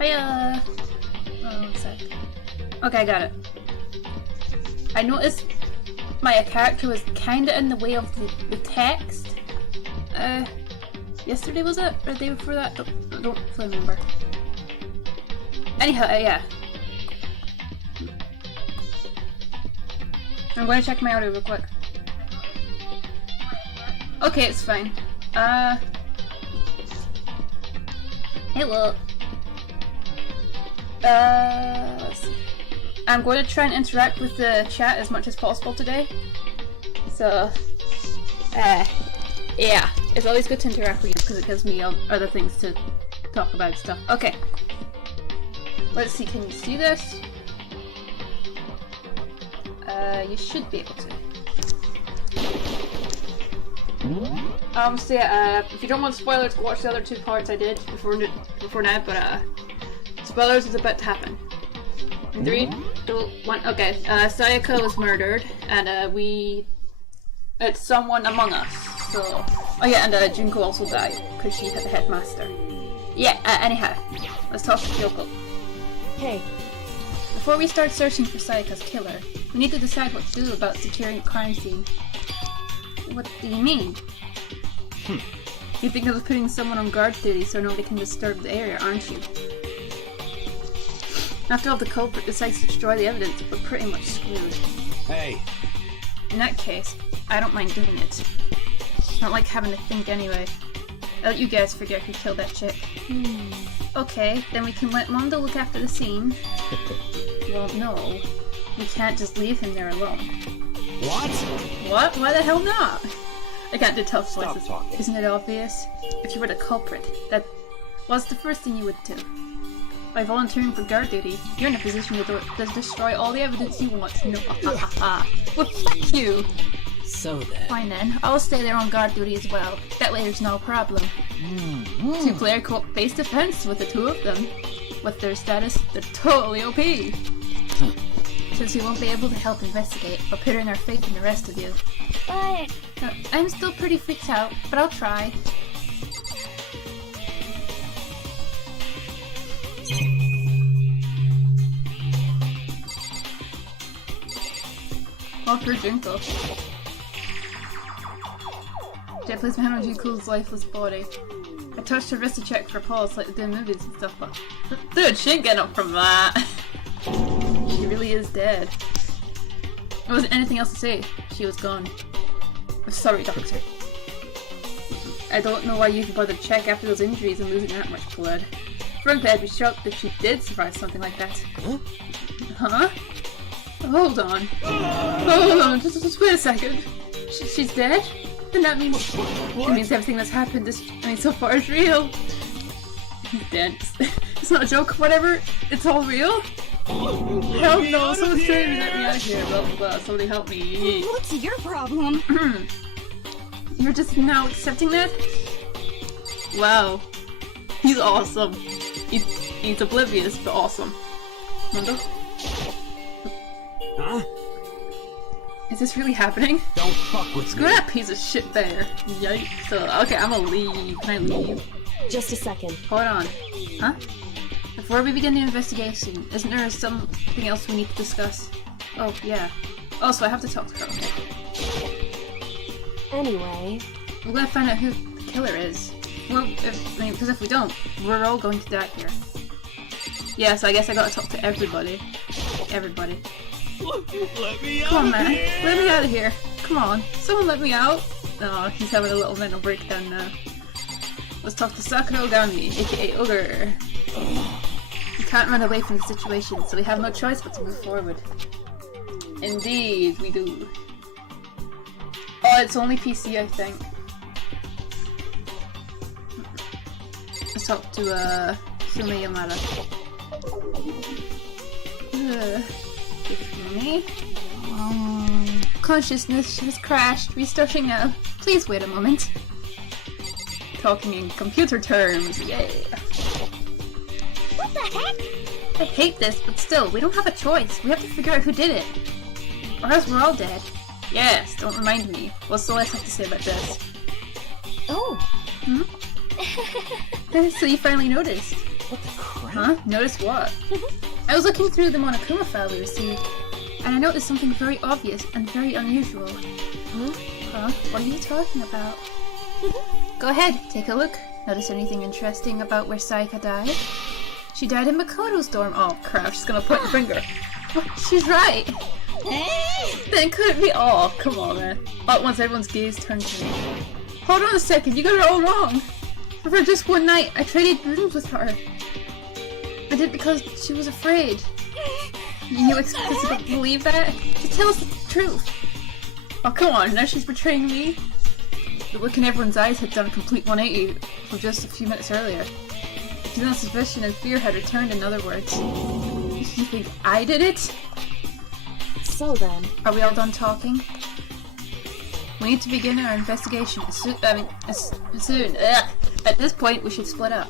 Hiya! Oh, one sec. Okay, I got it. I noticed my character was kinda in the way of the text. Yesterday was it? Or the day before that? Don't fully remember. Anyhow, yeah. I'm going to check my audio real quick. Okay, it's fine. Hello. Let's see. I'm going to try and interact with the chat as much as possible today. So, yeah. It's always good to interact with you because it gives me other things to talk about and stuff. Okay. Let's see, can you see this? You should be able to. So yeah, if you don't want spoilers, go watch the other 2 parts I did before now, but spoilers is about to happen. In 3, 2, 1, okay. Sayaka was murdered, and it's someone among us, so... Oh yeah, and Junko also died, because she had the headmaster. Yeah, anyhow, let's talk to Kyoko. Hey. Before we start searching for Sayaka's killer, we need to decide what to do about securing the crime scene. What do you mean? You think of putting someone on guard duty so nobody can disturb the area, aren't you? After all, the culprit decides to destroy the evidence, we're pretty much screwed. Hey! In that case, I don't mind doing it. I don't like having to think anyway. I'll let you guys figure out who killed that chick. Okay, then we can let Mondo look after the scene. Well, no. We can't just leave him there alone. What? What? Why the hell not? I can't do tough Stop voices. talking. Isn't it obvious? If you were the culprit, that was the first thing you would do. By volunteering for guard duty, you're in a position to destroy all the evidence you want. No, well, fuck you! So then... Fine then, I'll stay there on guard duty as well. That way there's no problem. 2-player co-op base defense with the 2 of them. With their status, they're totally OP! Since we won't be able to help investigate, we're putting our faith in the rest of you. But... I'm still pretty freaked out, but I'll try. All for Junko. Jet placed my hand on Junko's lifeless body. I touched her wrist to check for pulse like they do in movies and stuff, but... Dude, she ain't getting up from that! She really is dead. There wasn't anything else to say. She was gone. I'm sorry, Doctor. I don't know why you even bothered to check after those injuries and losing that much blood. Frankly, I'd be shocked if she did survive something like that. Huh? Hold on. Hold on, just wait a second. She's dead? Then that means... It means everything that's happened so far is real. He's dead. It's not a joke, whatever. It's all real? Help no, someone's trying to get me out of here. Blah blah blah, somebody help me. What's your problem? You're just now accepting that? Wow. He's awesome. He's oblivious, but awesome. Mondo? Huh? Is this really happening? Don't fuck with Screw me. that piece of shit there. Yikes. So, okay, I'm gonna leave. Can I leave? Just a second. Hold on. Huh? Before we begin the investigation, isn't there something else we need to discuss? Oh, yeah. Also, I have to talk to her. Anyway... We're gonna find out who the killer is. Well, because if we don't, we're all going to die here. Yeah, so I guess I gotta talk to everybody. Everybody. Let me out. Come on, man. Let me out of here. Come on. Someone let me out. Oh, he's having a little mental breakdown now. Let's talk to Sakura Ogami, aka Ogre. We can't run away from the situation, so we have no choice but to move forward. Indeed, we do. Oh, it's only PC, I think. Let's talk to, Sume Yamada. Me? Consciousness has crashed. Restarting now. Please wait a moment. Talking in computer terms, yay. What the heck? I hate this, but still, we don't have a choice. We have to figure out who did it. Or else we're all dead. Yes, don't remind me. What's the less have to say about this? Oh. So you finally noticed. What the crap? Huh? Notice what? I was looking through the Monokuma file we received, and I noticed something very obvious and very unusual. Huh? Huh? What are you talking about? Go ahead, take a look. Notice anything interesting about where Sayaka died? She died in Makoto's dorm. Oh crap, she's gonna point her finger. What? She's right! Then could it be? Oh, come on, man. All at once, everyone's gaze turned to me. Hold on a second, you got it all wrong! For just one night, I traded rooms with her. I did because she was afraid. You expect us to believe that? To tell us the truth. Oh, come on, now she's betraying me? The look in everyone's eyes had done a complete 180 from just a few minutes earlier. Feeling suspicion and fear had returned, in other words. You think I did it? So then... Are we all done talking? We need to begin our investigation as soon. Ugh. At this point, we should split up.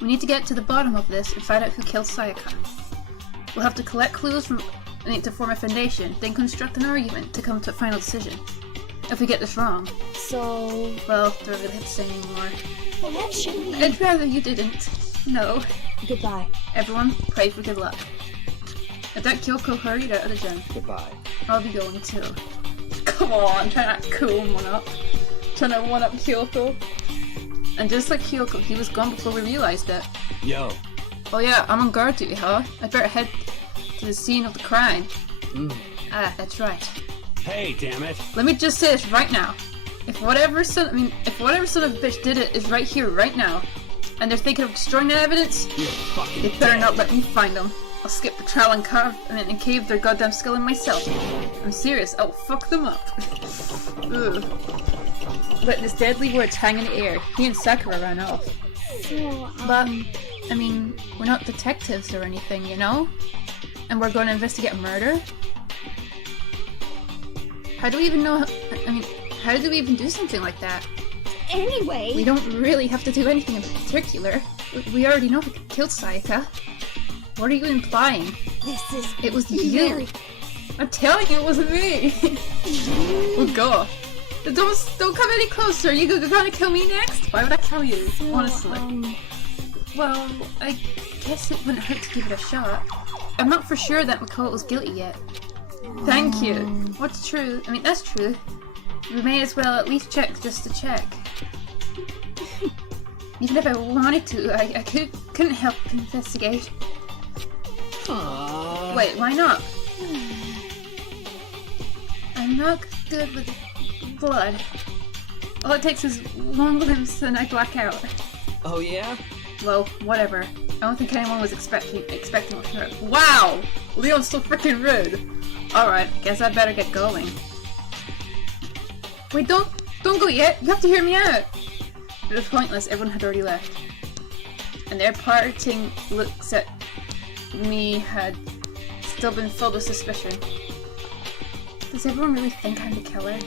We need to get to the bottom of this and find out who killed Sayaka. We'll have to collect clues to form a foundation, then construct an argument to come to a final decision. If we get this wrong... So... Well, do I really have to say anymore? Well, that shouldn't be. I'd rather you didn't. No. Goodbye. Everyone, pray for good luck. If that Kyoko hurried out of the gym, Goodbye. I'll be going too. Come on, try not to cool one up. Trying to one up Kyoko. And just like Kyoko, he was gone before we realized it. Yo. Oh yeah, I'm on guard duty, huh? I'd better head to the scene of the crime. Ah, that's right. Hey, damn it. Let me just say this right now. If whatever son of a bitch did it is right here, right now, and they're thinking of destroying that evidence, You're fucking they better dead. not let me find them. I'll skip the trial and carve and cave their goddamn skull in myself. I'm serious, I'll fuck them up. Ugh. Let this deadly words hang in the air. He and Sakura ran off. So, But, I mean, we're not detectives or anything, you know? And we're going to investigate a murder? How do we even know how do we even do something like that? anyway. We don't really have to do anything in particular. We already know who killed Sayaka. What are you implying? This is. It was you. very- I'm telling you, it wasn't me. Oh god. Don't come any closer. You're gonna kill me next? Why would I kill you? Honestly. Well, I guess it wouldn't hurt to give it a shot. I'm not for sure that Makoto was guilty yet. Thank you. What's true? I mean, that's true. We may as well at least check just to check. Even if I wanted to, I couldn't help but investigate. Aww. Wait, why not? I'm not good with blood. All it takes is long limbs and I black out. Oh, yeah? Well, whatever. I don't think anyone was expecting what you heard. Wow! Leon's so freaking rude! Alright, guess I better get going. Wait, don't go yet! You have to hear me out! It was pointless, everyone had already left. And their parting looks at me had still been filled with suspicion. Does everyone really think I'm the killer?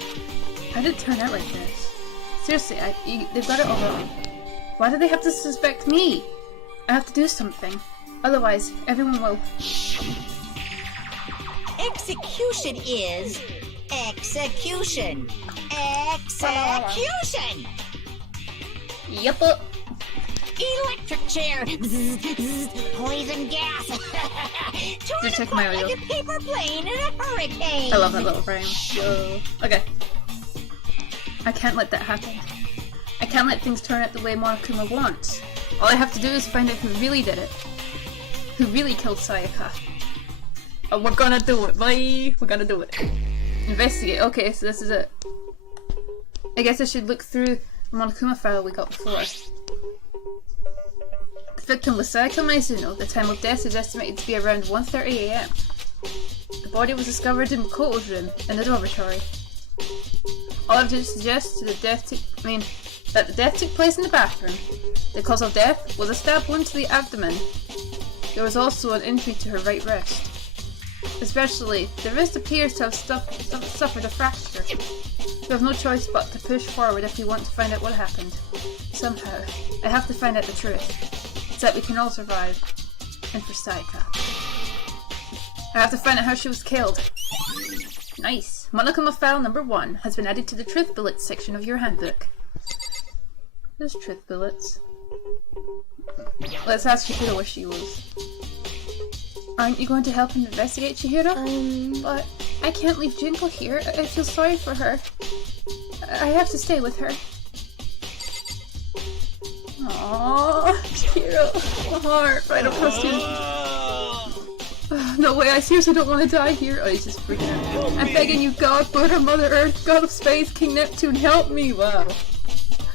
How did it turn out like this? Seriously, they've got it all wrong. Why do they have to suspect me? I have to do something. Otherwise, everyone will... Execution is execution. Execution. Yup. Electric chair. Zzz, zzz, poison gas. Torn Just check my apart audio. like a paper plane in a hurricane. I love that little frame. Whoa. Okay. I can't let that happen. I can't let things turn out the way Monokuma wants. All I have to do is find out who really did it. Who really killed Sayaka. Oh, we're gonna do it, boy! We're gonna do it. Investigate. Okay, so this is it. I guess I should look through the Monokuma file we got before. The victim was Sayaka Maizuno. The time of death is estimated to be around 1:30 AM. The body was discovered in Makoto's room in the dormitory. All evidence suggests that the death took place in the bathroom. The cause of death was a stab wound to the abdomen. There was also an injury to her right wrist. Especially, the wrist appears to have suffered a fracture. We have no choice but to push forward if we want to find out what happened. Somehow, I have to find out the truth, so that we can all survive. And for Sayaka. I have to find out how she was killed. Nice. Monokuma file number 1 has been added to the truth bullets section of your handbook. There's truth bullets. Let's ask Chihiro where she was. Aren't you going to help him investigate, Chihiro? But I can't leave Junko here. I feel sorry for her. I have to stay with her. Aww, Chihiro. My heart. But I don't trust you. No way, I seriously don't want to die here. Oh, he's just freaking out. I'm begging you, God, Buddha, Mother Earth, God of Space, King Neptune, help me! Wow.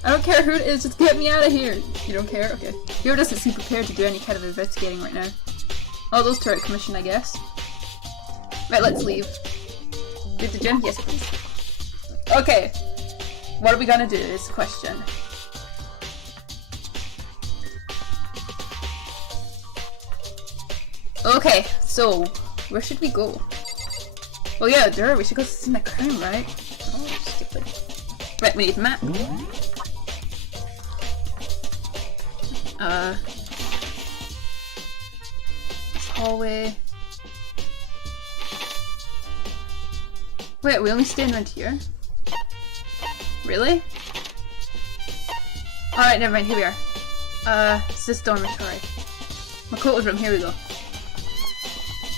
I don't care who it is, just get me out of here! You don't care? Okay. Hero doesn't seem prepared to do any kind of investigating right now. Oh, those turret commission, I guess. Right, let's leave. Leave the gym? Yes, please. Okay. What are we gonna do is the question. Okay, so where should we go? Well, yeah, there. We should go see the crime, right? Oh, stupid. Right, we need a map. Hallway. Wait, we only stand around here? Really? Alright, never mind. Here we are. It's this dormitory. Makoto's room. Here we go.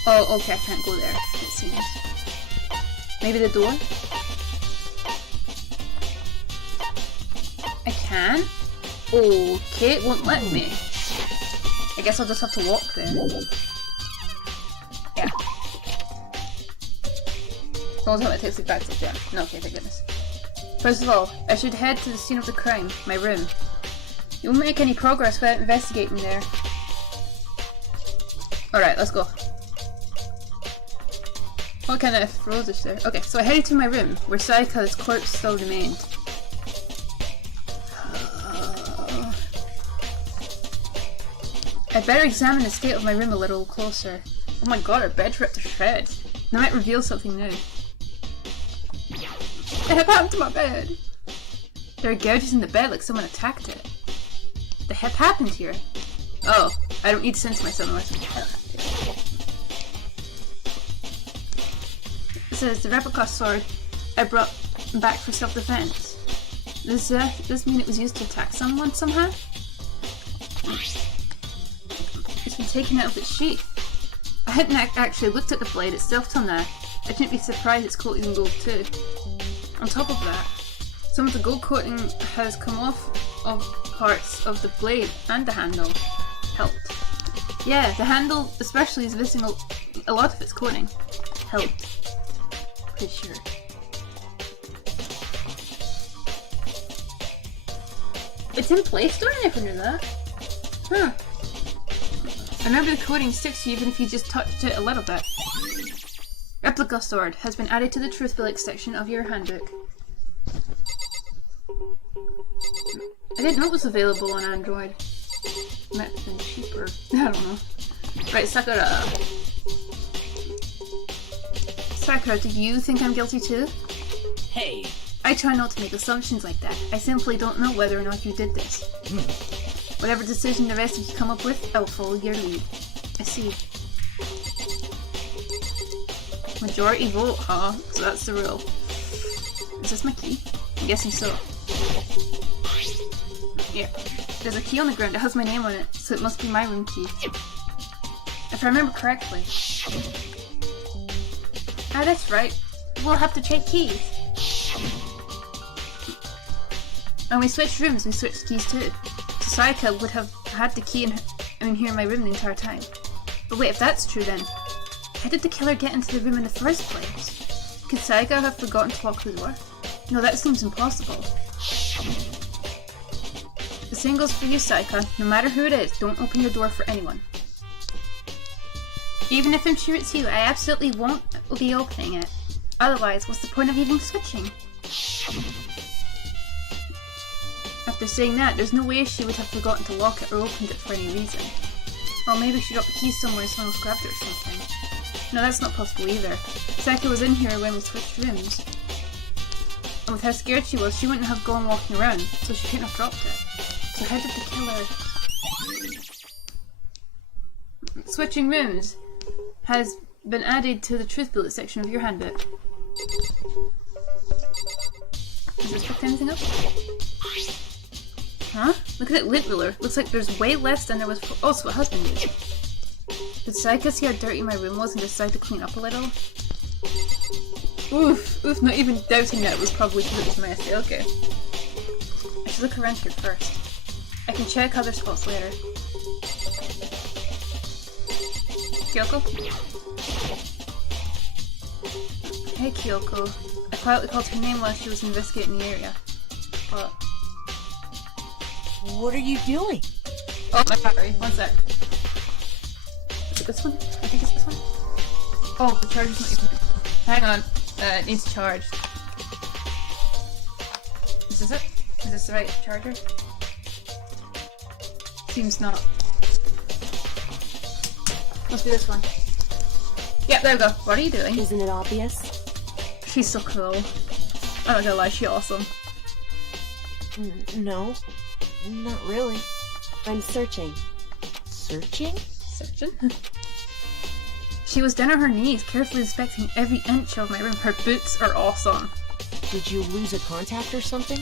Oh, okay, I can't go there, it seems. Maybe the door? I can? Okay, it won't let me. I guess I'll just have to walk there. Yeah. Don't tell me it takes me back to there. No, okay, thank goodness. First of all, I should head to the scene of the crime, my room. You won't make any progress without investigating there. Alright, let's go. What kind of rose is there? Okay, so I headed to my room, where Sayaka's corpse still remained. I'd better examine the state of my room a little closer. Oh my god, our bed's ripped to shreds. That might reveal something new. What happened to my bed? There are gouges in the bed like someone attacked it. What the heck happened here? Oh, I don't need to censor myself unless I have to. It says the replica sword I brought back for self-defense. Does this mean it was used to attack someone somehow? It's been taken out of its sheath. I hadn't actually looked at the blade itself till now. I shouldn't be surprised it's coated in gold too. On top of that, some of the gold coating has come off of parts of the blade and the handle. Helped. Yeah, the handle especially is missing a lot of its coating. Helped. Pretty sure. It's in place? Don't I never knew that. Huh. Remember the coating sticks to you even if you just touched it a little bit. Replica sword has been added to the truth relic section of your handbook. I didn't know it was available on Android. Might have been cheaper. I don't know. Right, Sakura. Sakura, do you think I'm guilty too? Hey! I try not to make assumptions like that. I simply don't know whether or not you did this. Whatever decision the rest of you come up with, I will follow your lead. I see. Majority vote, huh? So that's the rule. Is this my key? I'm guessing so. Yeah. There's a key on the ground that has my name on it, so it must be my room key. If I remember correctly. Ah, that's right. We'll have to trade keys. And we switched rooms, we switched keys too. So Sayaka would have had the key in here in my room the entire time. But wait, if that's true then, how did the killer get into the room in the first place? Could Sayaka have forgotten to lock the door? No, that seems impossible. The same goes for you, Sayaka. No matter who it is, don't open your door for anyone. Even if I'm sure it's you, I absolutely won't be opening it. Otherwise, what's the point of even switching? After saying that, there's no way she would have forgotten to lock it or opened it for any reason. Or maybe she dropped the keys somewhere and someone else grabbed it or something. No, that's not possible either. Sayaka was in here when we switched rooms. And with how scared she was, she wouldn't have gone walking around, so she couldn't have dropped it. So how did the killer... Switching rooms has been added to the truth bullet section of your handbook. Has this picked anything up? Huh? Look at that lint ruler. Looks like there's way less than there was for- Oh, so it has been used. Did Sayaka see how dirty my room was and decide to clean up a little? Oof, not even doubting that it was probably because it was messy. Okay. I should look around here first. I can check other spots later. Kyoko? Hey Kyoko. I quietly called her name while she was investigating the area. But... What are you doing? Oh, my battery. One sec. Is it this one? I think it's this one. Oh, the charger's not even... Hang on. It needs charged. Is this it? Is this the right charger? Seems not. Must be this one. Yep, there we go. What are you doing? Isn't it obvious? She's so cool. I'm not gonna lie, she's awesome. No, not really. I'm searching. Searching? Searching? She was down on her knees, carefully inspecting every inch of my room. Her boots are awesome. Did you lose a contact or something?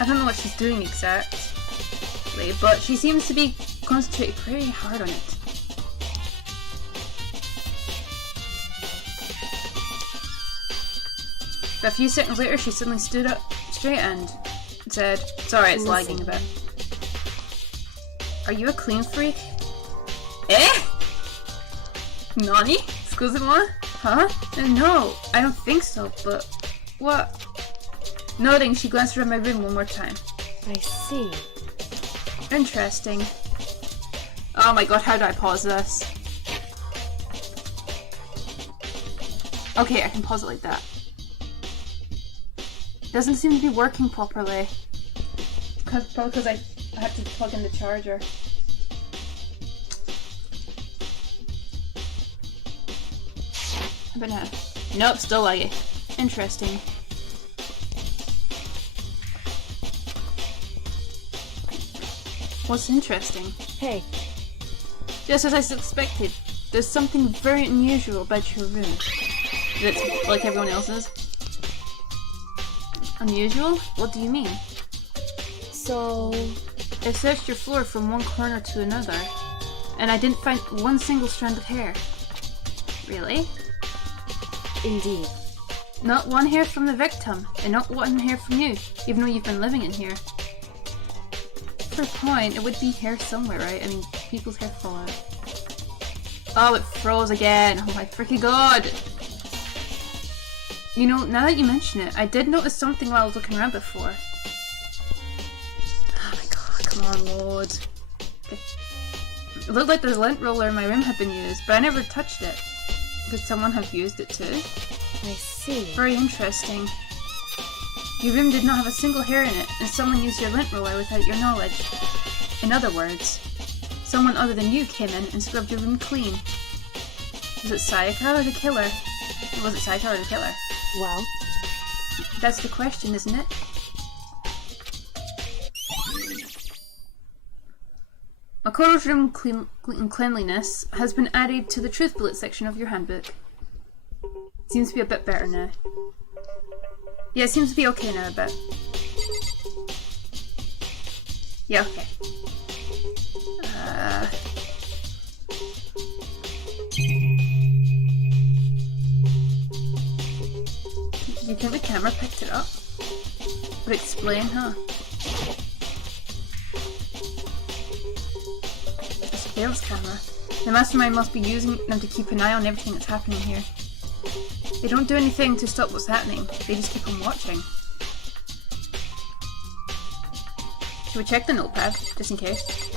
I don't know what she's doing exactly, but she seems to be concentrating pretty hard on it. But a few seconds later, she suddenly stood up straight and said, "Sorry, it's lagging a bit. Are you a clean freak?" Eh? Nani? Excusez-moi? Huh? No, I don't think so, but... What? Nodding, she glanced around my room one more time. I see. Interesting. Oh my god, how do I pause this? Okay, I can pause it like that. Doesn't seem to be working properly. Probably because I had to plug in the charger. But no. Nope, still laggy. Interesting. What's interesting? Hey, Just as I suspected, there's something very unusual about your room. That's like everyone else's. Unusual? What do you mean? so... I searched your floor from one corner to another, and I didn't find one single strand of hair. Really? Indeed. Not one hair from the victim, and not one hair from you, even though you've been living in here. Fair point, it would be hair somewhere, right? I mean, people's hair fall out. Oh, it froze again! Oh my freaking god! You know, now that you mention it, I did notice something while I was looking around before. Oh my god, come on, load. Okay. It looked like the lint roller in my room had been used, but I never touched it. Could someone have used it too? I see. Very interesting. Your room did not have a single hair in it, and someone used your lint roller without your knowledge. In other words, someone other than you came in and scrubbed your room clean. Was it Sayaka or the killer? Was it Sayaka or the killer? Well, That's the question, isn't it? Makoto's room cleanliness has been added to the truth bullet section of your handbook. Seems to be a bit better now. Yeah, it seems to be okay now a bit. Yeah, okay. Do you think the camera picked it up? Would explain, huh? A surveillance camera. The mastermind must be using them to keep an eye on everything that's happening here. They don't do anything to stop what's happening, they just keep on watching. Should we check the notepad, just in case?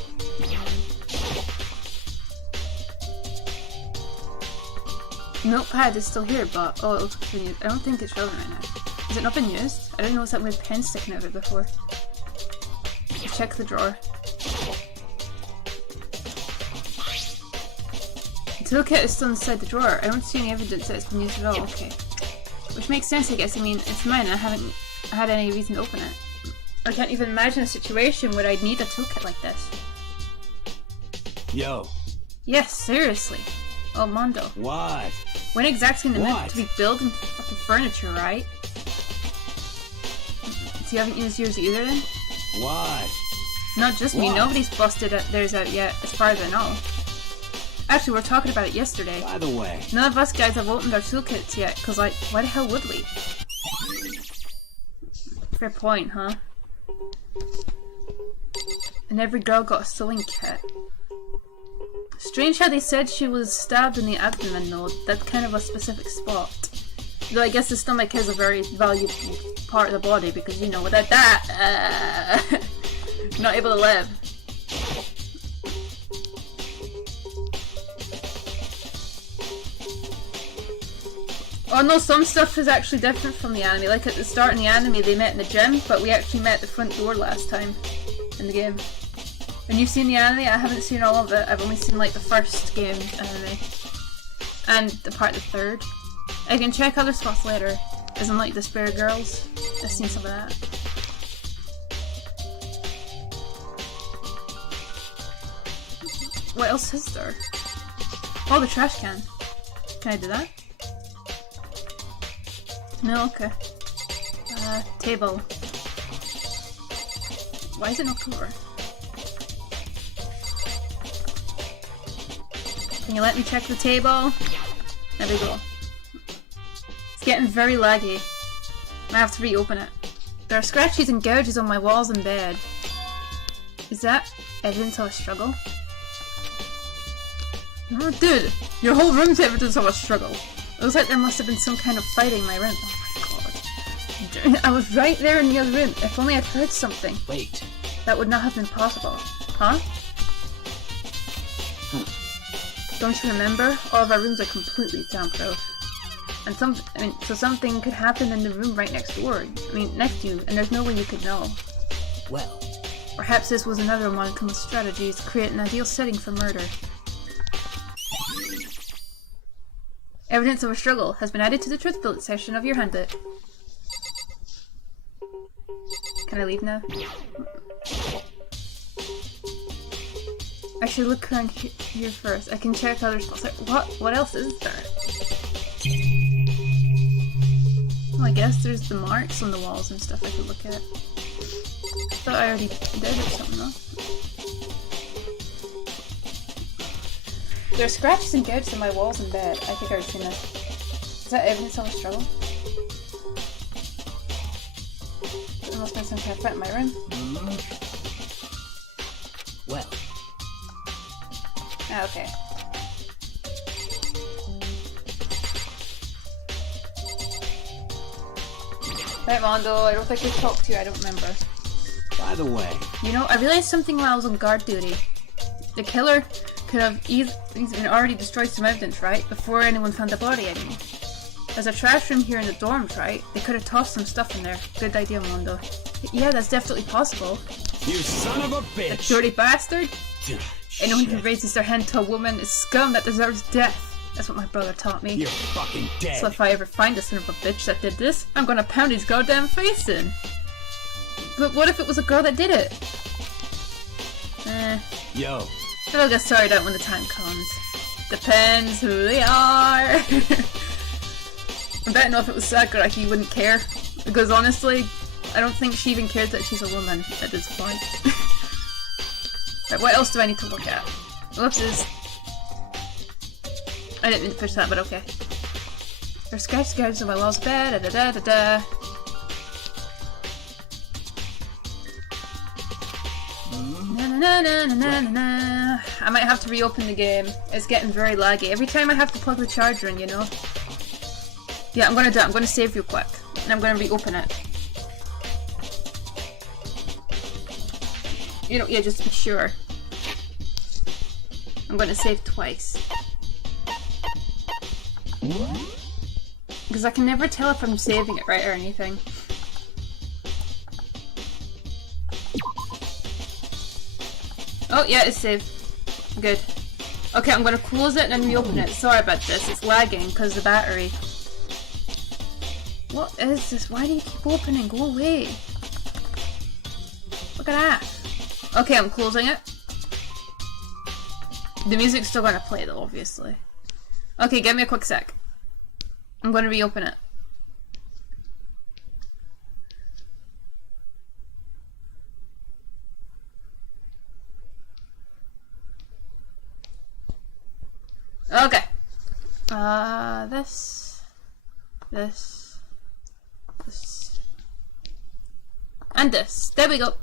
Notepad is still here, but oh, it looks like it's been used. I don't think it's relevant right now. Has it not been used? I didn't notice that weird pen sticking out of it before. Check the drawer. The toolkit is still inside the drawer. I don't see any evidence that it's been used at all. Okay. Which makes sense, I guess. I mean, it's mine. I haven't had any reason to open it. I can't even imagine a situation where I'd need a toolkit like this. Yo. Yes, seriously. Oh, Mondo. What? When exactly in the mood What? to be building fucking furniture, right? So you haven't used yours either then? What? Not just me, What? nobody's busted theirs out yet, as far as I know. Actually, we were talking about it yesterday. By the way, None of us guys have opened our toolkits yet, cause like, why the hell would we? Fair point, huh? And every girl got a sewing kit. Strange how they said she was stabbed in the abdomen though, that's kind of a specific spot. Though I guess the stomach is a very valuable part of the body because, you know, without that, not able to live. Oh no, some stuff is actually different from the anime. Like at the start in the anime they met in the gym, but we actually met at the front door last time in the game. And you've seen the anime? I haven't seen all of it. I've only seen like the first game anime. And the part of the third. I can check other spots later. As in like the Spare Girls. I've seen some of that. What else is there? Oh, the trash can. Can I do that? No, okay. Table. Why is it not cover? Can you let me check the table? There we go. It's getting very laggy. I have to reopen it. There are scratches and gouges on my walls and bed. Is that evidence of a struggle? Oh, dude, your whole room's evidence of a struggle. It looks like there must have been some kind of fighting in my room. Oh my god. I was right there in the other room. If only I'd heard something. wait. That would not have been possible. Huh? Don't you remember? All of our rooms are completely soundproof. And so something could happen in the room right next door. Next to you, and there's no way you could know. Well, Perhaps this was another one of Kuma's strategies to create an ideal setting for murder. Evidence of a struggle has been added to the truth bullet section of your handbook. Can I leave now? I should look around here first. I can check other spots. What else is there? Well, I guess there's the marks on the walls and stuff I could look at. I thought I already did or something though. There are scratches and gouges on my walls and bed. I think I've already seen this. Is that evidence of a struggle? There must have been some kind of fight in my room. well, Ah, okay. Right, Mondo, I don't think we've talked to you, I don't remember. by the way, You know, I realized something while I was on guard duty. The killer could have even already destroyed some evidence, right? Before anyone found the body, I mean. There's a trash room here in the dorms, right? They could have tossed some stuff in there. Good idea, Mondo. Yeah, that's definitely possible. you son of a A bitch! dirty bastard? Anyone who Shit. raises their hand to a woman is scum that deserves death. That's what my brother taught me. You're fucking dead. So if I ever find a son of a bitch that did this, I'm gonna pound his goddamn face in. But what if it was a girl that did it? Yo, I'll get sorted out when the time comes. Depends who they are. I bet know if it was Sakura, he wouldn't care. Because honestly, I don't think she even cares that she's a woman at this point. Right, what else do I need to look at? Whoopsies. I didn't mean to push that, but okay. There's scratch scars on my walls bed, da da da da da. Na na na na na na na. I might have to reopen the game. It's getting very laggy. Every time I have to plug the charger in, you know? Yeah, I'm gonna do it. I'm gonna save real quick. And I'm gonna reopen it. You know, yeah, just to be sure. I'm gonna save twice. Because I can never tell if I'm saving it right or anything. Oh, yeah, it's saved. Good. Okay, I'm gonna close it and then reopen it. Sorry about this, it's lagging because of the battery. What is this? Why do you keep opening? Go away. Look at that. Okay, I'm closing it. The music's still gonna play though, obviously. Okay, give me a quick sec. I'm gonna reopen it. Okay. This. And this. There we go.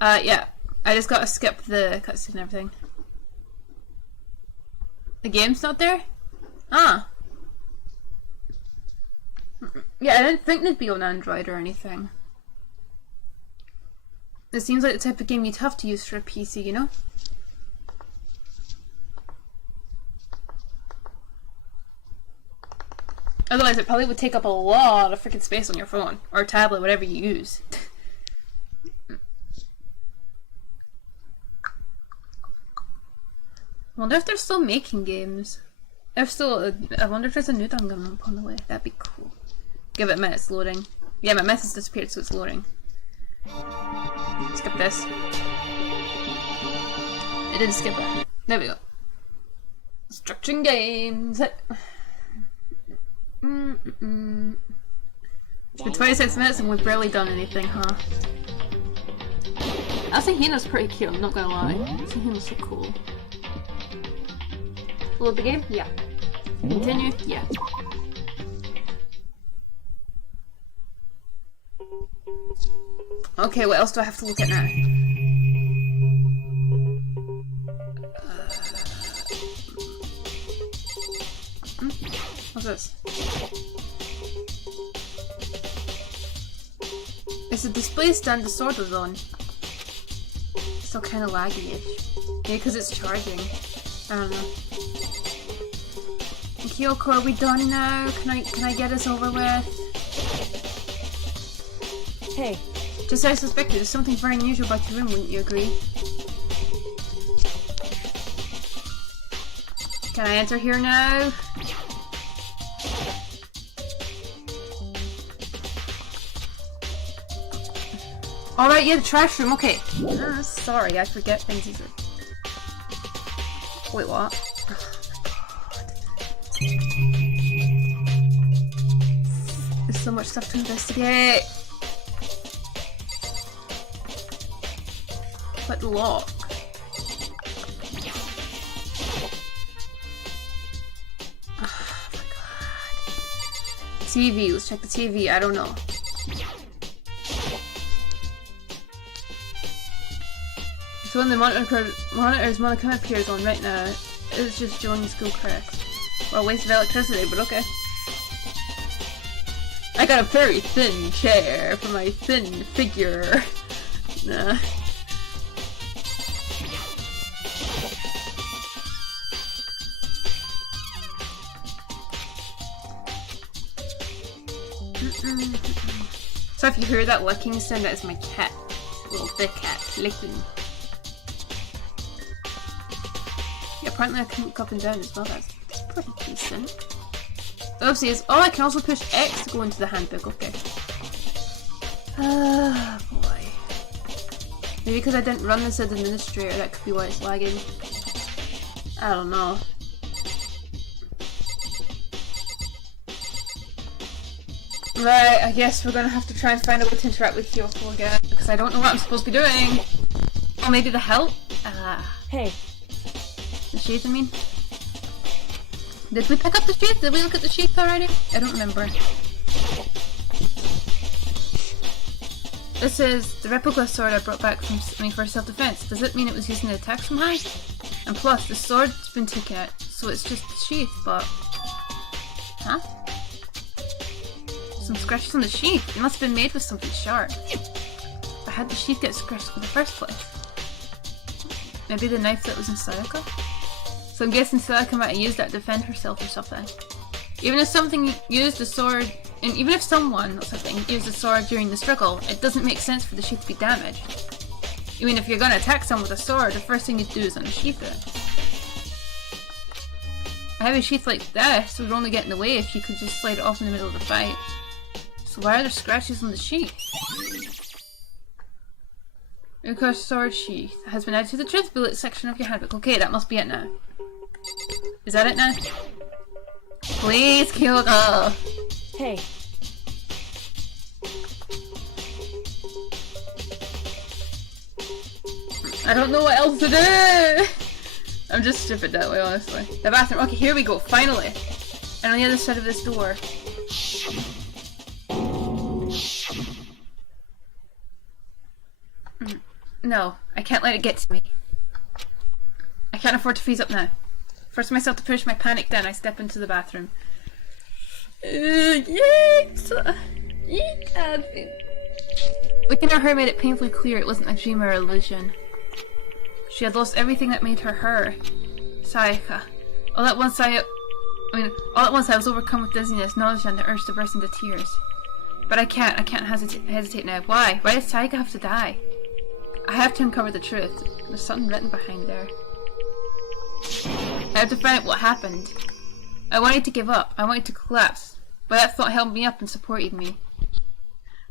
Yeah. I just gotta skip the cutscene and everything. The game's not there? Ah. Yeah, I didn't think they'd be on Android or anything. It seems like the type of game you'd have to use for a PC, you know? Otherwise it probably would take up a lot of freaking space on your phone. Or tablet, whatever you use. I wonder if they're still making games. If still, I wonder if there's a new Danganropa on the way. That'd be cool. Give it a minute, it's loading. Yeah, my message disappeared, so it's loading. Skip this. I didn't skip it. There we go. Structuring games. It's been 26 minutes and we've barely done anything, huh? I think Hina's pretty cute, I'm not gonna lie. I think Hina's so cool. Load the game? Yeah. Continue? Yeah. Okay, what else do I have to look at now? What's this? Is the display stand the sword was on? Still kind of laggy-ish. Maybe because it's charging. I don't know. Kyoko, are we done now? Can I get this over with? Hey. Just as I suspected, there's something very unusual about your room, wouldn't you agree? Can I enter here now? Alright, yeah, the trash room, okay. Sorry, I forget things easily. Wait, what? There's so much stuff to investigate. But lock. Oh my god. TV, let's check the TV, I don't know. So when the monitor's Monica appears on right now, it's just Johnny's school crest. Well, waste of electricity, but okay. I got a very thin chair for my thin figure. Nah. So if you hear that licking sound, that is my cat. Little thick cat licking. Yeah, apparently I can look up and down as well. That's pretty decent. Oopsies. Oh, I can also push X to go into the handbook. Okay. Ah, boy. Maybe because I didn't run this as administrator, that could be why it's lagging. I don't know. Right, I guess we're gonna have to try and find a way to interact with Kyoko again, because I don't know what I'm supposed to be doing. Or maybe the help? Hey. The sheath, I mean. Did we pick up the sheath? Did we look at the sheath already? I don't remember. This is the replica sword I brought back from me for self-defense. Does it mean it was using the attack from high? And plus, the sword's been taken out, so it's just the sheath, but... Huh? Some scratches on the sheath. It must have been made with something sharp. But how did the sheath get scratched in the first place? Maybe the knife that was in Sayaka? So I'm guessing Sayaka might have used that to defend herself or something. Even if something used the sword, and even if someone, not something, used the sword during the struggle, it doesn't make sense for the sheath to be damaged. I mean, if you're gonna attack someone with a sword, the first thing you do is unsheath it. A heavy sheath like this would only get in the way if you could just slide it off in the middle of the fight. So why are there scratches on the sheath? Your sword sheath has been added to the truth bullet section of your handbook. Okay, that must be it now. Is that it now? Please, Kyoko! Hey. I don't know what else to do! I'm just stupid that way, honestly. The bathroom. Okay, here we go. Finally. And on the other side of this door. No, I can't let it get to me. I can't afford to freeze up now. Force myself to push my panic down, I step into the bathroom. Yikes! Looking at her made it painfully clear it wasn't a dream or illusion. She had lost everything that made her her. Sayaka. All at once I was overcome with dizziness, nausea, and the urge to burst into tears. But I can't hesitate now. Why? Why does Sayaka have to die? I have to uncover the truth. There's something written behind there. I have to find out what happened. I wanted to give up. I wanted to collapse. But that thought held me up and supported me.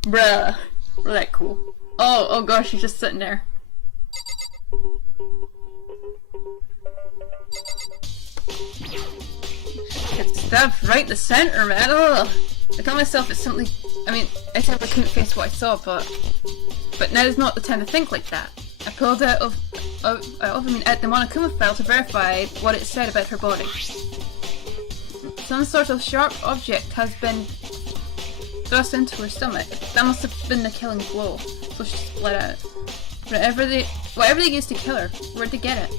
Bruh. We're that cool. Oh gosh, she's just sitting there. Get stabbed right in the center, man. Ugh. I told myself it's simply... I said I couldn't face what I saw, but now is not the time to think like that. I pulled out at the Monokuma file to verify what it said about her body. Some sort of sharp object has been thrust into her stomach. That must have been the killing blow, so she split out. Whatever they used to kill her, where'd they get it?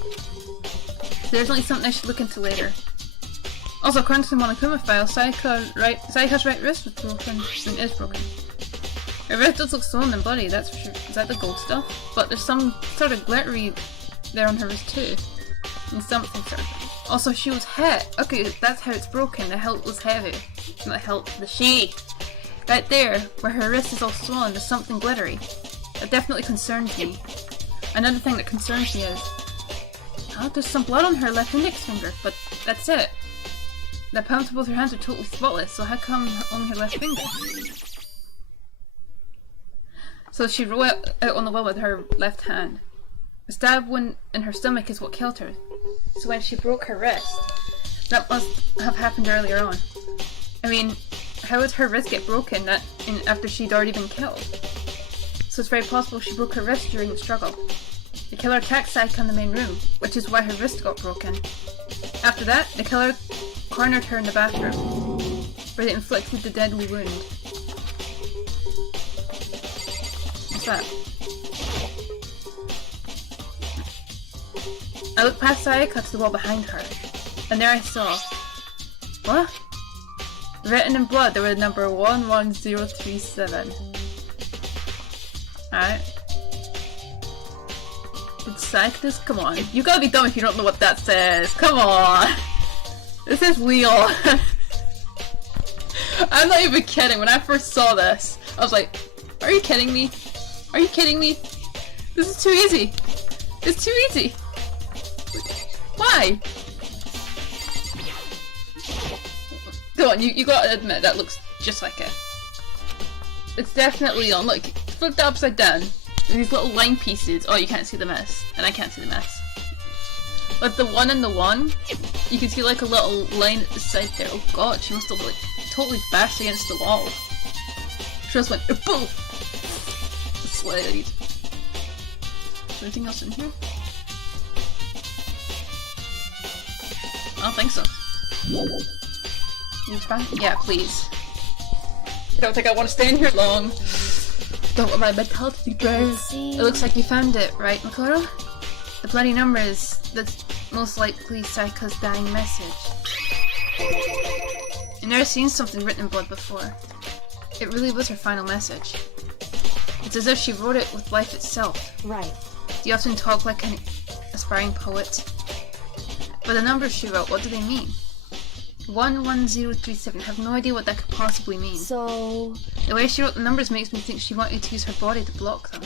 There's only something I should look into later. Also, according to the Monokuma file, Sayaka's right wrist was broken and is broken. Her wrist does look swollen and bloody, that's for sure. Is that the gold stuff? But there's some sort of glittery there on her wrist too. And something sort of. Also, she was hit. Okay, that's how it's broken. The hilt was heavy. Not the hilt, the sheath. Right there, where her wrist is all swollen, there's something glittery. That definitely concerns me. Another thing that concerns me is... oh, there's some blood on her left index finger, but that's it. The palms of both her hands are totally spotless, so how come only her left finger? So she rolled out on the wall with her left hand. The stab wound in her stomach is what killed her. So when she broke her wrist, that must have happened earlier on. How would her wrist get broken after she'd already been killed? So it's very possible she broke her wrist during the struggle. The killer attacked Sayaka in the main room, which is why her wrist got broken. After that, the killer cornered her in the bathroom, where they inflicted the deadly wound. What's that? I looked past Sayaka to the wall behind her, and there I saw... what? Written in blood, there was the number 11037. Alright. Did Sayaka this? Come on. You gotta be dumb if you don't know what that says. Come on! This is wheel. I'm not even kidding. When I first saw this, I was like, are you kidding me? Are you kidding me? This is too easy. It's too easy. Why? Go on, you gotta admit that looks just like it. It's definitely on. Look, flipped upside down. These little line pieces. Oh, you can't see the mess. And I can't see the mess. But the one and the one, you can see like a little line at the side there. Oh god, she must have like totally bashed against the wall. She just went boom! Slide. Is there anything else in here? I don't think so. You fine? Yeah, please. I don't think I want to stay in here long. Don't want my mentality drained. It looks like you found it, right, Makoto? The bloody numbers, that's most likely Sayaka's dying message. I've never seen something written in blood before. It really was her final message. It's as if she wrote it with life itself. Right. Do you often talk like an aspiring poet? But the numbers she wrote, what do they mean? 11037, I have no idea what that could possibly mean. So... the way she wrote the numbers makes me think she wanted to use her body to block them.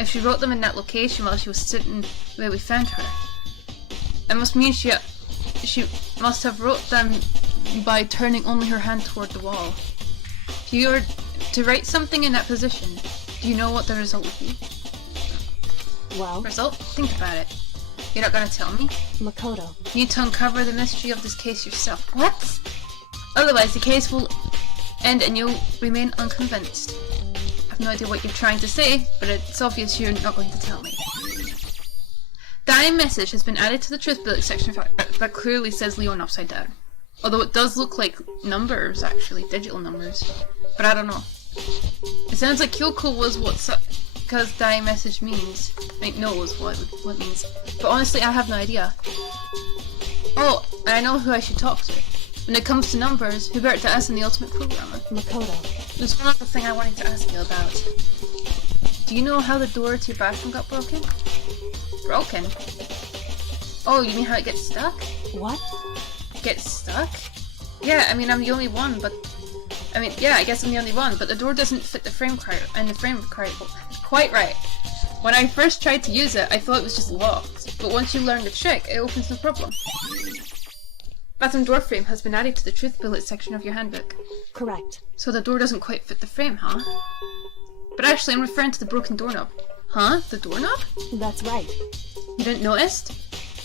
If she wrote them in that location while she was sitting where we found her, it must mean she must have wrote them by turning only her hand toward the wall. If you were to write something in that position, do you know what the result would be? well... Result? Think about it. You're not gonna tell me? Makoto. You need to uncover the mystery of this case yourself. What? Otherwise, the case will end and you'll remain unconvinced. I have no idea what you're trying to say, but it's obvious you're not going to tell me. Die message has been added to the truth bullet section that clearly says Leon upside down. Although it does look like numbers, actually, digital numbers. But I don't know. It sounds like Kyoko was what's up, because die message means. Like, knows what it means. But honestly, I have no idea. Oh, I know who I should talk to. When it comes to numbers, who better to ask than the ultimate programmer? Makoto. There's one other thing I wanted to ask you about. Do you know how the door to your bathroom got broken? Broken? Oh, you mean how it gets stuck? What? Gets stuck? Yeah, I mean, I'm the only one, but... I mean, yeah, I guess I'm the only one, but the door doesn't fit the frame quite right. When I first tried to use it, I thought it was just locked, but once you learn the trick, it opens no problem. Bathroom door frame has been added to the truth bullet section of your handbook. Correct. So the door doesn't quite fit the frame, huh? But actually, I'm referring to the broken doorknob. Huh? The doorknob? That's right. You didn't notice?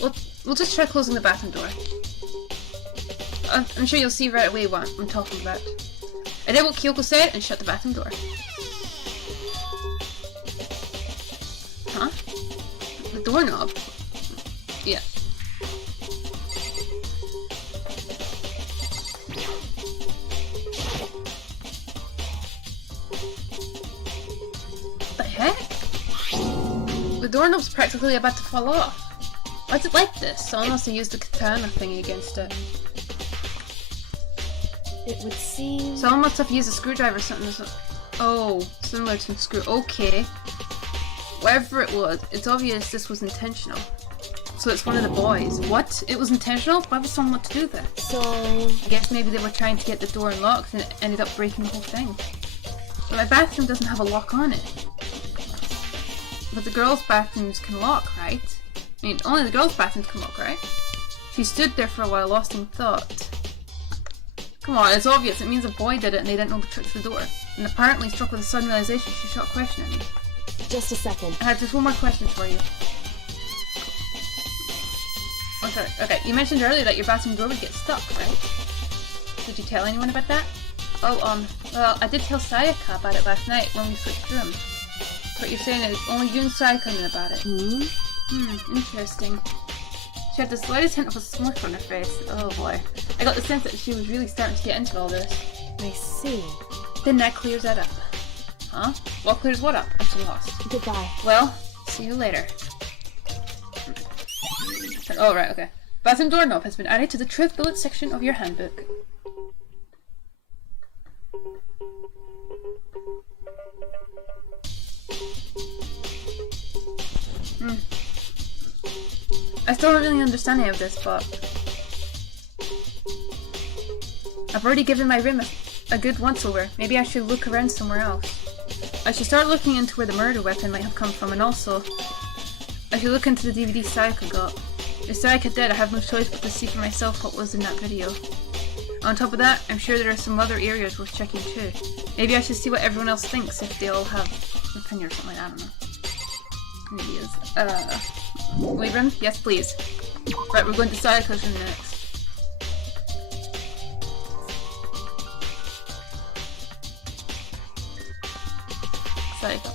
We'll just try closing the bathroom door. I'm sure you'll see right away what I'm talking about. I did what Kyoko said and shut the bathroom door. Huh? The doorknob? Yeah. The heck? The doorknob's practically about to fall off. Why's it like this? Someone must have used the katana thingy against it. It would seem... Someone must have used a screwdriver or something. Oh, similar to a screw. Okay. Whatever it was, it's obvious this was intentional. So it's one of the boys. What? It was intentional? Why would someone want to do that? So... I guess maybe they were trying to get the door unlocked and it ended up breaking the whole thing. But my bathroom doesn't have a lock on it. But the girls' bathrooms can lock, right? I mean, only the girls' bathrooms can lock, right? She stood there for a while, lost in thought. Come on, it's obvious. It means a boy did it and they didn't know the trick to the door. And apparently, struck with a sudden realization, she shot questioning me. Just a second. I have just one more question for you. Oh, sorry. Okay, you mentioned earlier that your bathroom door would get stuck, right? Did you tell anyone about that? Oh, well, I did tell Sayaka about it last night when we switched rooms. But you're saying that only you and Sayaka knew about it. Interesting. She had the slightest hint of a smirk on her face. Oh boy. I got the sense that she was really starting to get into all this. I see. Then that clears that up. Huh? What clears what up? I'm so lost. Goodbye. Well, see you later. Oh, right, okay. Bathroom doorknob has been added to the truth bullet section of your handbook. I still don't really understand any of this, but I've already given my room a good once-over. Maybe I should look around somewhere else. I should start looking into where the murder weapon might have come from, and also I should look into the DVD Sayaka got. If Sayaka did, I have no choice but to see for myself what was in that video. On top of that, I'm sure there are some other areas worth checking too. Maybe I should see what everyone else thinks if they all have an opinion or something like that, I don't know. Maybe it is. Wait, room? Yes, please. Right, we're going to Sayaka's room next. Sayaka.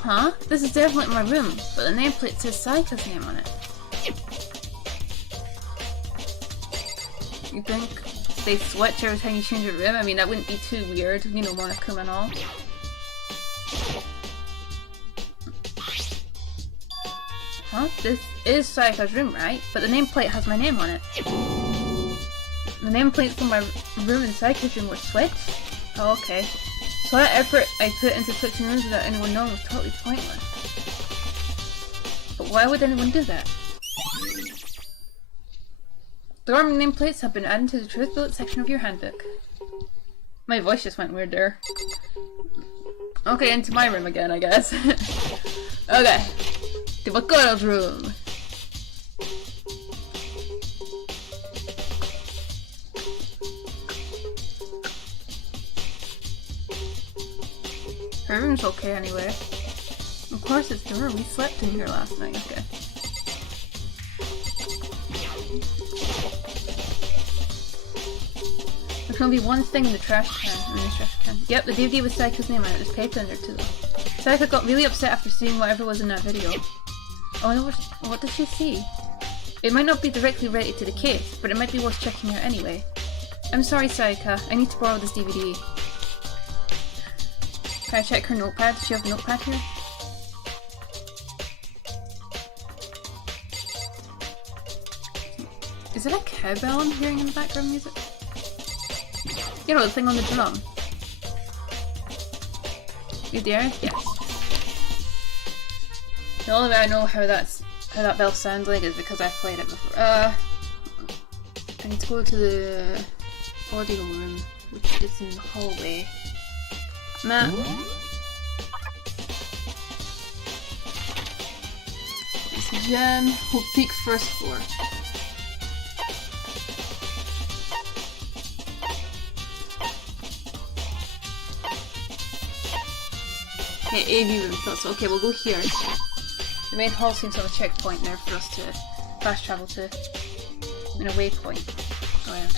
Huh? This is definitely my room, but the nameplate says Sayaka's name on it. You think they switch every time you change your room? I mean, that wouldn't be too weird, you know, Monokuma and all. Huh? This is Sayaka's room, right? But the nameplate has my name on it. The nameplates from my room and Sayaka's room were switched? Oh, okay. So that effort I put into switching rooms without anyone knowing was totally pointless. But why would anyone do that? Dorm nameplates have been added to the truth bullet section of your handbook. My voice just went weird there. Okay, into my room again, I guess. Okay. The Makoto's room. Her room's okay anyway. Of course it's her. We slept in here last night. Okay. There can only be one thing in the trash can. Yep, the DVD with Saika's name on it. There's paper in there too. Saika got really upset after seeing whatever was in that video. Oh, I know what did she see? It might not be directly related to the case, but it might be worth checking out anyway. I'm sorry, Saika. I need to borrow this DVD. Can I check her notepad? Does she have a notepad here? Is it a cowbell I'm hearing in the background music? You know, the thing on the drum. You there? Yes. The only way I know how that bell sounds like is because I've played it before. I need to go to the audio room, which is in the hallway. Matt. It's Jen, who peak first floor. Okay, AV room shots. Okay, we'll go here. The main hall seems to have a checkpoint there for us to fast travel to. In a waypoint. Oh, yeah.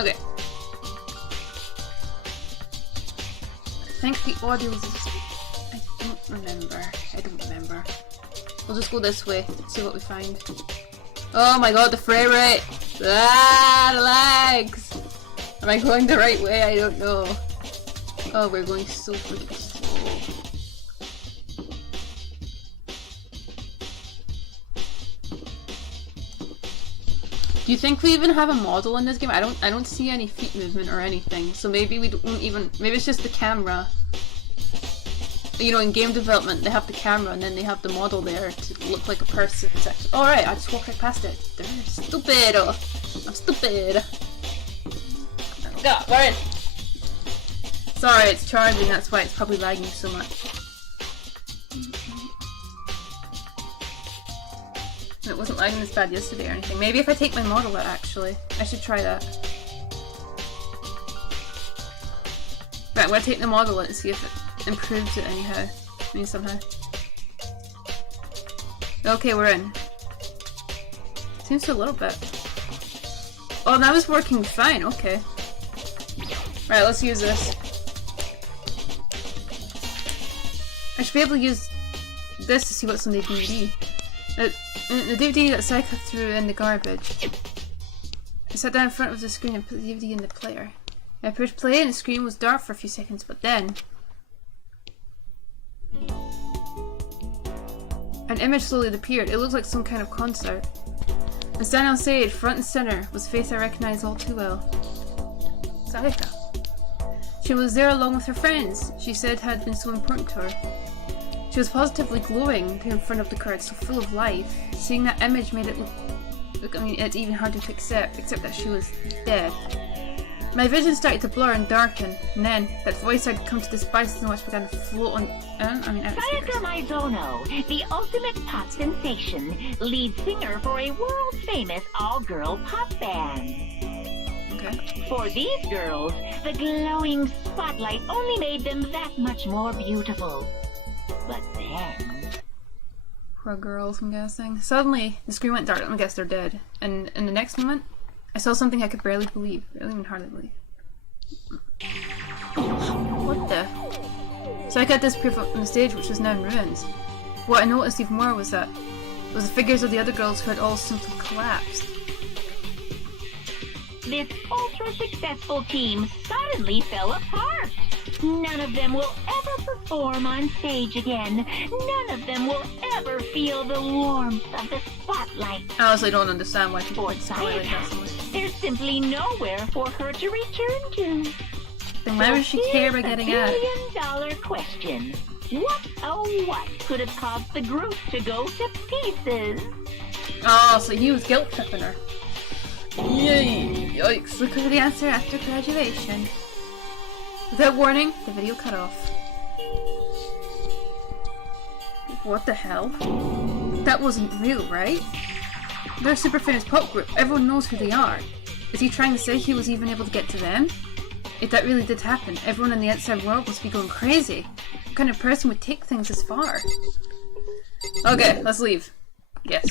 Okay. I think the audio is. I don't remember. We'll just go this way, see what we find. Oh my god, the frame rate! Ah, the lags! Am I going the right way? I don't know. Oh, we're going so freaking slow. Do you think we even have a model in this game? I don't see any feet movement or anything. So maybe we don't even. Maybe it's just the camera. You know, in game development, they have the camera and then they have the model there to look like a person. Oh right, I just walked right past it. They're stupid. I'm stupid. God, we're in. Sorry, it's charging, that's why it's probably lagging so much. It wasn't lagging this bad yesterday or anything. Maybe if I take my model out, actually. I should try that. Right, I'm gonna take the model out and see if it improves it anyhow. I mean, somehow. Okay, we're in. Seems to a little bit. Oh, that was working fine, okay. Right, let's use this. I should be able to use this to see what's on the DVD. The DVD that Saika threw in the garbage. I sat down in front of the screen and put the DVD in the player. I pushed play and the screen was dark for a few seconds, but then an image slowly appeared. It looked like some kind of concert. And standing on stage, front and center, was a face I recognized all too well. Saika. She was there along with her friends. She said had been so important to her. She was positively glowing in front of the crowd, so full of life. Seeing that image made it look, I mean, it's even harder to accept that she was dead. My vision started to blur and darken, and then that voice I'd come to despise so much began to float on. Saika Mizono, the ultimate pop sensation, lead singer for a world-famous all-girl pop band. Okay. For these girls, the glowing spotlight only made them that much more beautiful. But then... Poor girls, I'm guessing. Suddenly, the screen went dark, and I guess they're dead. And in the next moment, I saw something I could barely believe. Barely even hardly believe. What the? So I got this proof up on the stage, which was now in ruins. What I noticed even more was the figures of the other girls who had all simply collapsed. This ultra-successful team suddenly fell apart. None of them will ever perform on stage again. None of them will ever feel the warmth of the spotlight. I honestly don't understand why people For Saika, there's simply nowhere for her to return to. Then why would she care about getting out? $1 billion question. What, oh what, could have caused the group to go to pieces? Oh, so he was guilt tripping her. Yay! Yikes, look for the answer after graduation. Without warning, the video cut off. What the hell? That wasn't real, right? They're a super famous pop group. Everyone knows who they are. Is he trying to say he was even able to get to them? If that really did happen, everyone in the outside world must be going crazy. What kind of person would take things this far? Okay, let's leave. Yes.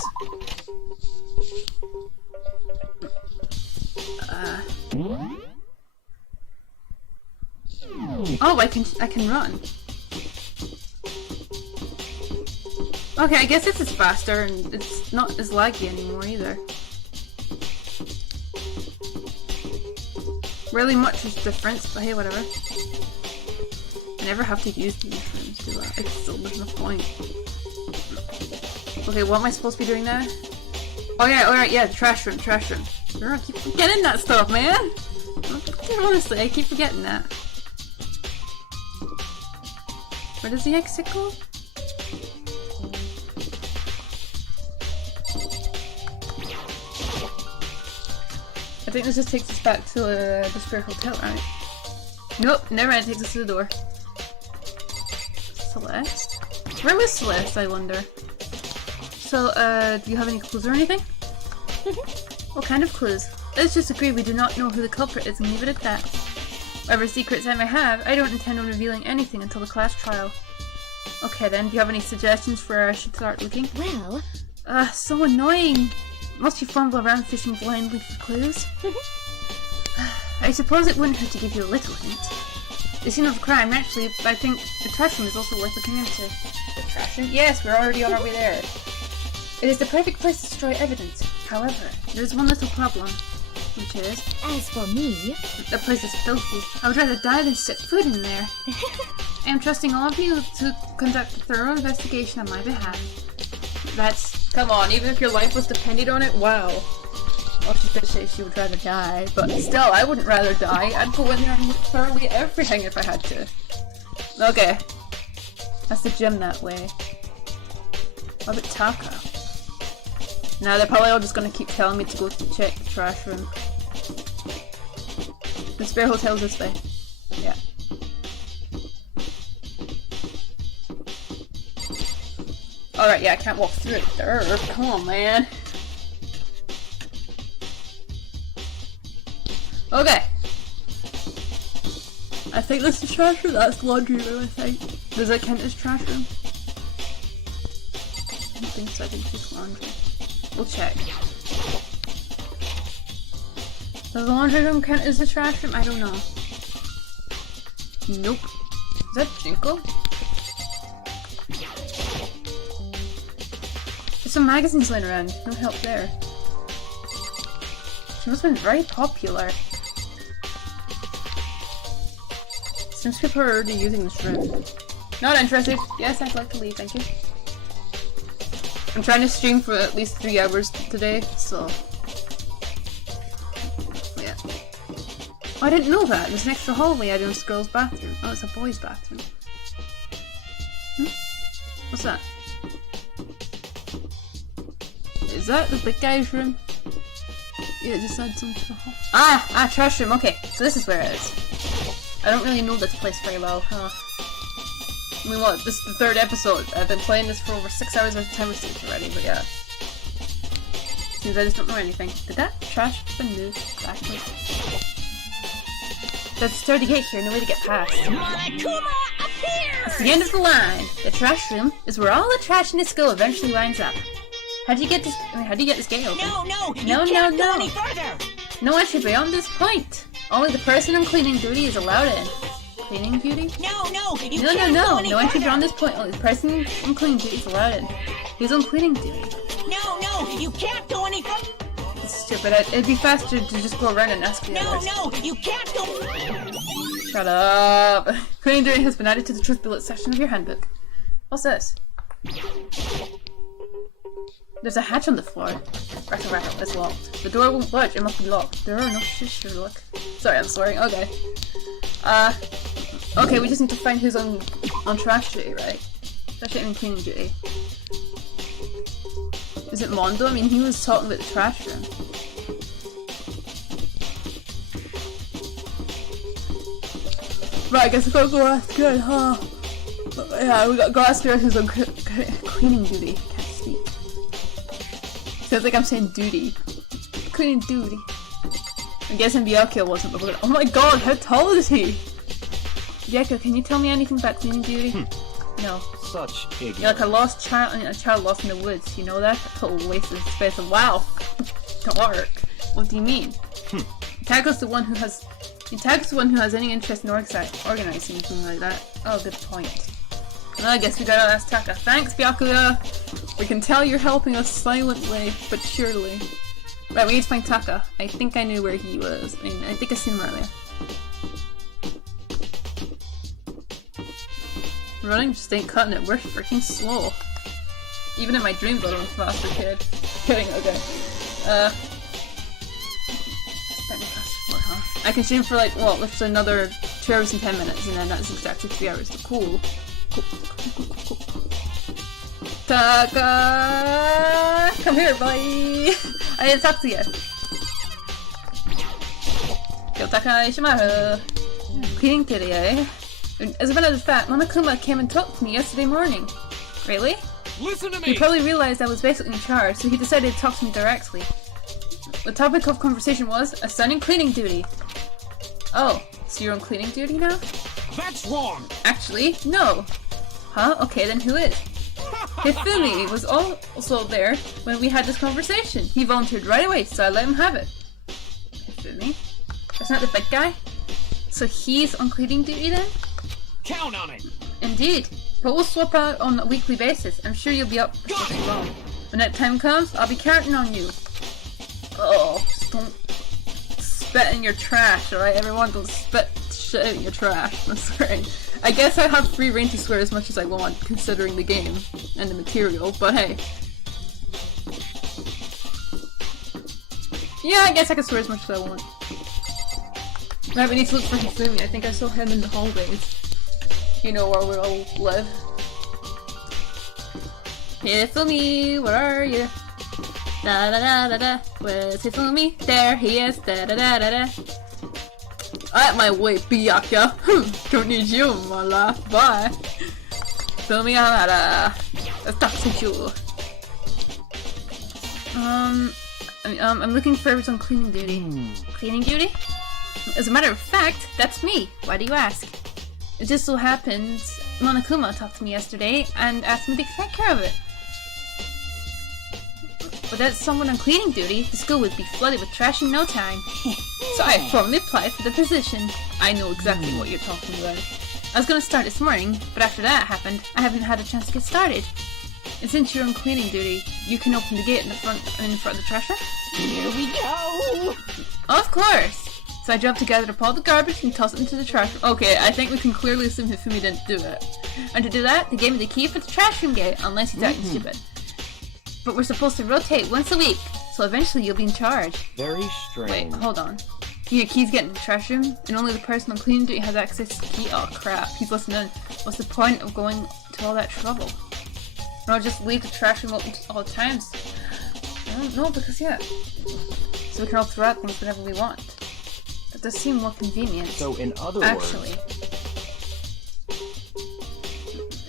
Oh, I can run. Okay, I guess this is faster and it's not as laggy anymore either. Really much is difference, but hey, whatever. I never have to use these rooms, do I? It's still there's no point. Okay, what am I supposed to be doing now? Oh yeah, alright, yeah, trash room. I keep forgetting that stuff, man! Honestly, I keep forgetting that. Where does the exit go? I think this just takes us back to the Spirit Hotel, right? Nope, never mind, it takes us to the door. Celeste? Where was Celeste, I wonder? So, do you have any clues or anything? What kind of clues? Let's just agree we do not know who the culprit is and leave it at that. Whatever secrets I may have, I don't intend on revealing anything until the class trial. Okay then, do you have any suggestions for where I should start looking? Well... So annoying! Must you fumble around fishing blindly for clues? I suppose it wouldn't hurt to give you a little hint. The scene of the crime, actually, I think the trash room is also worth looking into. The trash room? Yes, we're already on our way there. It is the perfect place to destroy evidence. However, there is one little problem. Which is? As for me... The place is filthy. I would rather die than set foot in there. I am trusting all of you to conduct a thorough investigation on my behalf. That's... Come on, even if your life was dependent on it, wow. Well, she did say she would rather die, but still, I wouldn't rather die. I'd go in there and look thoroughly at everything if I had to. Okay. That's the gym that way. What about Taka? Nah, they're probably all just gonna keep telling me to go check the trash room. The Spare Hotel's this way. Yeah. Alright, yeah, I can't walk through it. Come on, man. Okay. I think this is trash room. That's the laundry room, I think. Does that count as trash room? I don't think so. I think it's just laundry. We'll check. Does the laundry room count as the trash room? I don't know. Nope. Is that Jinko? There's some magazines lying around. No help there. She must have been very popular. Since people are already using this room. Not interested. Yes, I'd like to leave, thank you. I'm trying to stream for at least 3 hours today, so... yeah. Oh, I didn't know that. There's an extra hallway out in this girl's bathroom. Oh, it's a boy's bathroom. What's that? Is that the big guy's room? Yeah, it just had some... trash room. Okay, so this is where it is. I don't really know this place very well, huh? I mean, what? This is the 3rd episode. I've been playing this for over 6 hours worth of timer stage already, but yeah. Seems I just don't know anything. Did that trash been moved exactly? That's starting to get here, no way to get past. It's the end of the line. The trash room is where all the trash in this school eventually winds up. How do you get this? How do you get this gate open? No, you can't go any further. No one should be on this point. Only the person on cleaning duty is allowed in. Cleaning duty? No, you No, can't go any no one should be further. on this point. Only the person on cleaning duty is allowed in. Who's on cleaning duty? No, you can't go any further. It's stupid. It'd be faster to just go around and ask the others. No, you can't go. Shut up. Cleaning duty has been added to the truth bullet section of your handbook. What's this? There's a hatch on the floor. Rattle, it's locked. The door won't budge, it must be locked. There are no sure look. Sorry, I'm swearing. Okay. Okay, we just need to find who's on trash duty, right? Trash duty and cleaning duty. Is it Mondo? I mean, he was talking about the trash room. Right, I guess we gotta go ask good, huh? Yeah, we gotta go ask her who's on cleaning duty. Can't speak. Sounds like I'm saying duty. Cleaning duty. I'm guessing Byakuya wasn't, but we're gonna— oh my god, how tall is he? Byakuya, can you tell me anything about cleaning duty? No. Such ignorance. You're like a lost child, a child lost in the woods, you know that? A total waste of space. Wow! Dark. What do you mean? Tako's the one who has He tags the one who has any interest in organizing something like that. Oh, good point. Well, I guess we gotta ask Taka. Thanks, Byakuya! We can tell you're helping us silently, but surely. Right, we need to find Taka. I think I knew where he was. I mean, I think I seen him earlier. Running just ain't cutting it. We're freaking slow. Even in my dreams, I was a faster kid. Kidding, okay. Spending past 4, huh? I can stream for like, well, just another 2 hours and 10 minutes, and then that's exactly 3 hours. Cool. Taka! Come here, buddy! I didn't talk to you. Yo, Taka Ishimaru. Cleaning today, eh? As a matter of fact, Monokuma came and talked to me yesterday morning. Really? Listen to me! He probably realized I was basically in charge, so he decided to talk to me directly. The topic of conversation was assigning cleaning duty. Oh, so you're on cleaning duty now? That's wrong! Actually, no. Huh? Okay, then who is? Hifumi was also there when we had this conversation. He volunteered right away, so I let him have it. Hifumi? That's not the big guy? So he's on cleaning duty then? Count on it! Indeed. But we'll swap out on a weekly basis. I'm sure you'll be up for such as well. When that time comes, I'll be counting on you. Oh, just don't spit in your trash, alright? Everyone, don't spit shit in your trash. I'm sorry. I guess I have free reign to swear as much as I want, considering the game and the material, but hey. Yeah, I guess I can swear as much as I want. Right, we need to look for Hifumi. I think I saw him in the hallways. You know where we all live. Hifumi, where are you? Da da da da da. Where's Hifumi? There he is. Da da da da da. At my way, Byakuya. Don't need you in my life. Bye. Hifumi, let's talk to you. I'm looking for everyone on cleaning duty. Cleaning duty? As a matter of fact, that's me. Why do you ask? It just so happens Monokuma talked to me yesterday and asked me to take care of it. Without someone on cleaning duty, the school would be flooded with trash in no time. So I formally applied for the position. I know exactly what you're talking about. I was gonna start this morning, but after that happened, I haven't had a chance to get started. And since you're on cleaning duty, you can open the gate in front of the trash room? Here we go! Of course! So I jumped to gather up all the garbage and toss it into the trash room. Okay, I think we can clearly assume Hifumi didn't do it. And to do that, they gave me the key for the trash room gate, unless he's acting stupid. But we're supposed to rotate once a week, so eventually you'll be in charge. Very strange. Wait, hold on. Your keys get in the trash room, and only the person on cleaning duty has access to the key? Oh crap, he's listening in. What's the point of going to all that trouble? And I'll just leave the trash room open all the times. I don't know, because yeah. So we can all throw out things whenever we want. That does seem more convenient. So in other actually.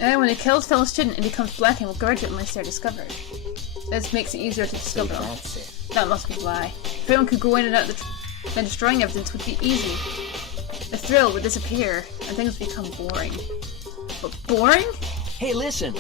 And when it kills fellow student, it becomes black and will guard it unless they're discovered. This makes it easier to discover them. That's it. That must be why. If everyone could go in and out then destroying evidence would be easy. The thrill would disappear, and things would become boring. But boring? Hey, listen.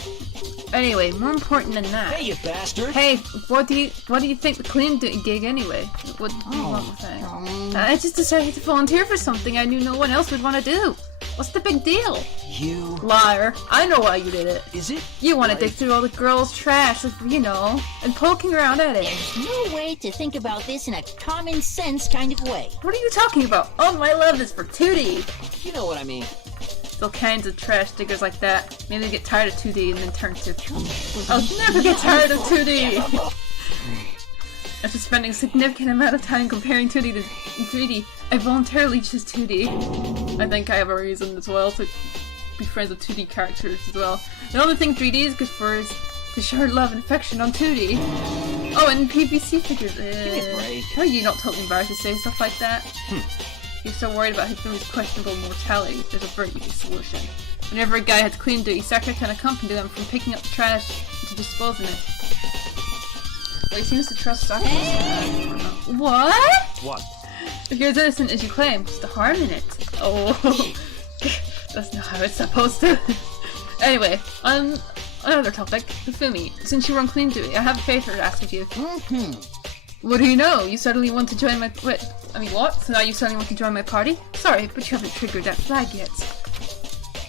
Anyway, more important than that. Hey, you bastard. Hey, what do you think the cleaning duty gig anyway? What do you want with that? I just decided to volunteer for something I knew no one else would want to do. What's the big deal? You... Liar. I know why you did it. Is it? You want to dig through all the girls' trash, like, you know, and poking around at it. There's no way to think about this in a common sense kind of way. What are you talking about? All my love is for 2D. You know what I mean. All kinds of trash diggers like that. Maybe they get tired of 2D and then turn to... I'll never get tired of 2D! After spending a significant amount of time comparing 2D to 3D, I voluntarily choose 2D. I think I have a reason as well to be friends with 2D characters as well. The only thing 3D is good for is to share love and affection on 2D. Oh, and PVC figures. Give me a break. How are you not totally embarrassed to say stuff like that? You're so worried about Hifumi's questionable mortality. There's a very easy solution. Whenever a guy has clean duty, Sakura can accompany them from picking up the trash to disposing it. Well, he seems to trust Sakura. What? What? If you're as innocent as you claim, what's the harm in it? Oh, that's not how it's supposed to. Anyway, on another topic, Hifumi, since you were on clean duty, I have a favor to ask of you. What do you know? You suddenly want to join my... Wait, I mean, what? So now you suddenly want to join my party? Sorry, but you haven't triggered that flag yet.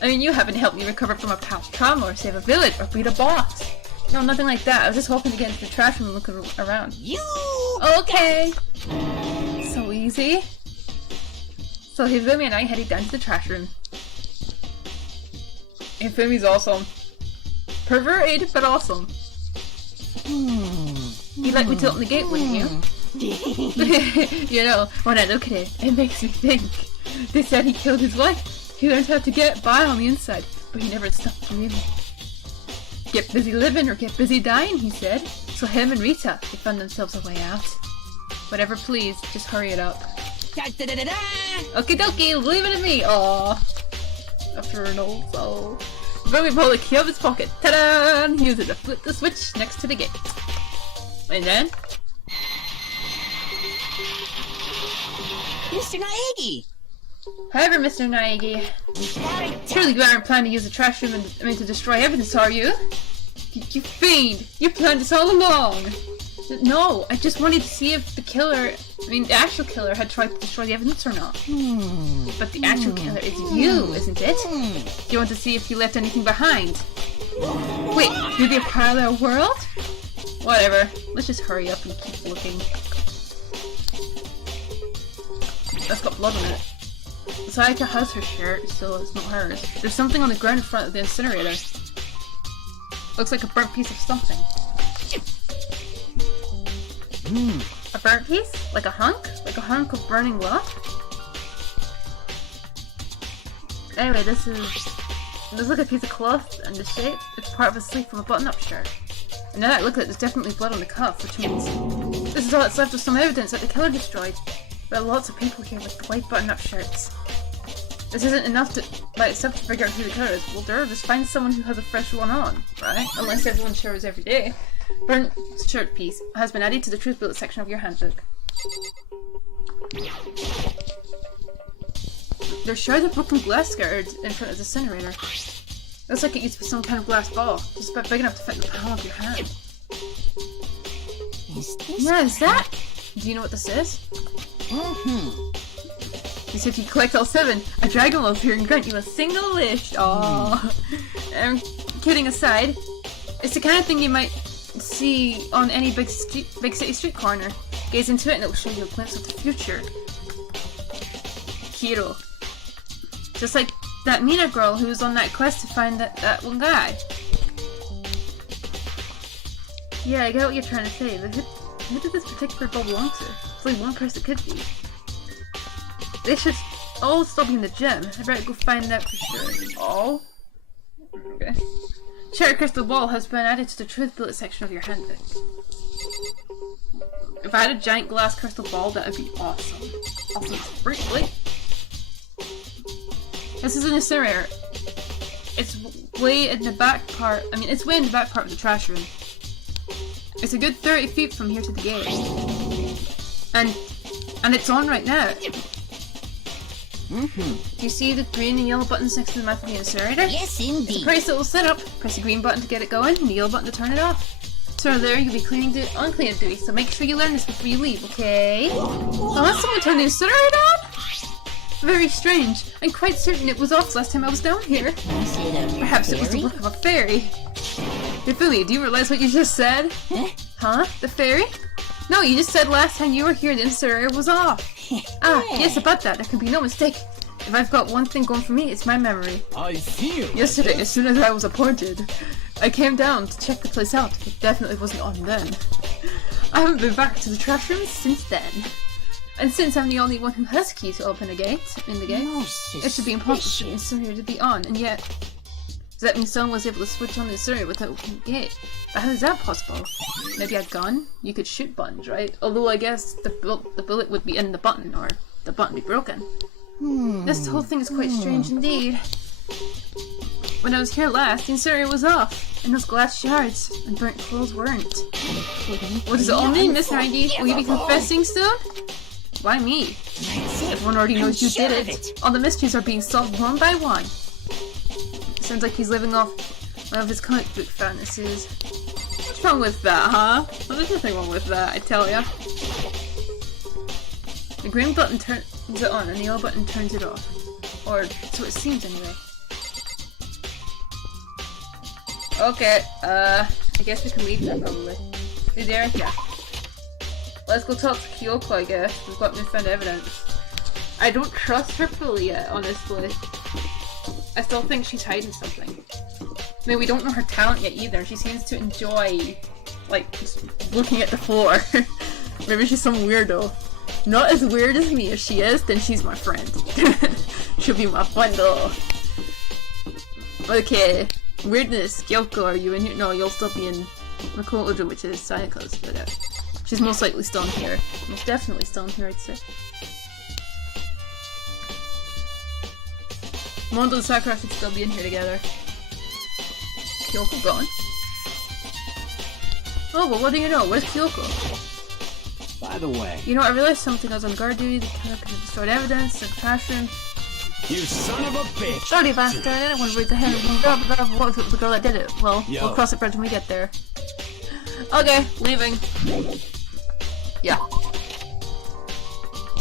I mean, you haven't helped me recover from a past trauma or save a village or beat a boss. No, nothing like that. I was just hoping to get into the trash room and look around. You. Okay. So easy. So Hifumi and I headed down to the trash room. Hifumi's awesome. Perverted, but awesome. You'd like me to open the gate, wouldn't you? You know, when I look at it, it makes me think. They said he killed his wife. He learned how to get by on the inside, but he never stopped dreaming. Get busy living or get busy dying, he said. So him and Rita, they found themselves a way out. Whatever, please, just hurry it up. Okie dokie, leave it to me. Aww. After an old soul. Then we pull the key out of his pocket. Ta-da! And he uses it to flip the switch next to the gate. And then... Mr. Naegi! However, Mr. Naegi, surely you aren't planning to use the trash room to destroy evidence, are you? You fiend! You planned this all along! No, I just wanted to see if the actual killer had tried to destroy the evidence or not. But the actual killer is you, isn't it? You want to see if you left anything behind? Wait, maybe a parallel world? Whatever, let's just hurry up and keep looking. That's got blood on it. Sayaka has her shirt, so it's not hers. There's something on the ground in front of the incinerator. Looks like a burnt piece of something. A burnt piece? Like a hunk? Like a hunk of burning what? Anyway, this looks like a piece of cloth and the shape. It's part of a sleeve from a button-up shirt. And now that I look at it, there's definitely blood on the cuff, which means this is all that's left of some evidence that the killer destroyed. There are lots of people here with white button-up shirts. This isn't enough by itself to figure out who the killer is. Well, just find someone who has a fresh one on, right? Unless everyone showers every day. Burnt shirt piece has been added to the truth bullet section of your handbook. There's shards of broken glass scattered in front of the incinerator. Looks like it used to be some kind of glass ball, just about big enough to fit in the palm of your hand. Is this? Yeah, is that? Do you know what this is? He said if you collect all 7, a dragon will appear and grant you a single wish. Aww. Kidding aside, it's the kind of thing you might see on any big city street corner. Gaze into it and it will show you a glimpse of the future. Hero. Just like that Mina girl who was on that quest to find that one guy. Yeah, I get what you're trying to say, but who did this particular ball belong to? It's only one person it could be. They should all still be in the gym. I better go find that for sure. Oh? Okay. Cherry crystal ball has been added to the truth bullet section of your handbook. If I had a giant glass crystal ball, that would be awesome. Awesome. Really? This is an incinerator. It's way in the back part. It's way in the back part of the trash room. It's a good 30 feet from here to the gate. And it's on right now. Do you see the green and yellow buttons next to the mouth of the incinerator? Yes, indeed. It's a pretty simple setup. Press the green button to get it going, and the yellow button to turn it off. So there you'll be uncleaning duty, so make sure you learn this before you leave, okay? Oh, has someone turned the incinerator on? Very strange. I'm quite certain it was off last time I was down here. Is it a Perhaps it was the fairy? work of a fairy. Hifumi, do you realize what you just said? Huh? The fairy? No, you just said last time you were here the incinerator was off. Yes, about that. There can be no mistake. If I've got one thing going for me, it's my memory. I feel. Yesterday, as soon as I was appointed, I came down to check the place out. It definitely wasn't on then. I haven't been back to the trash room since then. And since I'm the only one who has a key to open a gate, No it should be impossible for the suspicion. incinerator to be on, and yet... Does that mean someone was able to switch on the incinerator without opening the gate? But how is that possible? Maybe a gun? You could shoot buttons, right? Although I guess the bullet would be in the button, or the button be broken. This whole thing is quite strange indeed. When I was here last, the incinerator was off, and those glass shards and burnt clothes weren't. What does it all mean, Miss Heidi? Will you be confessing soon? Why me? Everyone already knows you did it. All the mysteries are being solved one by one. Sounds like he's living off one of his comic book fantasies. What's wrong with that, huh? Well, there's nothing wrong with that, I tell ya. The green button turns it on and the yellow button turns it off. Or, so it seems anyway. Okay, I guess we can leave there probably. You there? Yeah. Let's go talk to Kyoko, I guess. We've got newfound evidence. I don't trust her fully yet, honestly. I still think she's hiding something. I mean, we don't know her talent yet either. She seems to enjoy, like, just looking at the floor. Maybe she's some weirdo. Not as weird as me. If she is, then she's my friend. She'll be my friend though. Okay. Weirdness. Kyoko, are you in here? No, you'll still be in Makoto, which is Sayaka's, but she's most likely still in here. Most definitely still in here, I'd say. Mondo and Sakura should still be in here together. Kyoko gone? Oh, well, what do you know? Where's Kyoko? By the way, You know, I realized something. I was on guard duty. The killer could have destroyed evidence in the classroom. you son of a bitch! Sorry, bastard. I didn't want to break the hand. What if it was the girl that did it? Well, Yo. we'll cross the bridge when we get there. Okay, leaving. Yeah.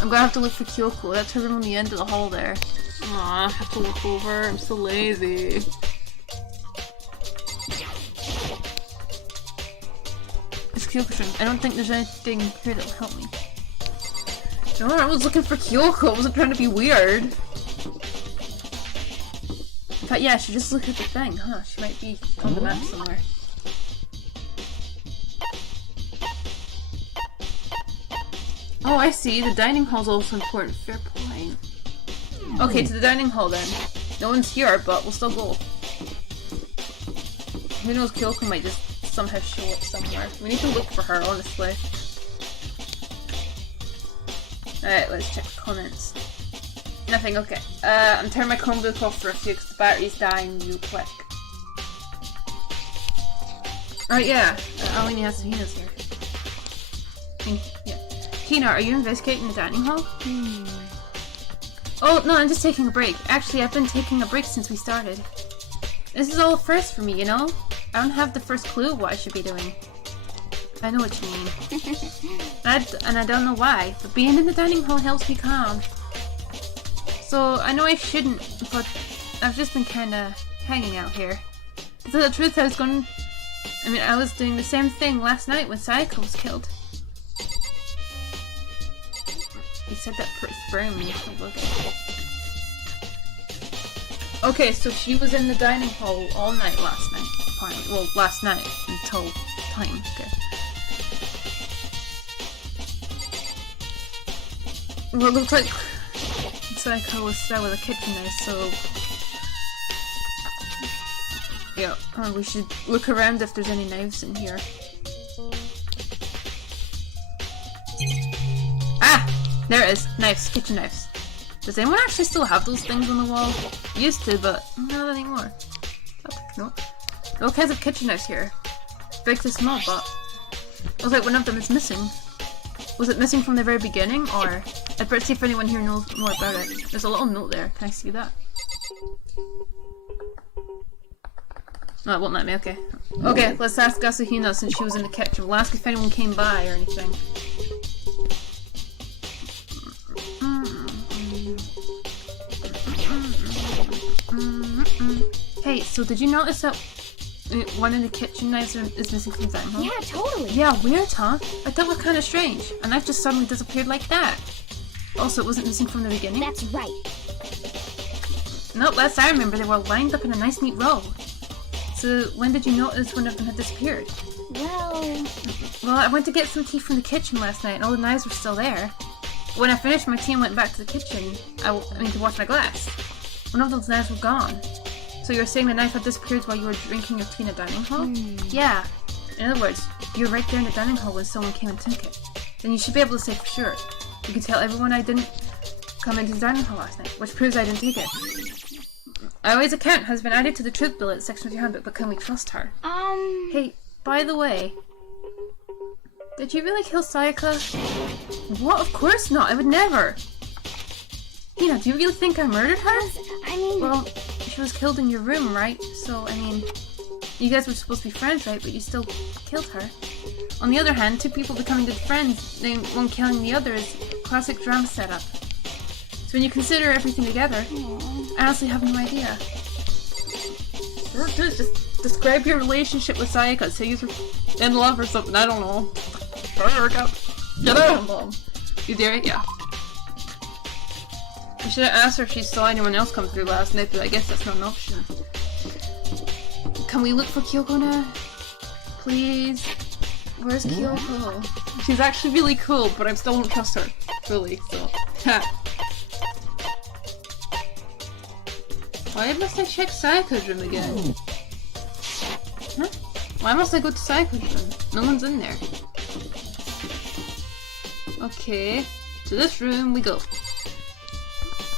I'm gonna have to look for Kyoko. That's her room on the end of the hall there. Aw, I have to look over. I'm so lazy. It's Kyoko's room. I don't think there's anything here that'll help me. No, I was looking for Kyoko. I wasn't trying to be weird. In fact, yeah, I should just look at the thing, huh? She might be on the map somewhere. Oh, I see. The dining hall's also important. Fair point. Okay, to the dining hall then. No one's here, but we'll still go. Who knows, Kyoko might just somehow show up somewhere. We need to look for her, honestly. Alright, let's check the comments. Nothing, okay. I'm turning my Chromebook off for a few because the battery's dying real quick. Alright, yeah. Alini has Hina's here. Yeah. Hina, are you investigating the dining hall? Oh, no, I'm just taking a break. Actually, I've been taking a break since we started. This is all a first for me, you know? I don't have the first clue what I should be doing. I know what you mean. And I don't know why, but being in the dining hall helps me calm. So, I know I shouldn't, but I've just been kinda hanging out here. To tell the truth, I was doing the same thing last night when Sayaka was killed. He said that spurring me. Okay, so she was in the dining hall all night last night. Apparently. Well, last night until time. Okay. Well, it looks like Sayaka was stabbed with a kitchen knife, so yeah, we should look around if there's any knives in here. Ah! There it is. Knives. Kitchen knives. Does anyone actually still have those things on the wall? Used to, but not anymore. No. All kinds of kitchen knives here. Big to small, but it looks like one of them is missing. Was it missing from the very beginning, or I'd better see if anyone here knows more about it. There's a little note there. Can I see that? No, it won't let me. Okay. Okay, let's ask Asuhina since she was in the kitchen. We'll ask if anyone came by or anything. Hey, so did you notice that one of the kitchen knives is missing from the dining hall? Yeah, totally. Yeah, weird, huh? I thought it was kind of strange. A knife just suddenly disappeared like that. Also, it wasn't missing from the beginning? That's right. Nope, last I remember, they were lined up in a nice neat row. So, when did you notice one of them had disappeared? Well, I went to get some tea from the kitchen last night and all the knives were still there. But when I finished my tea and went back to the kitchen, I mean to wash my glass, one of those knives were gone. So you're saying the knife had disappeared while you were drinking your tea in the dining hall? Yeah. In other words, you were right there in the dining hall when someone came and took it. Then you should be able to say for sure. You can tell everyone I didn't come into the dining hall last night, which proves I didn't take it. Always account has been added to the truth bullet section of your handbook, but can we trust her? Hey, by the way, did you really kill Sayaka? What? Of course not. I would never. Hina, do you really think I murdered her? I mean... Well, she was killed in your room, right? So, I mean... You guys were supposed to be friends, right? But you still killed her. On the other hand, two people becoming good friends, then one killing the other is classic drama setup. So when you consider everything together, I honestly have no idea. Just describe your relationship with Sayaka. Say you're in love or something. I don't know. Get out, Mom. You dare it? Yeah. You should have asked her if she saw anyone else come through last night, but I guess that's not an option. Can we look for Kyoko now? Please? Where's Kyoko? She's actually really cool, but I still don't trust her fully, so. Why must I check Sayaka's room again? Huh? Why must I go to Sayaka's room? No one's in there. Okay, to this room we go.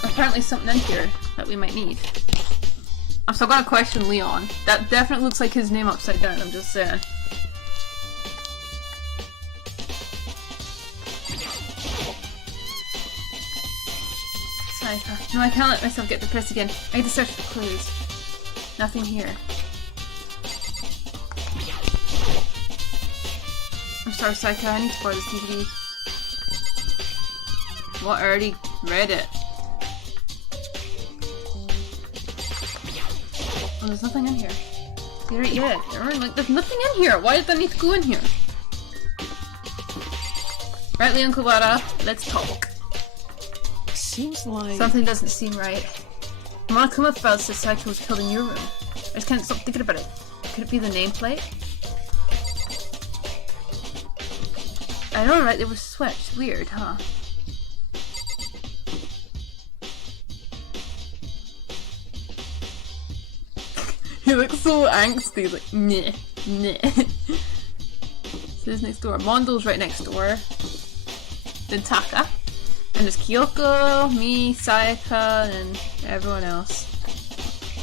Apparently something in here that we might need. I've still got to question Leon. That definitely looks like his name upside down, I'm just saying. Sayaka. No, I can't let myself get depressed again. I need to search for clues. Nothing here. I'm sorry, Sayaka, I need to borrow this DVD. What? I already read it. Oh, there's nothing in here. Yeah, like, there's nothing in here! Why did I need to go in here? Right, Leon Kubata, let's talk. Seems like... Something doesn't seem right. Monokuma felt says Sayaka was killed in your room. I just can't stop thinking about it. Could it be the nameplate? I know, right? They were switched. Weird, huh? He looks so angsty. He's like, meh, meh. So he's next door. Mondo's right next door. Then Taka. And there's Kyoko, me, Sayaka, and everyone else.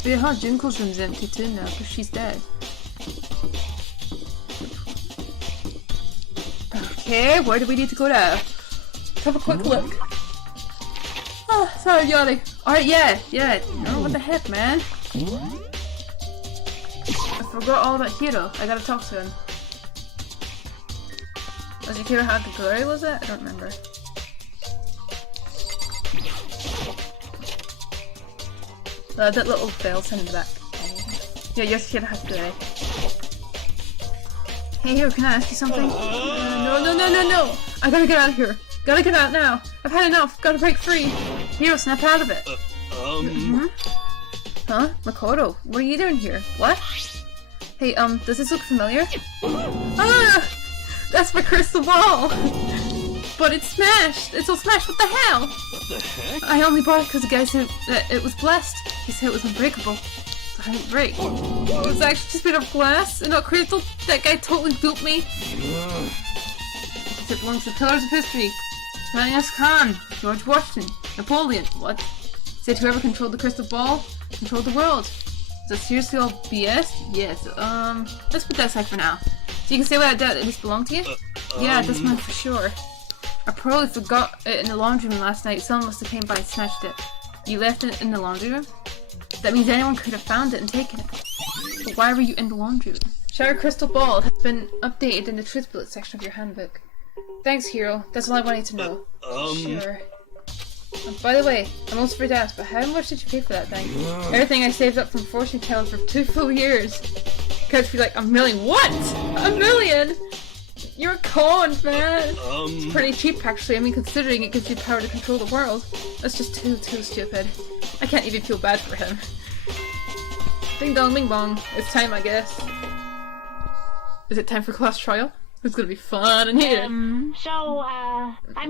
But yeah, Junko's room's empty too now because she's dead. Okay, where do we need to go now? Let's have a quick look. Oh, sorry, yawning. Alright, yeah. No, what the heck, man? I forgot all about Hiro. I gotta talk to him. Was it Hiro Hakaguri, was it? I don't remember. That little bell sound in the back. Yeah, yes, Hiro Hakaguri. Hey Hiro, can I ask you something? No. I gotta get out of here. Gotta get out now. I've had enough. Gotta break free. Hiro, snap out of it. Huh? Makoto, what are you doing here? What? Hey, does this look familiar? Ah! That's my crystal ball! But it's smashed! It's all smashed, what the hell? What the heck? I only bought it because the guy said that it was blessed. He said it was unbreakable. So I didn't break. It was actually just made of glass and not crystal. That guy totally duped me. It belongs to the pillars of history. Genghis Khan, George Washington, Napoleon. What? Said whoever controlled the crystal ball controlled the world. Is that seriously all BS? Yes. Let's put that aside for now. So you can say without doubt that this belonged to you? Yeah, that's mine for sure. I probably forgot it in the laundry room last night. Someone must have came by and snatched it. You left it in the laundry room? That means anyone could have found it and taken it. But why were you in the laundry room? Shower crystal ball has been updated in the truth bullet section of your handbook. Thanks, Hiro. That's all I wanted to know. Sure. By the way, I almost forgot to ask, but how much did you pay for that thing? Everything I saved up from fortune telling for 2 full years. Could be like, $1 million. What? $1 million? You're a con, man. It's pretty cheap, actually. I mean, considering it gives you the power to control the world. That's just too stupid. I can't even feel bad for him. Ding dong, bing bong. It's time, I guess. Is it time for class trial? It's gonna be fun in here. I'm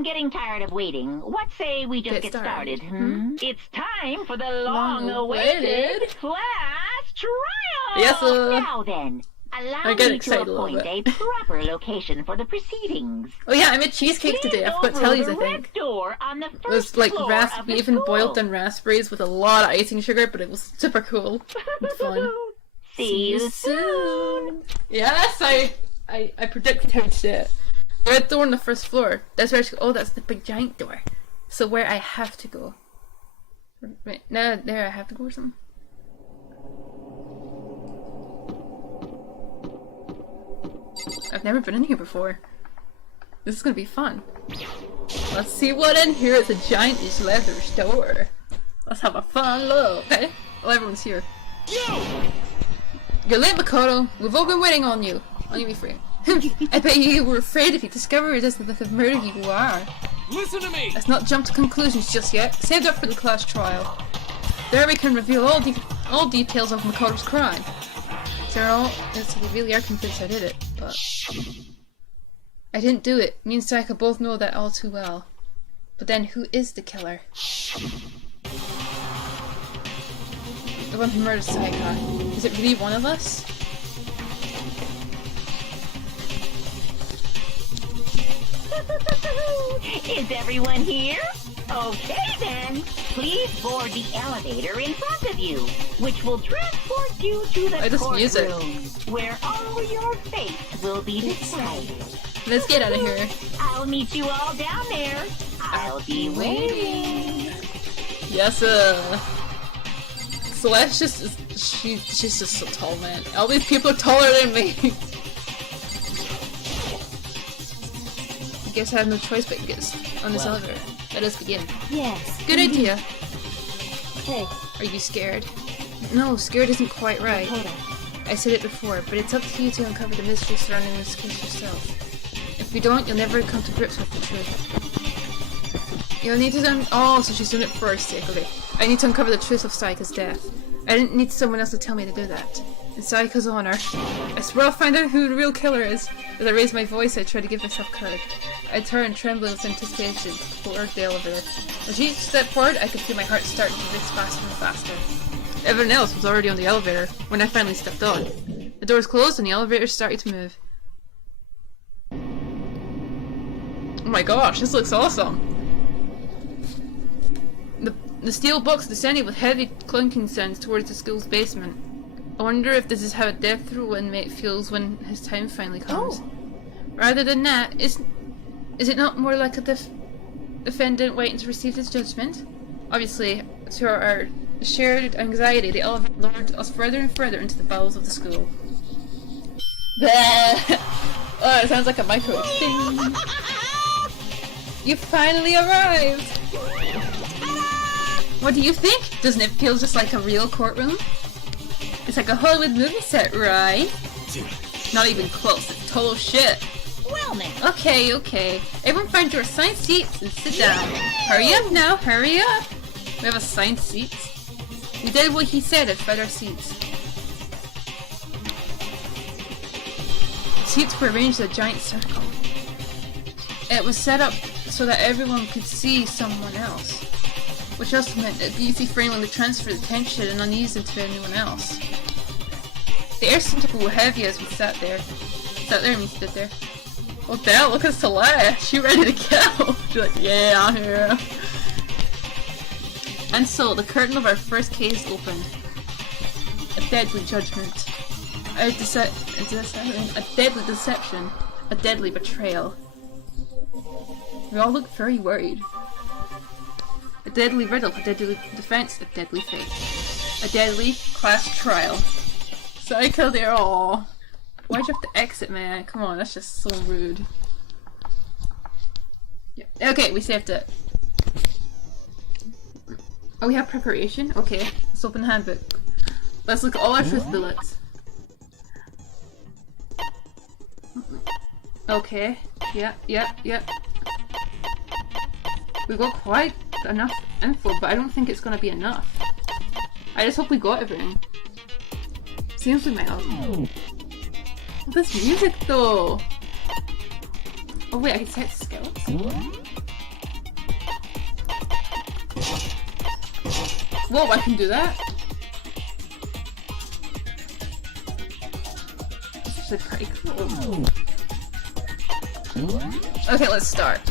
getting tired of waiting. What say we just get started? It's time for the long-awaited class trial! Yes, Now then, allow I get me excited to a little appoint a bit. proper location for the proceedings. Oh yeah, I made cheesecake today. I forgot to tell you, I think. Door on the It was first like floor of the even school. boiled down raspberries with a lot of icing sugar, but it was super cool and fun. See you soon. Yes, I predicted how to do it. The red door on the first floor. That's where I should go. Oh, that's the big giant door. So where I have to go. Right, now there I have to go or something. I've never been in here before. This is gonna be fun. Let's see what in here. It's a giant-ish leather store. Let's have a fun look, okay? Well, everyone's here. You're late, Makoto. We've all been waiting on you. On you, be free. I bet you were afraid if you discovered it isn't the murder you are. Listen to me! Let's not jump to conclusions just yet. Save it up for the class trial. There we can reveal all details of Makoto's crime. So they really are convinced I did it, but I didn't do it. Me and Saika both know that all too well. But then, who is the killer? The one who murdered Saika. Is it really one of us? Is everyone here? Okay then. Please board the elevator in front of you, which will transport you to the courtroom, where all your fate will be decided. Let's get out of here. I'll meet you all down there. I'll be waiting. Yes, Celeste she's just so tall, man. All these people are taller than me. I guess I have no choice but to get on this elevator. Let us begin. Yes. Good idea. Hey, Are you scared? No, scared isn't quite right. Makoto. I said it before, but it's up to you to uncover the mystery surrounding this case yourself. If you don't, you'll never come to grips with the truth. You'll need to oh, so she's doing it for our sake. Okay. I need to uncover the truth of Saika's death. I didn't need someone else to tell me to do that. In Saika's honor, I swear I'll find out who the real killer is. As I raised my voice, I tried to give myself courage. I turned, trembling with anticipation, toward the elevator. As each step forward, I could feel my heart start to race faster and faster. Everyone else was already on the elevator when I finally stepped on. The doors closed and the elevator started to move. Oh my gosh, this looks awesome! The steel box descended with heavy clunking sounds towards the school's basement. I wonder if this is how a death row inmate feels when his time finally comes. Oh. Rather than that, is it not more like a defendant waiting to receive his judgment? Obviously, to our shared anxiety, the elevator lured us further and further into the bowels of the school. Oh, it sounds like a microwave. Ding. You finally arrived! What do you think? Doesn't it feel just like a real courtroom? It's like a Hollywood movie set, right? Not even close, it's total shit. Well now. Okay. Everyone find your assigned seats and sit down. Hurry up now, hurry up! We have assigned seats. We did what he said and found our seats. The seats were arranged in a giant circle. It was set up so that everyone could see someone else, which also meant it'd be easy for anyone to transfer the tension and unease into anyone else. The air seemed to go heavy as we sat there and we stood there. Oh damn, look at Celeste, she ready to go! She's like, yeah, I'm here. And so, the curtain of our first case opened. A deadly judgment. A deadly deception. A deadly betrayal. We all looked very worried. A deadly riddle, a deadly defense, a deadly fate. A deadly class trial. Saika there, aww. Why'd you have to exit, man? Come on, that's just so rude. Yeah. Okay, we saved it. Oh, we have preparation? Okay, let's open the handbook. Let's look at all our truth bullets. Okay, yeah. We got quite enough info, but I don't think it's gonna be enough. I just hope we got everything. Seems we might have. Oh, this music though! Oh wait, I can set skills? Whoa, I can do that? This is actually pretty cool. Okay, let's start.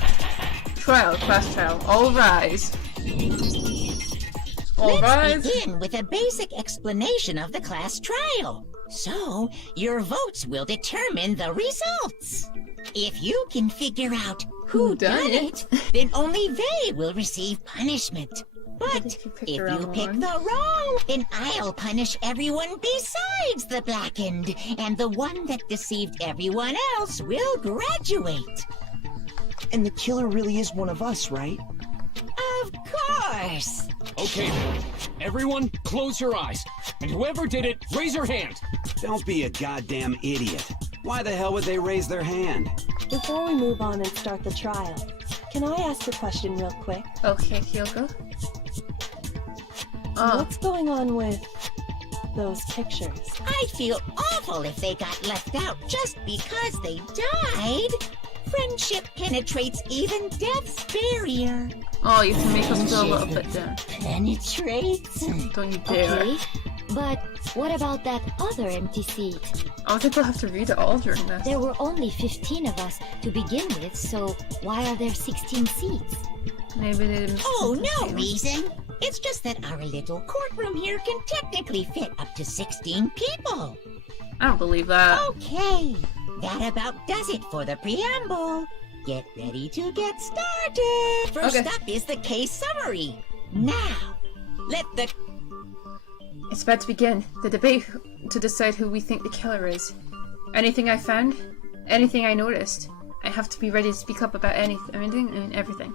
Trial, class trial. All rise. All rise. Let's begin with a basic explanation of the class trial. So, your votes will determine the results. If you can figure out who done it, then only they will receive punishment. But If you pick if the you wrong pick one. the wrong, then I'll punish everyone besides the blackened, and the one that deceived everyone else will graduate. And the killer really is one of us, right? Of course. Okay then. Everyone, close your eyes. And whoever did it, raise your hand. Don't be a goddamn idiot. Why the hell would they raise their hand? Before we move on and start the trial, can I ask a question real quick? Okay, Kyoko. Oh, What's going on with those pictures? I'd feel awful if they got left out just because they died. Friendship penetrates even death's barrier. oh, you can make us feel a little bit down. Penetrates? Don't you dare. Okay, but what about that other empty seat? I don't think we'll have to read it all during this. There were only 15 of us to begin with, so why are there 16 seats? Maybe they didn't. Oh, no reason. It's just that our little courtroom here can technically fit up to 16 people. I don't believe that. Okay, that about does it for the preamble. Get ready to get started. First Okay. up is the case summary. Now, let the... It's about to begin. The debate to decide who we think the killer is. Anything I found, anything I noticed. I have to be ready to speak up about anything and everything.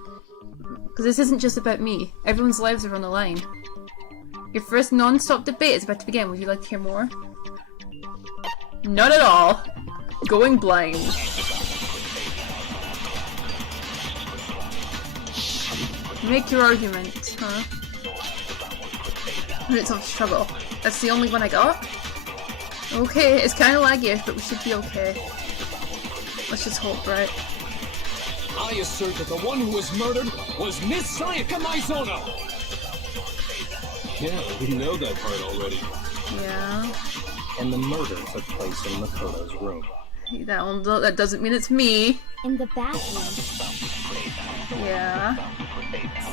Because this isn't just about me. Everyone's lives are on the line. Your first non-stop debate is about to begin. Would you like to hear more? Not at all. Going blind. Make your argument, huh? Minutes of struggle. That's the only one I got? Okay, it's kinda laggy, but we should be okay. Let's just hope, right? I assert that the one who was murdered was Miss Sayaka Maizono. Yeah, we know that part already. Yeah. And the murder took place in Makoto's room. That doesn't mean it's me. In the bathroom. Yeah.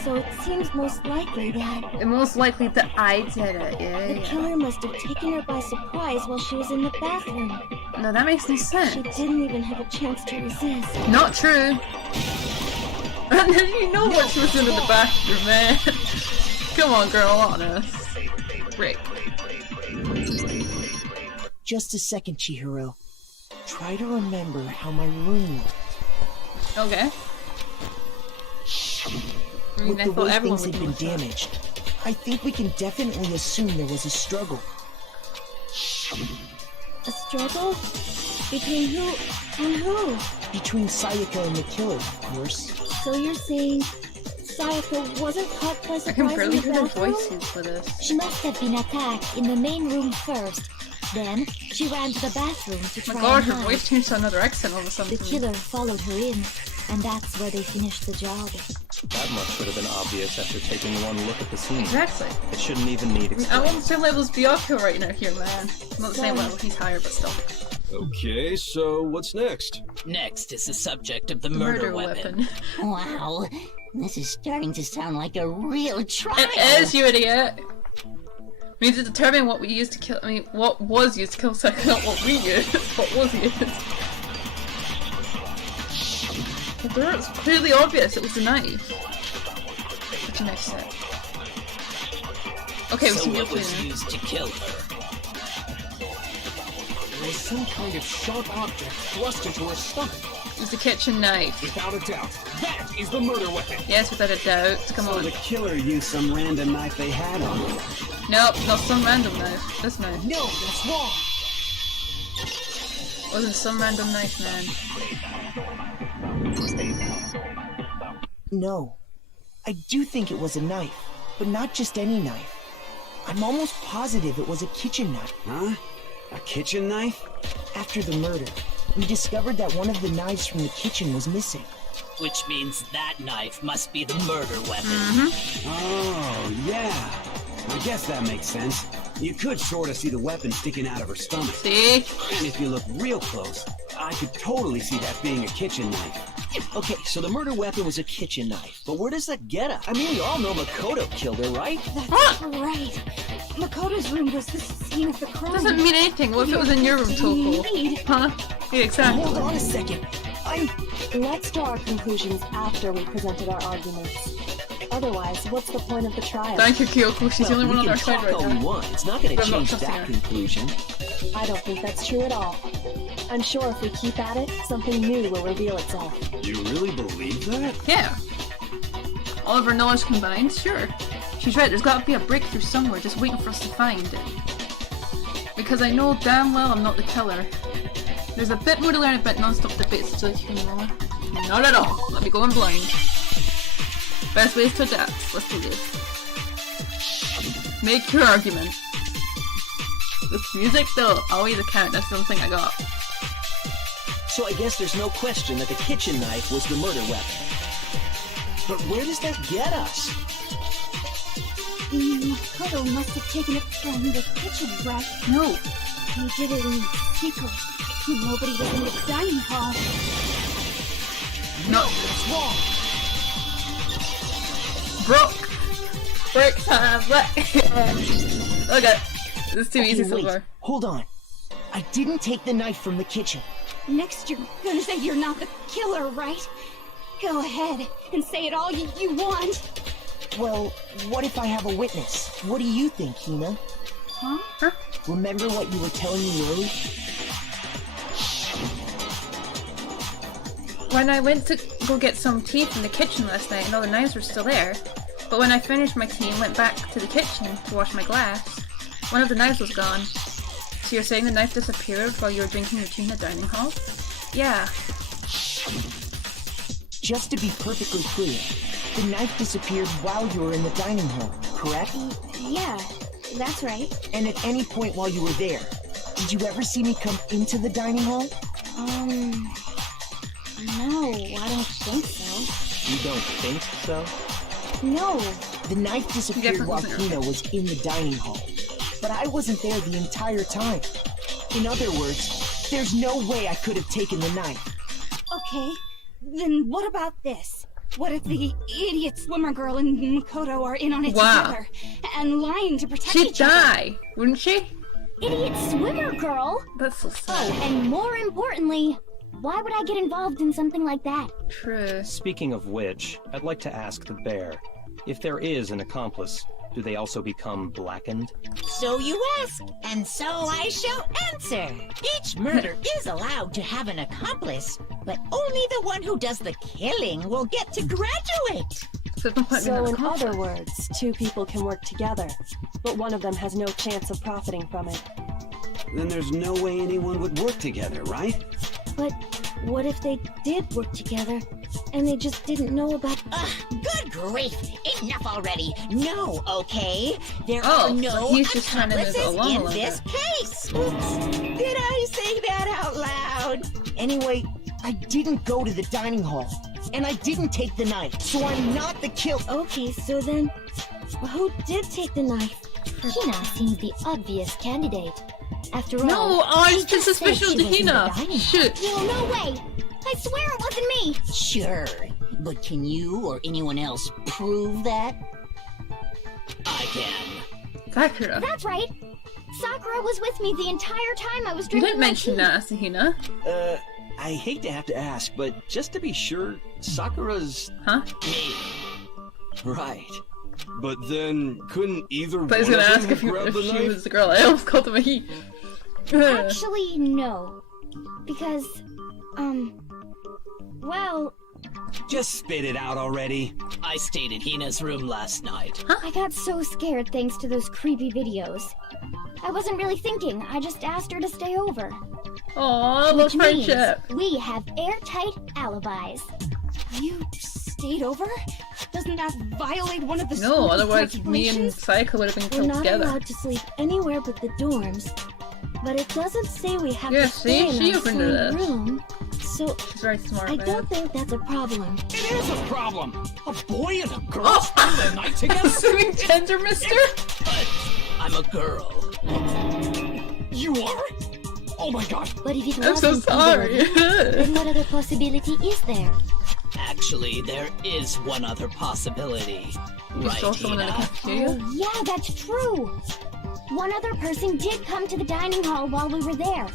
So it seems most likely that And most likely that I did it. the Yeah. killer must have taken her by surprise while she was in the bathroom. No, that makes no She sense. didn't even have a chance to resist. Not true. And then you know what she was doing in the bathroom, man. Come on, girl, honest. Rick. Just a second, Chihiro. Try to remember how my room looked. Okay. I mean, With I the thought way everyone things would had been know that. damaged, I think we can definitely assume there was a struggle. A struggle? Between who and who? Between Sayaka and the killer, of course. So you're saying Sayaka wasn't caught by I surprise can in barely the hear their bathroom? voices for this. She must have been attacked in the main room first. Then she ran to the bathroom to Oh try my god, and her hide. voice changed to another accent all of a sudden. The killer followed her in, and that's where they finished the job. That much should have been obvious after taking one look at the scene. Exactly. It shouldn't even need I explaining. want the same level as Byakuya right now here, man. I'm not the same Sorry. level, he's higher, but still. Okay, so what's next? Next is the subject of the Murder murder weapon. Wow, this is starting to sound like a real trial. It is, you idiot! We need to determine what we used to kill. I mean, what was used to kill Sayaka, not what we used. What was used? It's clearly obvious it was a knife. What's your next step? Okay, So we what can was go used to kill her? There was some kind of sharp object thrust into her stomach. It was the kitchen knife. Without a doubt, that is the murder weapon. Yes, without a doubt. Come So on. the killer used some random knife they had on him. Nope, not some random knife. This knife. No, that's wrong. Wasn't some random knife, man. No. I do think it was a knife, but not just any knife. I'm almost positive it was a kitchen knife. Huh? A kitchen knife? After the murder, we discovered that one of the knives from the kitchen was missing. Which means that knife must be the murder weapon. Oh, yeah. I guess that makes sense. You could sort of see the weapon sticking out of her stomach. See? And if you look real close, I could totally see that being a kitchen knife. Okay, so the murder weapon was a kitchen knife, but where does that get us? I mean, we all know Makoto killed her, right? That's right. Makoto's room was the scene of the crime. Doesn't mean anything. What if it was in your room, Toko? Huh? Yeah, exactly. Hold on a second. Let's draw our conclusions after we presented our arguments. Otherwise, what's the point of the trial? Thank you, Kyoko. She's the only one on our side right all we now. want. It's not going to But I'm not change trusting that her. conclusion. I don't think that's true at all. I'm sure if we keep at it, something new will reveal itself. You really believe that? Yeah. All of our knowledge combined, sure. She's right, there's gotta be a breakthrough somewhere just waiting for us to find it. Because I know damn well I'm not the killer. There's a bit more to learn about non-stop debates to you know. Not at all. Let me go in blind. Best ways to adapt. Let's do this. Make your argument. With music though, I'll either count. That's the only thing I got. So I guess there's no question that the kitchen knife was the murder weapon. But where does that get us? Makoto must have taken it from the kitchen, right? No. He did it in secret. Nobody was in the dining hall. No. That's wrong. Broke. Break time. Okay. This is too easy so wait. far. Hold on. I didn't take the knife from the kitchen. Next, you're gonna say you're not the killer, right? Go ahead and say it all you want. Well, what if I have a witness? What do you think, Hina? Huh? Remember what you were telling me earlier? When I went to go get some tea from the kitchen last night and all the knives were still there, but when I finished my tea and went back to the kitchen to wash my glass, one of the knives was gone. So you're saying the knife disappeared while you were drinking your tea in the dining hall? Yeah. Just to be perfectly clear, the knife disappeared while you were in the dining hall, correct? Yeah, that's right. And at any point while you were there, did you ever see me come into the dining hall? No, I don't think so. You don't think so? No. The knife disappeared while Hina was in the dining hall, but I wasn't there the entire time. In other words, there's no way I could have taken the knife. Okay, then what about this? What if the idiot swimmer girl and Makoto are in on it together and lying to protect She'd each other? die, wouldn't she? Idiot swimmer girl? That's so sad. Oh, and more importantly, why would I get involved in something like that? True. Speaking of which, I'd like to ask the bear, if there is an accomplice, do they also become blackened? So you ask, and so I shall answer. Each murder is allowed to have an accomplice, but only the one who does the killing will get to graduate. So in other words, two people can work together, but one of them has no chance of profiting from it. Then there's no way anyone would work together, right? But what if they did work together and they just didn't know about... Good grief! Enough already! No, okay? There Oh, are no so he's just trying to move it accomplices along a in little this bit. case! Oops! Did I say that out loud? Anyway, I didn't go to the dining hall, and I didn't take the knife, so I'm not the killer. Okay, so then, who did take the knife? Hina seems the obvious candidate. After all, No, I'm just suspicious of Hina. Shoot. No way! I swear it wasn't me! Sure, but can you or anyone else prove that? I can. Sakura. That's right! Sakura was with me the entire time I was You drinking didn't my mention tea. that, Asahina. I hate to have to ask, but just to be sure, Sakura's... Huh? Me. Right. But then, couldn't either But I was one gonna of ask them if, you, grab if the she knife? was the girl. I almost called him a he. Actually, no. Because, well... Just spit it out already. I stayed in Hina's room last night. I got so scared thanks to those creepy videos. I wasn't really thinking, I just asked her to stay over. Aww, love Which means friendship. we have airtight alibis. You stayed over? Doesn't that violate one of the No, school's otherwise me and regulations? Sayaka would have been We're killed not together. allowed to sleep anywhere but the dorms. But it doesn't say we have Yeah, to stay see? in She our opened same it. room. So She's very smart, I man. don't think that's a problem. It is a problem. A boy and a girl Oh! spend the night together. Assuming gender, mister? But I'm a girl. You are? Oh my god. But if it I'm so wasn't sorry. either, then what other possibility is there? Actually, there is one other possibility. You Right, saw someone in the Hina? cafeteria? Oh, yeah, that's true. One other person did come to the dining hall while we were there.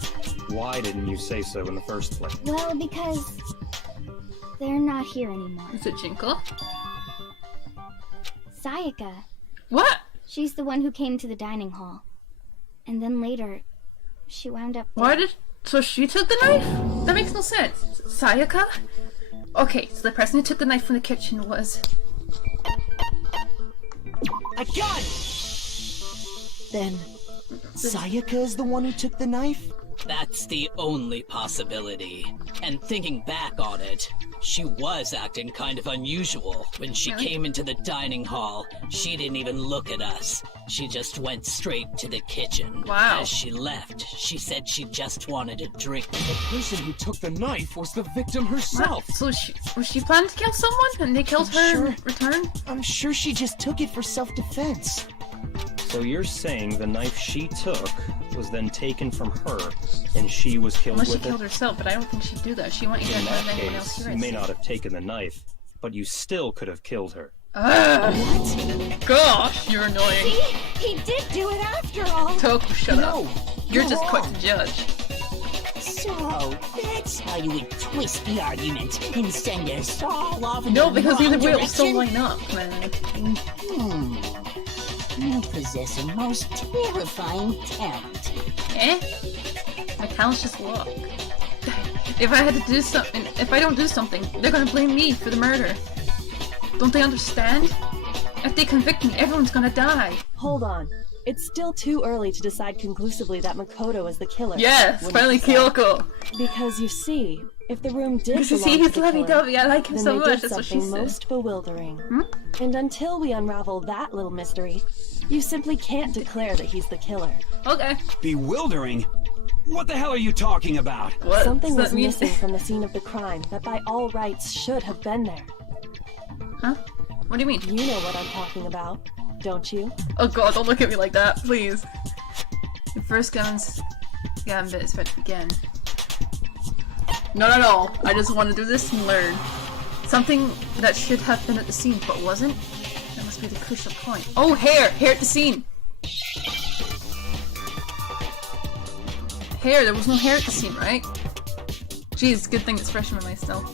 Why didn't you say so in the first place? Well, because they're not here anymore. Is it Jinko? Sayaka. What? She's the one who came to the dining hall. And then later, she wound up dead. So she took the knife? That makes no sense. Sayaka? Okay, so the person who took the knife from the kitchen was... A gun! Then, Sayaka is the one who took the knife? That's the only possibility. And thinking back on it, she was acting kind of unusual. When she came into the dining hall, she didn't even look at us. She just went straight to the kitchen. Wow. As she left, she said she just wanted a drink. The person who took the knife was the victim herself. So was she planning to kill someone and they killed her in return? I'm sure she just took it for self-defense. So you're saying the knife she took was then taken from her, and she was killed Unless with she killed it? herself, but I don't think she'd do that. She wouldn't In get that anyone else case, here. you may not have taken the knife, but you still could have killed her. What? Gosh, you're annoying. See? He did do it after all. Toku, shut up. You're just wrong. quick to judge. So, that's how you would twist the argument and send us all off in No, the because wrong either way it will still direction? line up, man. You possess a most terrifying talent. Eh? My talent's just luck. If I had to do something, if I don't do something, they're gonna blame me for the murder. Don't they understand? If they convict me, everyone's gonna die. Hold on. It's still too early to decide conclusively that Makoto is the killer. Yes, wouldn't finally you say? Because Because you see, if the room did you belong see, to he's the lovey-dovey. killer, I like him then so they much. did That's what she something said. most bewildering. And until we unravel that little mystery, you simply can't declare that he's the killer. Okay. Bewildering? What the hell are you talking about? What? Something does was that mean? missing from the scene of the crime that by all rights should have been there. Huh? What do you mean? You know what I'm talking about, don't you? Oh god, don't look at me like that, please. The first gambit is about to begin. Not at all. I just want to do this and learn. Something that should have been at the scene but wasn't? That must be the crucial point. Oh, hair! Hair at the scene! Hair! There was no hair at the scene, right? Jeez, good thing it's fresh in my mind still.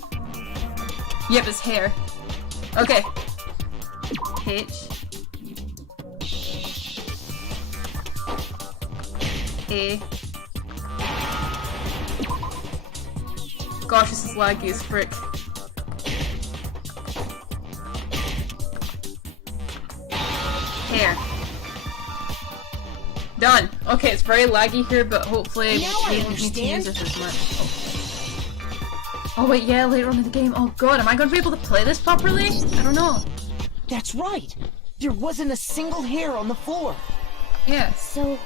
Yep, it's hair. Okay. H. A. Gosh, this is laggy as frick. Hair. Done. Okay, it's very laggy here, but hopefully Now I we don't need to use understand. this as much. Oh wait, yeah, later on in the game. Oh god, am I going to be able to play this properly? I don't know. That's right. There wasn't a single hair on the floor. Yeah. So,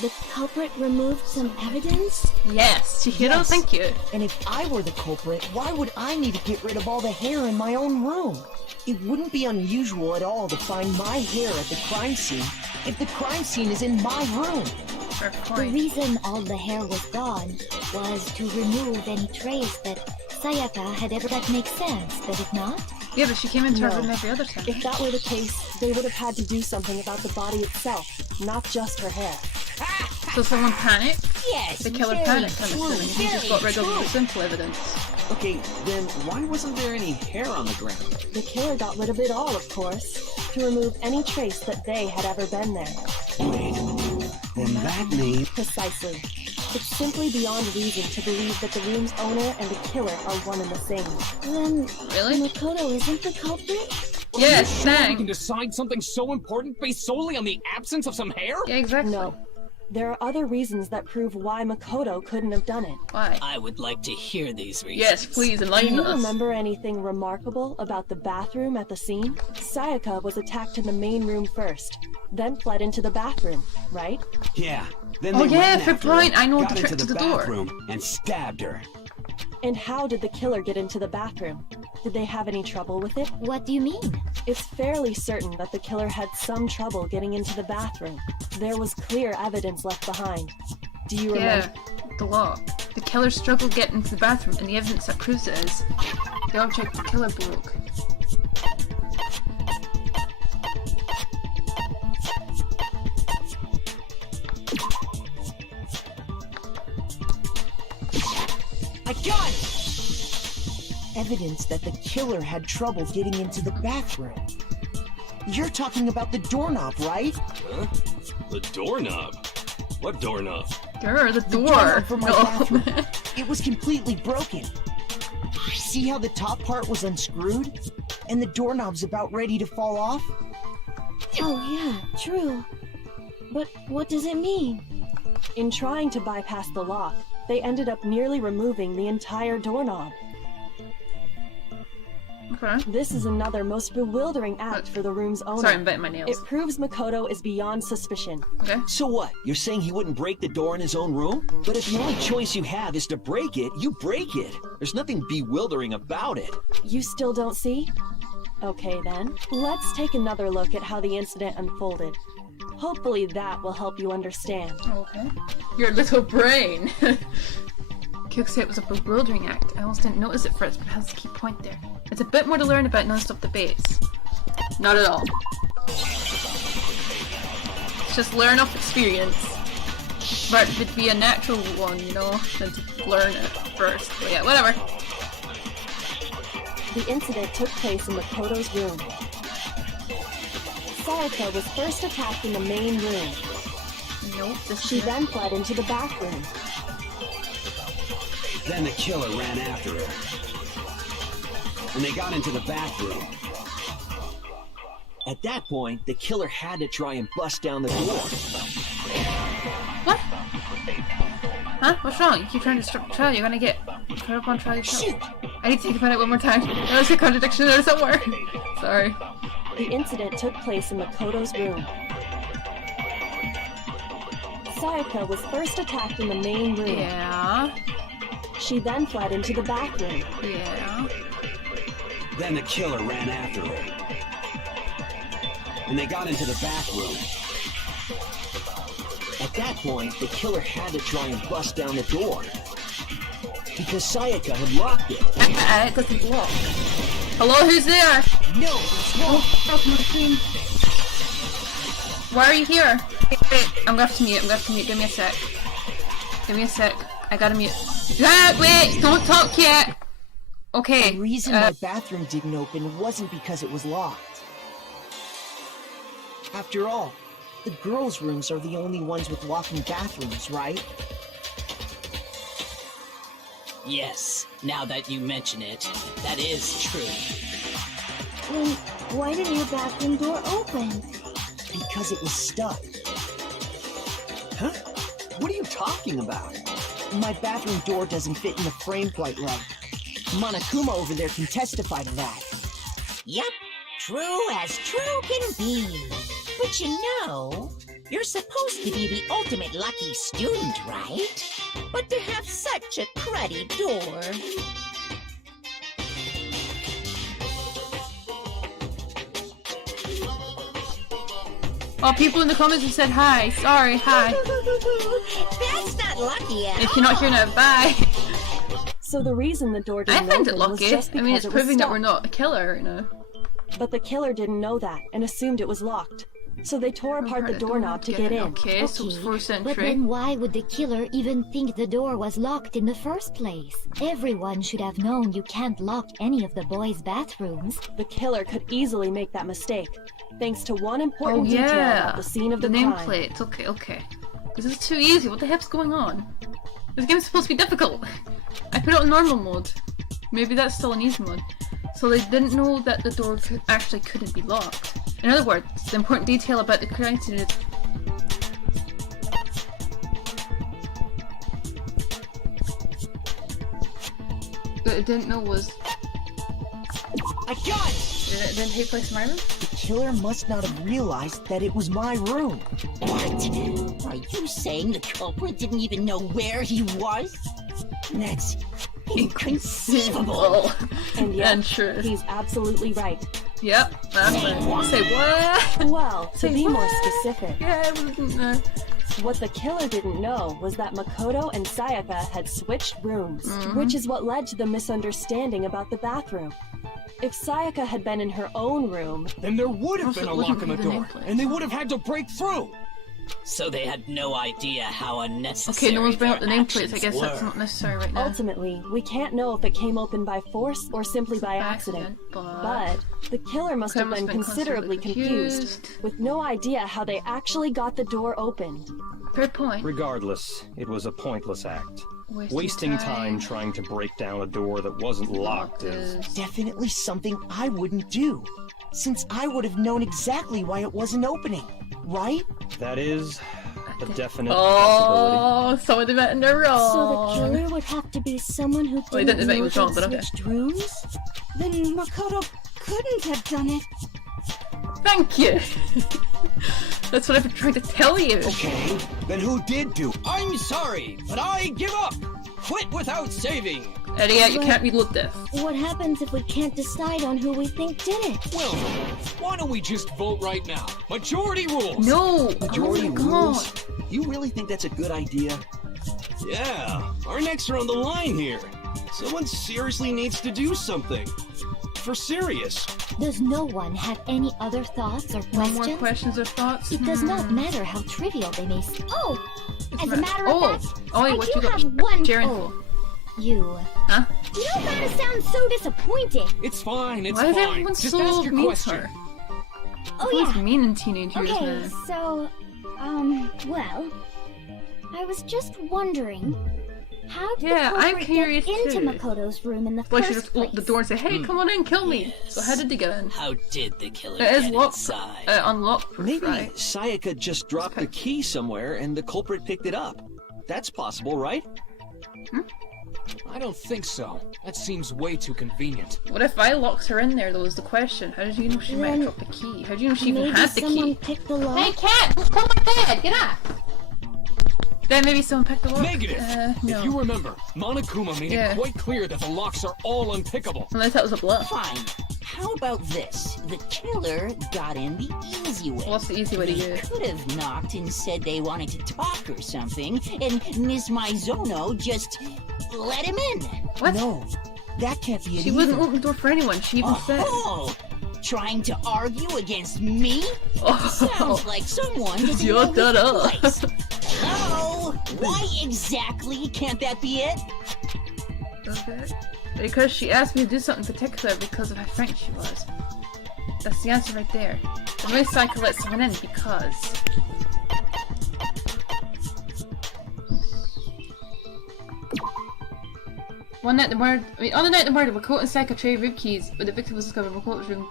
the culprit removed some evidence? Yes, Chihiro, Yes. thank you. And if I were the culprit, why would I need to get rid of all the hair in my own room? It wouldn't be unusual at all to find my hair at the crime scene if the crime scene is in my room. Fair The point. reason all the hair was gone was to remove any trace that Sayaka had ever. That makes sense, does it not? Yeah, but she came into No. our room every other time. If that were the case, they would have had to do something about the body itself, not just her hair. So someone panicked? Yes, The killer very panicked, I'm true, assuming. He just very got rid of true. the simple evidence. Okay, then why wasn't there any hair on the ground? The killer got rid of it all, of course, to remove any trace that they had ever been there. Wait, then that means... Precisely. It's simply beyond reason to believe that the room's owner and the killer are one and the same. Then, Really? Makoto isn't the culprit? Yes, We can dang. decide something so important based solely on the absence of some hair? Yeah, exactly. No. There are other reasons that prove why Makoto couldn't have done it. Why? I would like to hear these reasons. Yes, please, Do enlighten you us. remember anything remarkable about the bathroom at the scene? Sayaka was attacked in the main room first, then fled into the bathroom, right? Yeah, then Oh they yeah, ran fair after her, point. I know got the trick into to the the door. bathroom and stabbed her. And how did the killer get into the bathroom? Did they have any trouble with it? What do you mean? It's fairly certain that the killer had some trouble getting into the bathroom. There was clear evidence left behind. Do you remember? Yeah, the law. The killer struggled getting into the bathroom, and the evidence that proves it is the object the killer broke. I got it! Evidence that the killer had trouble getting into the bathroom. You're talking about the doorknob, right? Huh? The doorknob? What doorknob? The door. Doorknob for my No. bathroom. It was completely broken. See how the top part was unscrewed? And the doorknob's about ready to fall off? Oh yeah, true. But what does it mean? In trying to bypass the lock, they ended up nearly removing the entire doorknob. Okay. This is another most bewildering act for the room's owner. Sorry, I'm biting my nails. It proves Makoto is beyond suspicion. Okay. So what? You're saying he wouldn't break the door in his own room? But if the only choice you have is to break it, you break it. There's nothing bewildering about it. You still don't see? Okay then, let's take another look at how the incident unfolded. Hopefully that will help you understand. Okay. Your little brain. Cook said it was a bewildering act. I almost didn't notice it first, but it has a key point there. It's a bit more to learn about non-stop debates. Not at all. It's just learn off experience. But it'd be a natural one, you know, than to learn it first. But yeah, whatever. The incident took place in Makoto's room. Sayaka was first attacked in the main room. Nope. She then fled into the bathroom. Then the killer ran after her. And they got into the bathroom. At that point, the killer had to try and bust down the door. What? Huh? What's wrong? You keep trying to stop the trial. You're gonna get put up on trial yourself. I need to think about it one more time. There's a contradiction there somewhere. Sorry. The incident took place in Makoto's room. Sayaka was first attacked in the main room. Yeah. She then fled into the bathroom. Yeah. Then the killer ran after her. And they got into the bathroom. At that point, the killer had to try and bust down the door. Because Sayaka had locked it. It doesn't lock. Hello, who's there? No, Why are you here? Wait, I'm gonna have to mute. Give me a sec. I gotta mute. Wait, don't talk yet. Okay. The reason my bathroom didn't open wasn't because it was locked. After all, the girls' rooms are the only ones with walk-in bathrooms, right? Yes, now that you mention it, that is true. Then why didn't your bathroom door open? Because it was stuck. Huh? What are you talking about? My bathroom door doesn't fit in the frame quite right. Monokuma over there can testify to that. Yep, true as true can be. But you know, you're supposed to be the ultimate lucky student, right? But to have such a cruddy door. Oh, people in the comments have said hi. Sorry, hi. That's not lucky at all. If you're not here now, bye. So the reason the door didn't I find it open was lucky. just I because mean, it's it was proving that stuck. we're not a killer, you know. But the killer didn't know that and assumed it was locked. So they tore apart the doorknob to get in. Okay, so it's 4th century. But then why would the killer even think the door was locked in the first place? Everyone should have known you can't lock any of the boys' bathrooms. The killer could easily make that mistake, thanks to one important detail at the scene of the crime. nameplate. Okay. This is too easy. What the heck's going on? This game's supposed to be difficult. I put it on normal mode. Maybe that's still an easy mode. So they didn't know that the door actually couldn't be locked. In other words, the important detail about the crime scene is that it didn't know was. I got it! Didn't take place in my room? The killer must not have realized that it was my room. What? Are you saying the culprit didn't even know where he was? That's inconceivable. And yet, True. he's absolutely right. Yep, that's right. Say what? Well, to be more specific, Yeah, I wasn't there. what the killer didn't know was that Makoto and Sayaka had switched rooms, which is what led to the misunderstanding about the bathroom. If Sayaka had been in her own room, Then there would have been a Also, it lock on the wasn't door, nameplate. and they would have had to break through. So they had no idea how unnecessary. Okay, no one's bringing up the their nameplates. I guess actions that's were. not necessary right now. Ultimately, we can't know if it came open by force or simply by accident. But the killer must have been considerably confused, with no idea how they actually got the door opened. Fair point. Regardless, it was a pointless act. Wasting time trying to break down a door that wasn't locked is... Definitely something I wouldn't do, since I would have known exactly why it wasn't opening, right? That is a definite possibility. Oh, some of them met in the wrong. So the killer would have to be someone who Well, he didn't admit he was wrong, but okay. switched rooms? Then Makoto couldn't have done it. Thank you. That's what I've been trying to tell you. Okay, then who did do it? I'm sorry, but I give up. Quit without saving. Eddie, you can't reload this. What happens if we can't decide on who we think did it? Well, why don't we just vote right now? Majority rules. No. Majority rules? You really think that's a good idea? Yeah, our necks are on the line here. Someone seriously needs to do something. For serious. Does no one have any other thoughts or No questions? more questions or thoughts? It does not matter how trivial they may seem. Oh, as a matter Oh, of fact, Ollie, I what do you got? have one. Jaren. Oh, you. Huh? You gotta sound so disappointed. It's fine, it's Why is fine. everyone Just so ask your mean to question. her? Oh Everyone's yeah. mean in teenage years, Okay, man. so, well, I was just wondering, how did Yeah, the I'm culprit curious get into too. Makoto's room in the Why she first just place? opened the door and said, "Hey, come on in, kill me." So how did they get in? How did the killer It is get locked, inside? unlocked. Maybe right? Sayaka just dropped the key somewhere and the culprit picked it up. That's possible, right? I don't think so. That seems way too convenient. What if I locked her in there? Though is the question. How did you know she might have Then dropped the key? How do you know she even Maybe had the someone key? picked the lock. Hey, cat! Just come on bed. Get up. Then maybe someone picked the lock. Negative! No. If you remember, Monokuma made Yeah. it quite clear that the locks are all unpickable. Unless that was a bluff. Fine. How about this? The killer got in the easy way. What's the easy way to They do it? could have knocked and said they wanted to talk or something, and Miss Maizono just let him in. What? No, that can't be it She either. wouldn't open the door for anyone. She even said. Oh, trying to argue against me? Oh. Sounds like someone doesn't You're know done his up. place. Hello? Why exactly can't that be it? Okay. Because she asked me to do something particular because of how frank she was. That's the answer right there. The way Psycho let someone in because... On the night of the murder, Makoto and Psycho traded room keys, but the victim was discovered in Makoto's room.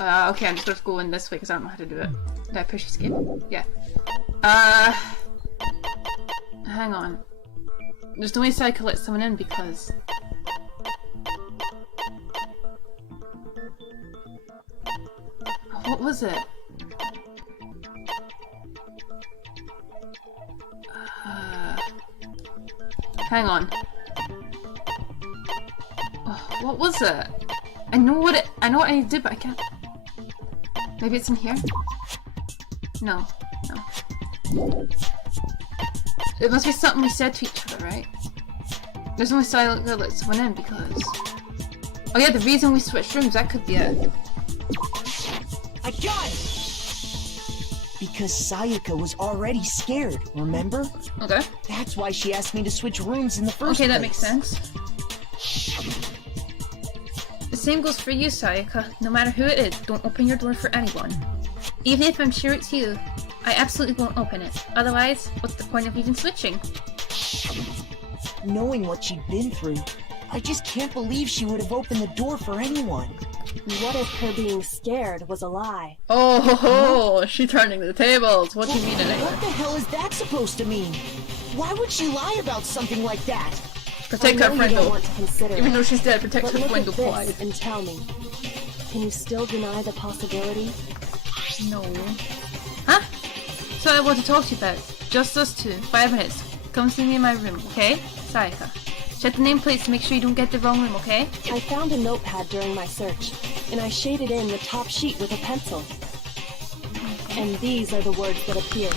Okay, I'm just gonna go in this way because I don't know how to do it. Did I push escape? Yeah. Hang on. There's no way Psycho let someone in because... What was it? Hang on. Oh, what was it? I know what I need to do, but I can't. Maybe it's in here? No. No. It must be something we said to each other, right? There's only silent that lets someone in because... Oh yeah, the reason we switched rooms, that could be it. I got it! Because Sayaka was already scared, remember? Okay. That's why she asked me to switch rooms in the first place. Okay, that makes sense. The same goes for you, Sayaka. No matter who it is, don't open your door for anyone. Even if I'm sure it's you, I absolutely won't open it. Otherwise, what's the point of even switching? Knowing what she'd been through, I just can't believe she would have opened the door for anyone. What if her being scared was a lie? Oh ho ho! She turning the tables! What do you mean anyway? What the hell is that supposed to mean? Why would she lie about something like that? Protect I our know friend you don't though. want to consider Even it, though she's dead, protect but her look friend at though. this and tell me, can you still deny the possibility? No. Huh? So I want to talk to you about. Just us two. 5 minutes. Come see me in my room, okay? Sayaka. Check the nameplates to make sure you don't get the wrong room, okay? I found a notepad during my search, and I shaded in the top sheet with a pencil. And these are the words that appeared.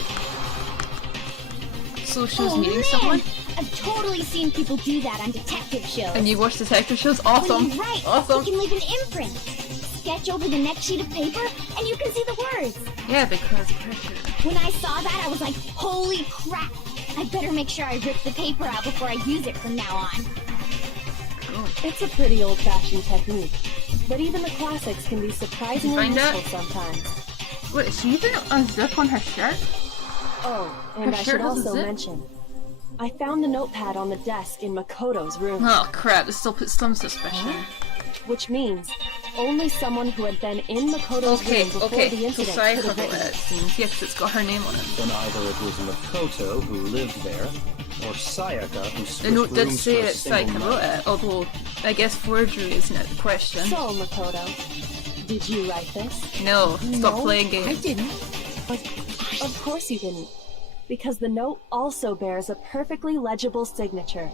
So she was meeting someone? I've totally seen people do that on detective shows. And you watch detective shows? Awesome. When you write, awesome. you can leave an imprint. Sketch over the next sheet of paper, and you can see the words. Yeah, because pressure. When I saw that, I was like, holy crap! I better make sure I rip the paper out before I use it from now on. It's a pretty old-fashioned technique, but even the classics can be surprisingly useful sometimes. Wait, is she even a zip on her shirt? Oh, and I should also mention, I found the notepad on the desk in Makoto's room. Oh crap, this still puts some suspicion. Which means, only someone who had been in Makoto's room before the incident could have written it. Yeah, because it's got her name on it. Then either it was Makoto who lived there, or Sayaka who switched The note did rooms say for a that single Sayaka night. wrote it, although I guess forgery isn't it the question. So, Makoto, did you write this? No, stop No, playing games. I didn't. But of course you didn't. Because the note also bears a perfectly legible signature.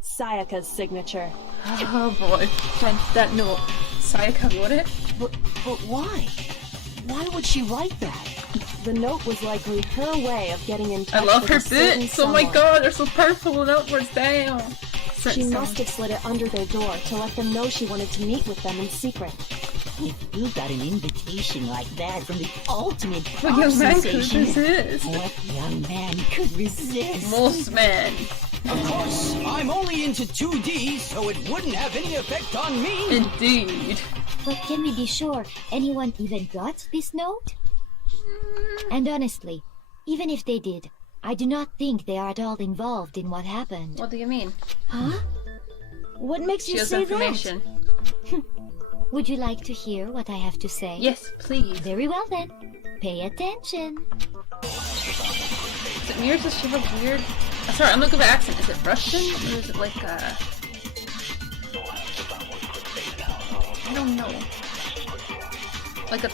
Sayaka's signature. Oh boy. That note. Sayaka wrote it? But why? Why would she write that? The note was likely her way of getting in touch I love with her a certain boots! Oh my someone. god, they're so purple and upwards down! She must have slid it under their door to let them know she wanted to meet with them in secret. If you got an invitation like that from the ultimate What pop young man could sensation, resist? what young man could resist? Most men. Of course, I'm only into 2D, so it wouldn't have any effect on me. Indeed. But can we be sure anyone even got this note? And honestly, even if they did, I do not think they are at all involved in what happened. What do you mean? Huh? What makes She you has say information. that? Would you like to hear what I have to say? Yes, please. Very well then. Pay attention. Is it weird? Does she have weird... sorry, I'm looking at the accent. Is it Russian? Or is it like I don't know. Like a,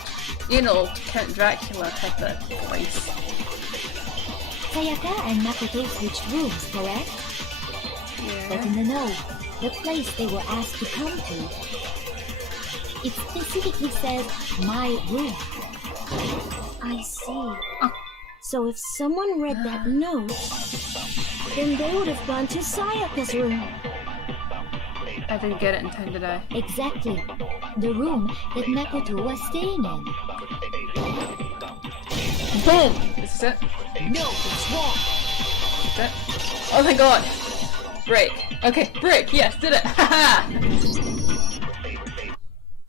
you know, Count Dracula type of voice. Sayaka and Makoto switched rooms, correct? Yeah. But in the note, the place they were asked to come to, it specifically says, my room. I see. So if someone read that note, then they would have gone to Sayaka's room. I didn't get it in time, did I? Exactly. The room that Makoto was staying in. Boom! This is it? No, it's wrong. Is it? Oh my god! Break. Okay, break! Yes, did it! Haha!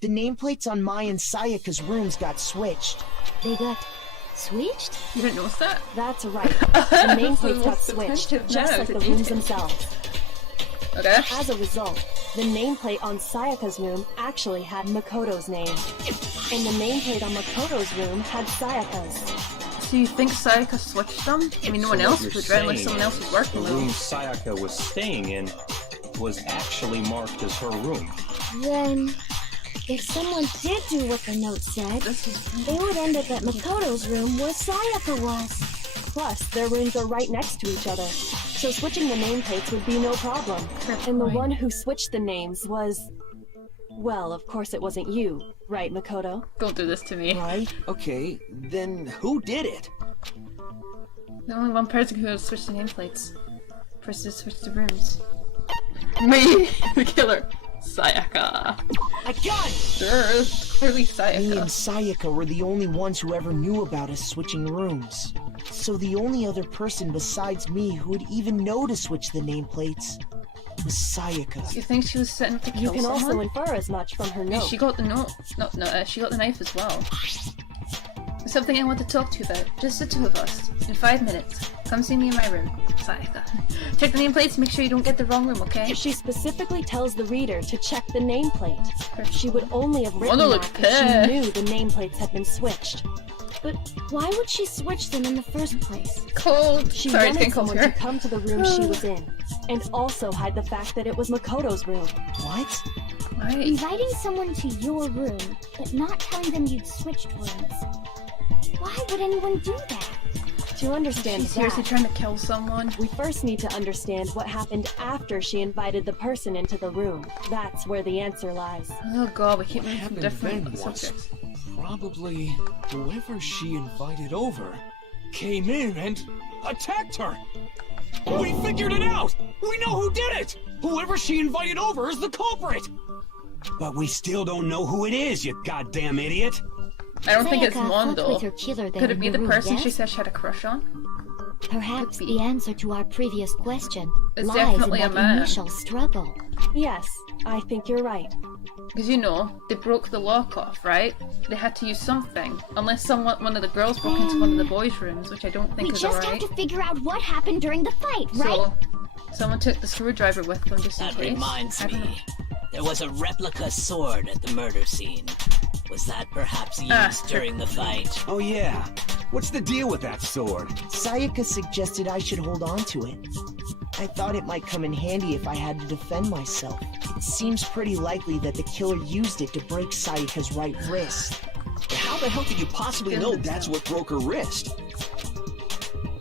The nameplates on Mai and Sayaka's rooms got switched. They got switched? You didn't notice that? That's right. The nameplates got switched, just like the rooms themselves. Okay. As a result, the nameplate on Sayaka's room actually had Makoto's name. And the nameplate on Makoto's room had Sayaka's. So you think Sayaka switched them? I mean, no one So what else you're would, right? Unless saying someone else was working The with room them. Sayaka was staying in was actually marked as her room. Then, if someone did do what the note said, they would end up at Makoto's room where Sayaka was. Plus, their rooms are right next to each other, so switching the nameplates would be no problem. And the one who switched the names was... Well, of course it wasn't you, right, Makoto? Don't do this to me. Right? Okay, then who did it? The only one person who has switched the nameplates. Person who switched the rooms. Me! The killer! Sayaka! I got it! Sure, clearly Sayaka. Me and Sayaka were the only ones who ever knew about us switching rooms. So the only other person besides me who would even know to switch the nameplates was Sayaka. You think she was setting up to kill You can someone? also infer as much from her Yeah, note. she got the note. No, she got the knife as well. There's something I want to talk to you about. Just the two of us. In 5 minutes. Come see me in my room. Sayaka. Check the nameplates, make sure you don't get the wrong room, okay? She specifically tells the reader to check the nameplate. She would only have written look that if she knew pissed. the nameplates had been switched. But why would she switch them in the first place? Cold. She Sorry, it's wanted getting cold someone here. to come to the room she was in, and also hide the fact that it was Makoto's room. What? Right. Inviting someone to your room, but not telling them you'd switched rooms. Why would anyone do that? To understand She's seriously that, trying to kill someone. we first need to understand what happened after she invited the person into the room. That's where the answer lies. Oh god, we keep moving from happened different then was subjects. probably whoever she invited over came in and attacked her. We figured it out! We know who did it! Whoever she invited over is the culprit! But we still don't know who it is, you goddamn idiot! I don't think it's Sayaka Mondo. fought with her killer there Could it in be the the room, person she yes? said she had a crush on? Perhaps the answer to our previous question It's lies in definitely a that man. initial struggle. Yes, I think you're right. Because you know, they broke the lock off, right? They had to use something. Unless one of the girls broke into one of the boys' rooms, which I don't think We is just alright. have to figure out what happened during the fight, right? So, someone took the screwdriver with them just in That case. reminds I don't know. me. There was a replica sword at the murder scene. Was that perhaps used during the fight? Oh yeah. What's the deal with that sword? Sayaka suggested I should hold on to it. I thought it might come in handy if I had to defend myself. It seems pretty likely that the killer used it to break Sayaka's right wrist. How the hell could you possibly know that's what broke her wrist?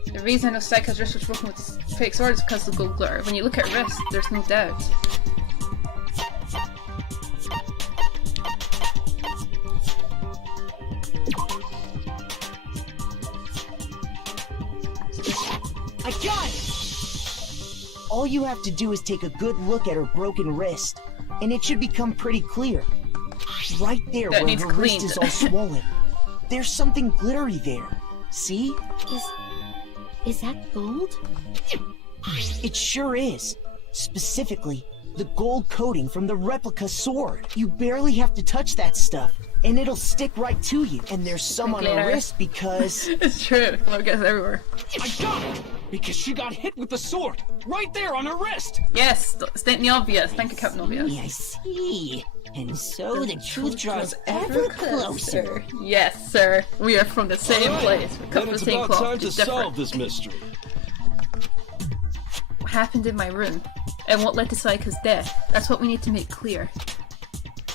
The reason I know Sayaka's wrist was broken with this fake sword is because of the gold glitter. When you look at her wrist, there's no doubt. I got it! All you have to do is take a good look at her broken wrist, and it should become pretty clear. Right there That where needs her wrist cleaned. is all swollen. There's something glittery there. See? Is that gold? It sure is. Specifically, the gold coating from the replica sword. You barely have to touch that stuff, and it'll stick right to you. And there's some on her Glitter. wrist because... It's true. It gets everywhere. I got it! Because she got hit with the sword! Right there on her wrist! Yes, stating the obvious. Thank you, Captain Obvious. I see. And so the truth draws ever closer. Yes, sir. We are from the same place. We cut Then from the it's same about cloth. time to just different. solve this mystery. What happened in my room, and what led to Sayaka's death? That's what we need to make clear.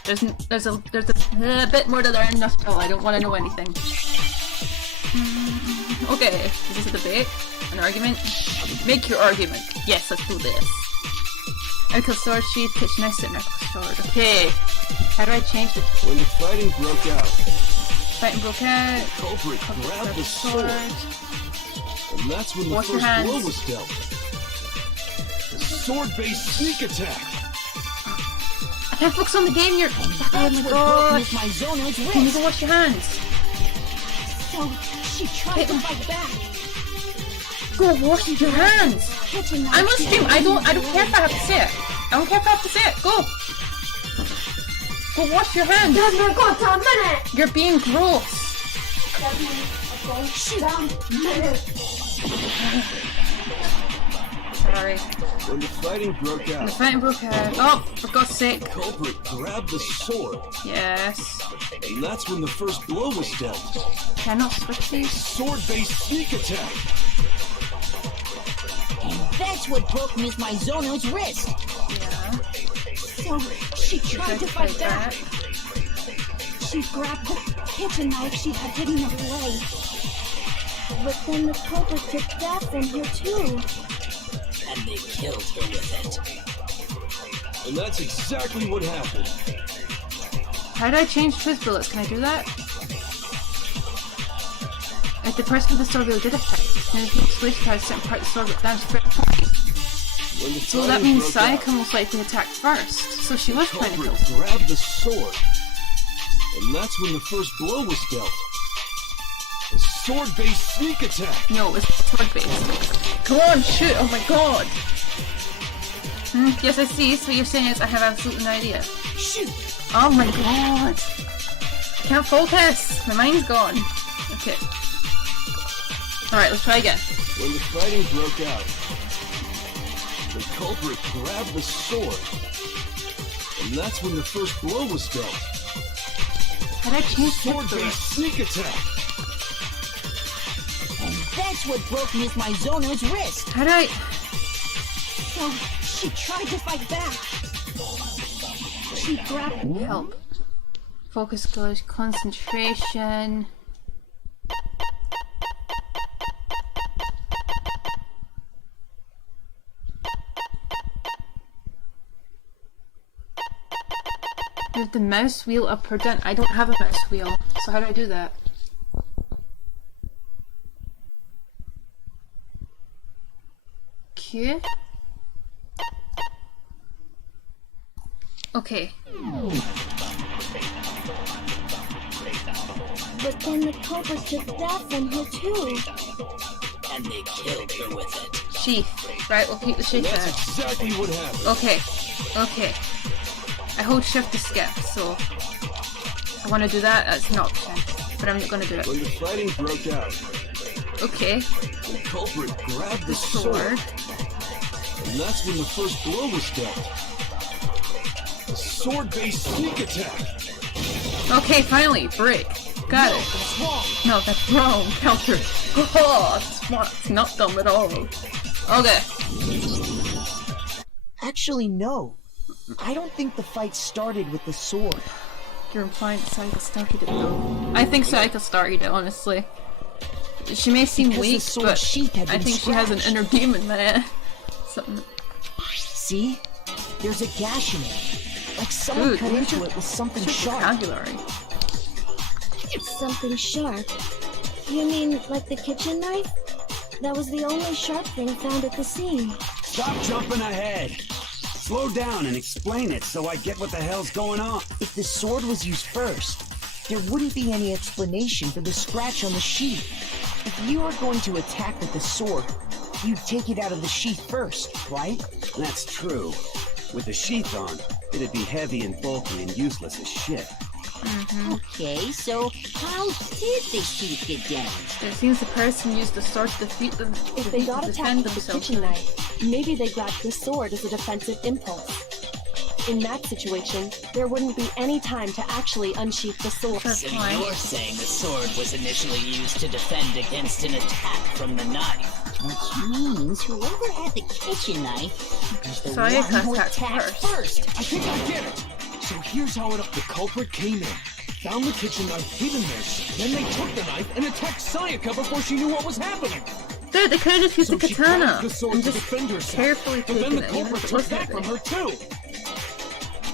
There's a bit more to learn. I don't want to know anything. Okay, is this a debate? An argument? Make your argument. Yes, let's do this. Necklace sword, sheath, kitchen exit, necklace sword. Okay. How do I change the When the fighting broke out, fighting broke out? the culprit grabbed the sword. And that's when the Wash your first hands. blow was dealt. The sword-based sneak attack. I can't focus on the game. You're. Oh my what god. broke Miss Maizono's Can you wrist. go wash your hands? So she tried to fight back. Go wash your hands. Kitchen knife I'm on she stream. had I don't hidden care if I have to say it. I don't care if I have to say it. Go. Go wash your hands. You're being gross. Sorry. When the fighting broke The out, fighting broke out. Oh, for God's sake. the culprit grabbed the sword. Yes. And that's when the first blow was dealt. Can I not switch these? Sword-based sneak attack. And that's what broke Miss Maizono's wrist. Yeah. So she tried to fight back. She grabbed the kitchen knife she had hidden away. But then the culprit took that from her too. And they killed her with it. And that's exactly what happened. How do I change fizz bullets? Can I do that? If the person with the sword really did attack, then if you explain how a certain part of the sword went down to split apart. When the So that fighting means broke out, Sayaka most likely attacked first. So she was trying to kill culprit grabbed the sword. And that's when the first blow was dealt. A sword-based sneak attack. No, it's sword based. Come on, shoot! Oh my god! Yes, I see. So what you're saying is I have absolutely no idea. Shoot! Oh my god! I can't focus! My mind's gone. Okay. Alright, let's try again. When the fighting broke out, the culprit grabbed the sword. And that's when the first blow was dealt. How did I change Sword-based sneak attack. And that's what broke Miss Maizono's wrist. How did I... So she tried to fight back. She grabbed... Help. Focus, goes, concentration... Move the mouse wheel up or down. I don't have a mouse wheel, so how do I do that? Okay. Okay. But then the culprit took that from her too. And they killed her with it. Sheath. Right, we'll keep the sheath That's there. exactly what happened. Okay. Okay. I hold shift to skip, so I want to do that. That's an option, but I'm not going to do it. When the fighting broke out, okay. The culprit grabbed the sword, and that's when the first blow was dealt. A sword-based sneak attack. Okay, finally, break. Got it. That's wrong. No, that's wrong. Counter. Oh, it's not dumb at all. Okay. Actually, no. I don't think the fight started with the sword. You're implying that Sayaka started it though. I think Sayaka started it, honestly. She may seem weak, but I think she has an inner demon there. Something. See? There's a gash in it. Like someone cut into it with something sharp. Vocabulary. Something sharp? You mean like the kitchen knife? That was the only sharp thing found at the scene. Stop jumping ahead. Slow down and explain it so I get what the hell's going on. If the sword was used first, there wouldn't be any explanation for the scratch on the sheath. If you were going to attack with the sword, you'd take it out of the sheath first, right? That's true. With the sheath on, it'd be heavy and bulky and useless as shit. Okay, so how did the sheath get damaged? It seems the person used the sword to defeat them. If they got attacked with the kitchen knife, maybe they grabbed the sword as a defensive impulse. In that situation, there wouldn't be any time to actually unsheath the sword. So you're saying the sword was initially used to defend against an attack from the knife. Which means whoever had the kitchen knife was the Sayaka one who attacked attacked first. I think I get it. So here's how the culprit came in, found the kitchen knife hidden there, then they took the knife and attacked Sayaka before she knew what was happening. Dude, they could have just used the katana the sword and to just defend herself, carefully but then taken the it. culprit took that from her too.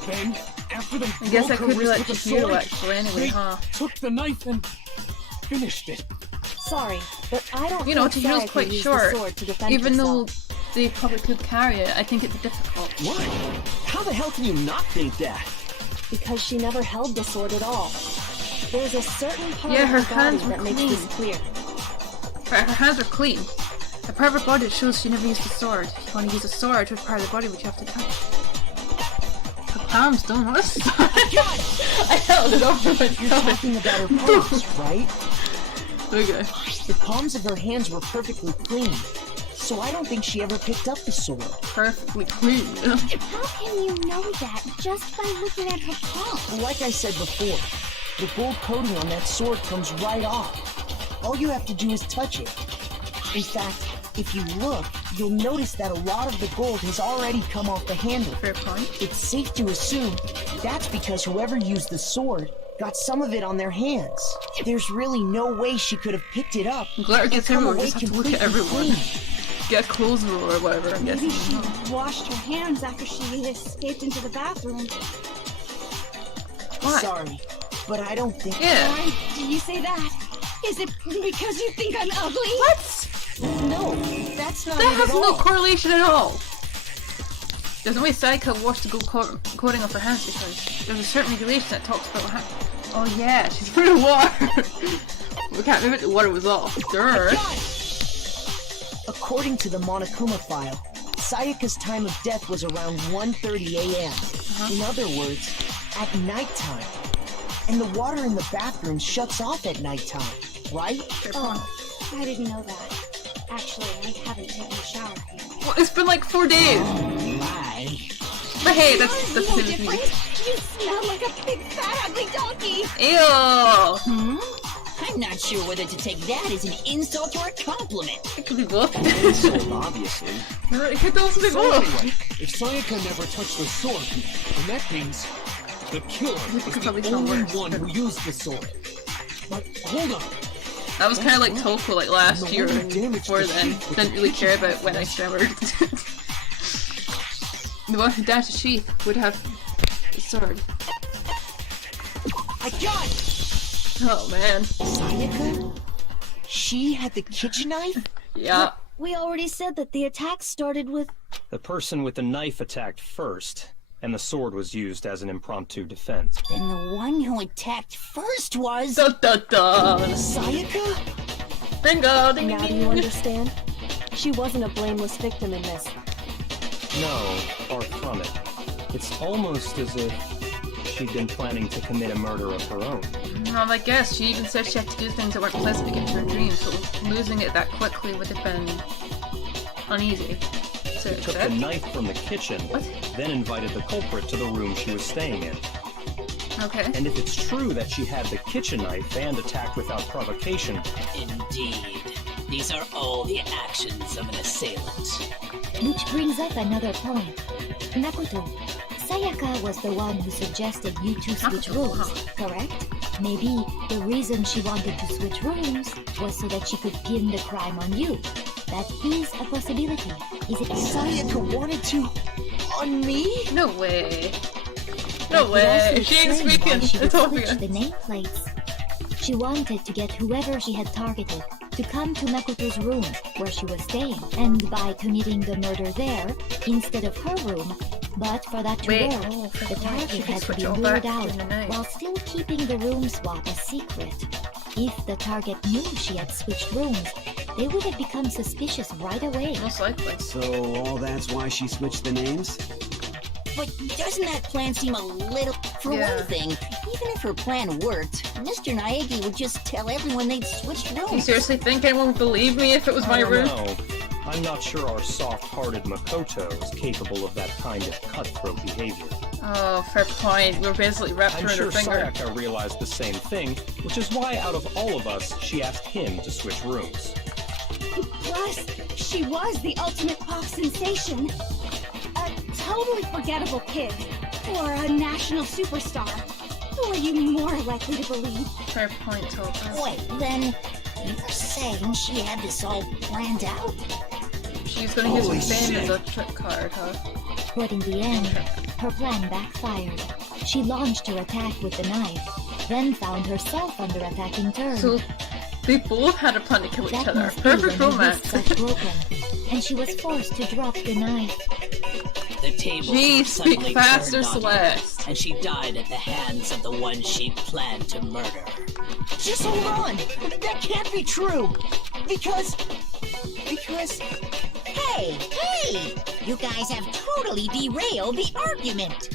Then, after they I guess broke I her could be wrist like with the Chihiro sword, actually anyway, they huh? took the knife and finished it. Sorry, but I don't You know, think Chihiro's Sayaka quite used short. the sword to defend Even herself. though they probably could carry it, I think it's difficult. What? How the hell can you not think that? Because she never held the sword at all. There's a certain part Yeah, of her her body hands were that makes clean. this clear. Her hands are clean. A part of her body shows she never used a sword. If you want to use a sword, which part of the body would you have to touch? Her palms don't want a sword. I held it over my You're talking about her palms, right? Okay. The palms of her hands were perfectly clean, so I don't think she ever picked up the sword. Perfectly clean. How can you know that just by looking at her palm? Like I said before, the gold coating on that sword comes right off. All you have to do is touch it. In fact, if you look, you'll notice that a lot of the gold has already come off the handle. Fair point. It's safe to assume that's because whoever used the sword got some of it on their hands. There's really no way she could have picked it up. Glitter gets and come everywhere, away just have to look at completely everyone. clean. Get a clothes roll or whatever, I'm Maybe guessing. she washed her hands after she escaped into the bathroom. Why? Sorry, but I don't think... Yeah. Why do you say that? Is it because you think I'm ugly? What? No, that's not That it has at no all. correlation at all. There's no way Sayaka washed the gold coating off her hands because there's a certain regulation that talks about her hands. Oh yeah, she's put in water. We can't remember the water was off. Durr. According to the Monokuma file, Sayaka's time of death was around 1:30 a.m. In other words, at nighttime. And the water in the bathroom shuts off at nighttime, right? Oh, I didn't know that. Actually, I haven't taken a shower here. Well, it's been like 4 days. My. But hey, that's You're the no same as me. different. You smell like a big fat ugly donkey. Ew. I'm not sure whether to take that as an insult or a compliment. It could be both. Insult, obviously. It could also be So both. anyway, if Sayaka never touched the sword, then that means the killer could is probably the tell only worse. one who used the sword. But hold on. That was kind of like Toko like last And the year one who and damaged before the then. sheath with Didn't the really care kitchen about when I stammered. The one who damaged the sheath would have the sword. I got it! Oh man. Sayaka? She had the kitchen knife? Yeah. We already said that the attack started with... The person with the knife attacked first, and the sword was used as an impromptu defense. Then the one who attacked first was... Da da da! Sayaka? Bingo! Ding, now ding. do you understand? She wasn't a blameless victim in this. No, far from it. It's almost as if she'd been planning to commit a murder of her own. Well, I guess she even said she had to do things that weren't pleasant to get into her dreams, so losing it that quickly would have been uneasy. She took the knife from the kitchen, then invited the culprit to the room she was staying in. Okay. And if it's true that she had the kitchen knife and attacked without provocation... Indeed. These are all the actions of an assailant. Which brings up another point. Makoto, Sayaka was the one who suggested you two switch rooms, correct? Maybe the reason she wanted to switch rooms was so that she could pin the crime on you. That is a possibility, is it? Sayaka wanted to... on me? No way. No way. She ain't speaking. She would Utopia. switch the nameplates. She wanted to get whoever she had targeted to come to Makoto's room where she was staying, and by committing the murder there instead of her room. But for that to work, the target had to be lured out while still keeping the room swap a secret. If the target knew she had switched rooms, they would have become suspicious right away. Most likely. So all that's why she switched the names? But doesn't that plan seem a little... For one thing, even if her plan worked, Mr. Naegi would just tell everyone they'd switched rooms. You seriously think anyone would believe me if it was my room? No. I'm not sure our soft-hearted Makoto is capable of that kind of cutthroat behavior. Oh, fair point. We're basically wrapped I'm around sure her finger. Sayaka realized the same thing, which is why out of all of us, she asked him to switch rooms. Plus, she was the ultimate pop sensation. A totally forgettable kid. Or a national superstar. Who are you more likely to believe? Fair point, Topa. Wait, then you're saying she had this all planned out? She's gonna use her fame as a trick card, huh? But in the end, her plan backfired. She launched her attack with the knife, then found herself under attack in turn. So, they both had a plan to kill each That other. must be Perfect when the romance. wrists got broken, and she was forced to drop the knife. The tables Jeez, were suddenly speak faster, turned on her, Celeste. and she died at the hands of the one she planned to murder. Just hold on! That can't be true! Because... Hey! You guys have totally derailed the argument!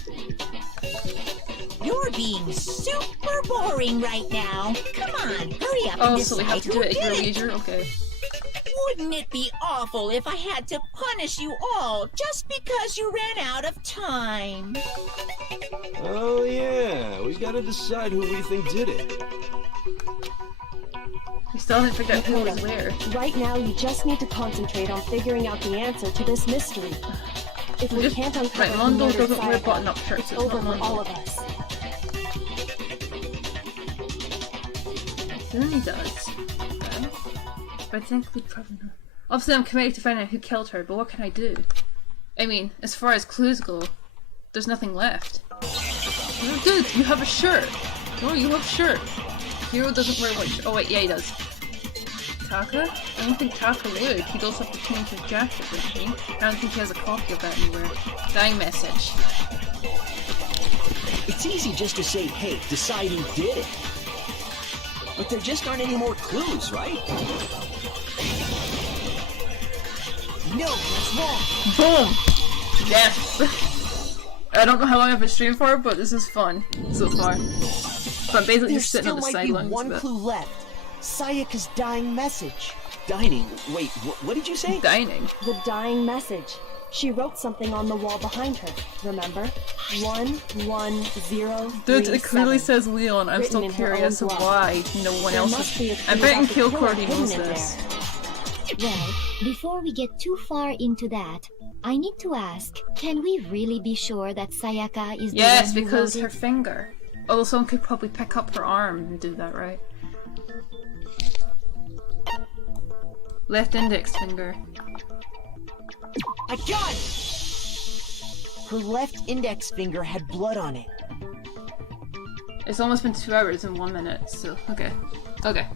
You're being super boring right now. Come on, hurry up and Oh, decide so we have to do who it at your did it. leisure? Okay. Wouldn't it be awful if I had to punish you all just because you ran out of time? Oh yeah, we gotta decide who we think did it. We still haven't figured out who was where. Right now, you just need to concentrate on figuring out the answer to this mystery. If we can't uncover Right, who Mondo murdered doesn't wear Sayaka, button-up shirts. it's It's over not for Mondo. all of us. Then he does. Okay. But I think we'd probably know. Obviously, I'm committed to finding out who killed her, but what can I do? I mean, as far as clues go, there's nothing left. Oh, dude, you have a shirt! No, you have a shirt! Hero doesn't wear white shirt. Oh, wait, yeah, he does. Taka? I don't think Taka would. He'd also have to change his jacket, wouldn't he? I don't think he has a copy of that anywhere. Dying message. It's easy just to say, hey, decide who did it. But there just aren't any more clues, right? No, that's wrong. Boom! Yes! I don't know how long I've been streaming for, but this is fun so far. So I'm basically There just sitting still on the might be sidelines. one but... clue left. Sayaka's dying message. Dining? Wait, what did you say? Dining. The dying message. She wrote something on the wall behind her, remember? 11037. Dude, it clearly says Leon. I'm Written still in her curious own of blood. why no one There else must be a is. clue I bet in about the Kill killer Cordy knows hidden in this. Well, before we get too far into that, I need to ask, can we really be sure that Sayaka is the Yes, one who because wrote her it? finger. Although someone could probably pick up her arm and do that, right? Left index finger. I got it! Her left index finger had blood on it. It's almost been 2 hours and 1 minute, so okay. Okay.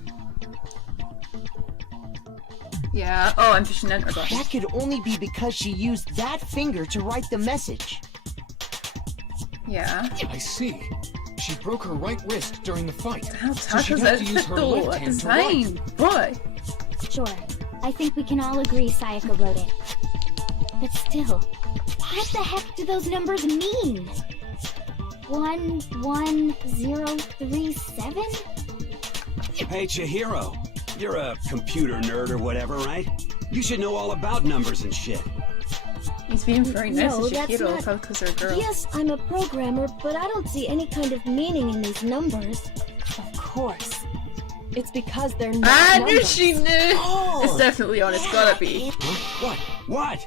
Yeah. Oh, I'm pushing enter button. That could only be because she used that finger to write the message. Yeah. I see. She broke her right wrist during the fight. How so tough she'd is have that to use her though left at hand the to write. time? Boy. Sure, I think we can all agree Sayaka wrote it. But still, what the heck do those numbers mean? 11037? Hey, Chihiro. You're a computer nerd or whatever, right? You should know all about numbers and shit. He's being very nice No, to that's Shihiro, not- probably because they're a girl. Yes, I'm a programmer, but I don't see any kind of meaning in these numbers. Of course. It's because they're not I knew numbers. she knew! It's definitely on, it's gotta be. What? What?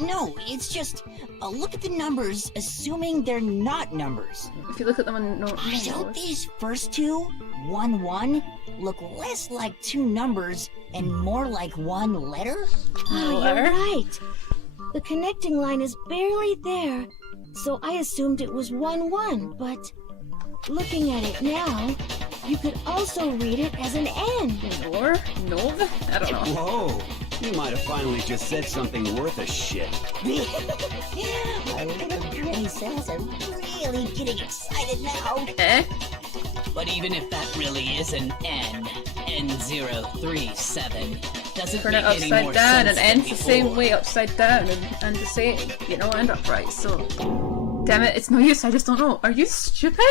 No, it's just look at the numbers, assuming they're not numbers. If you look at them on Don't these first two, 1-1, look less like two numbers and more like one letter? Oh, you're right. The connecting line is barely there, so I assumed it was 1-1, but looking at it now, you could also read it as an N. Or? Nov? I don't know. Whoa. You might have finally just said something worth a shit. My little granny cells are really getting excited now. Eh? But even if that really is an N, N037, doesn't Turn make it any more upside down and sense than ends the same before. way upside down and the same, you know, end upright, so... Damn it, it's no use, I just don't know. Are you stupid?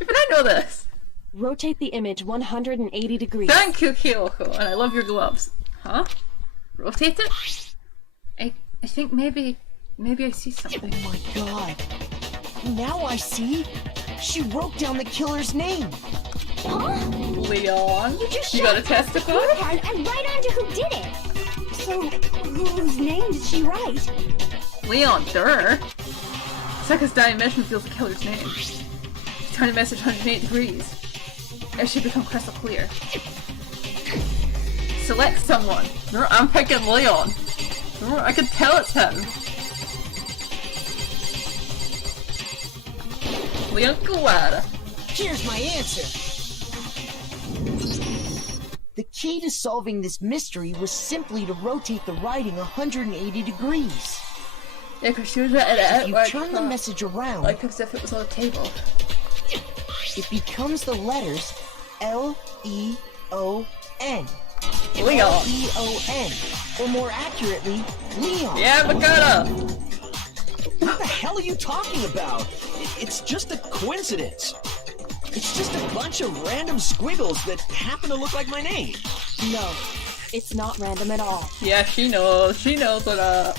Even I know this! Rotate the image 180 degrees. Thank you, Kyoko, and I love your gloves. Huh? Rotate it? I think maybe I see something. Oh my god. Now I see. She wrote down the killer's name. Huh? Leon, You just you shot gotta testify? and right on to who did it. So, whose name did she write? Leon, durr. Saka's dying mission feels the killer's name. Turn the message 108 degrees. It should become crystal clear. Select someone. No, I'm picking Leon. No, I can tell it's him. Leon Kawada. Here's my answer. The key to solving this mystery was simply to rotate the writing 180 degrees. Yeah, because she was writing it If out you like, turn the message around, like as if it was on a table. it becomes the letters L-E-O-N. Leon. L-E-O-N. Or more accurately, Leon. Yeah, Makata! What the hell are you talking about? It's just a coincidence. It's just a bunch of random squiggles that happen to look like my name. No, it's not random at all. Yeah, she knows. She knows what up.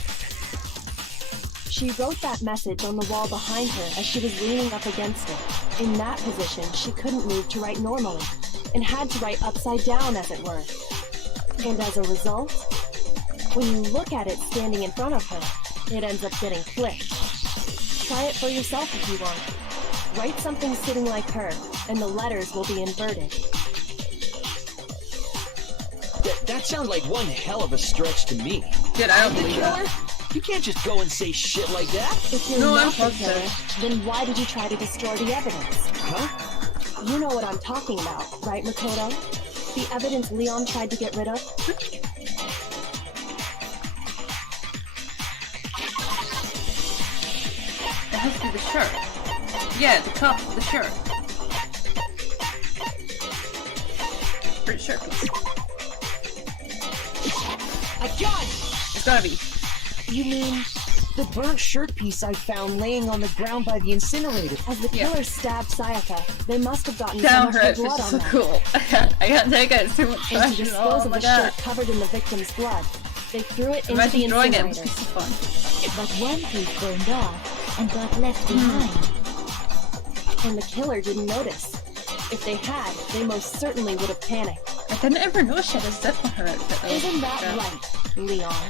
She wrote that message on the wall behind her as she was leaning up against it. In that position, she couldn't move to write normally, and had to write upside down, as it were. And as a result, when you look at it standing in front of her, it ends up getting flipped. Try it for yourself if you want. Write something sitting like her, and the letters will be inverted. That sounds like one hell of a stretch to me. Dude, I don't The believe killer? that. You can't just go and say shit like that. If you're No, I'm not the positive. killer, then why did you try to destroy the evidence? Huh? You know what I'm talking about, right, Makoto? The evidence Leon tried to get rid of? It has to be the shirt. Yeah, the cuff, the shirt. Pretty sure. I got it! It's gotta be. You mean the burnt shirt piece I found laying on the ground by the incinerator? As the killer stabbed Sayaka, they must have gotten Down some her, of her blood it's on so them. cool. I can't take it, it's too much And to fashion. dispose Oh of my the god. shirt covered in the victim's blood, they threw it into Imagine the drawing it, it incinerator. must be so fun. But one piece burned off and got left behind. And the killer didn't notice. If they had, they most certainly would have panicked. I didn't ever know she had a zip on her outfit though. Isn't that Yeah. right, Leon?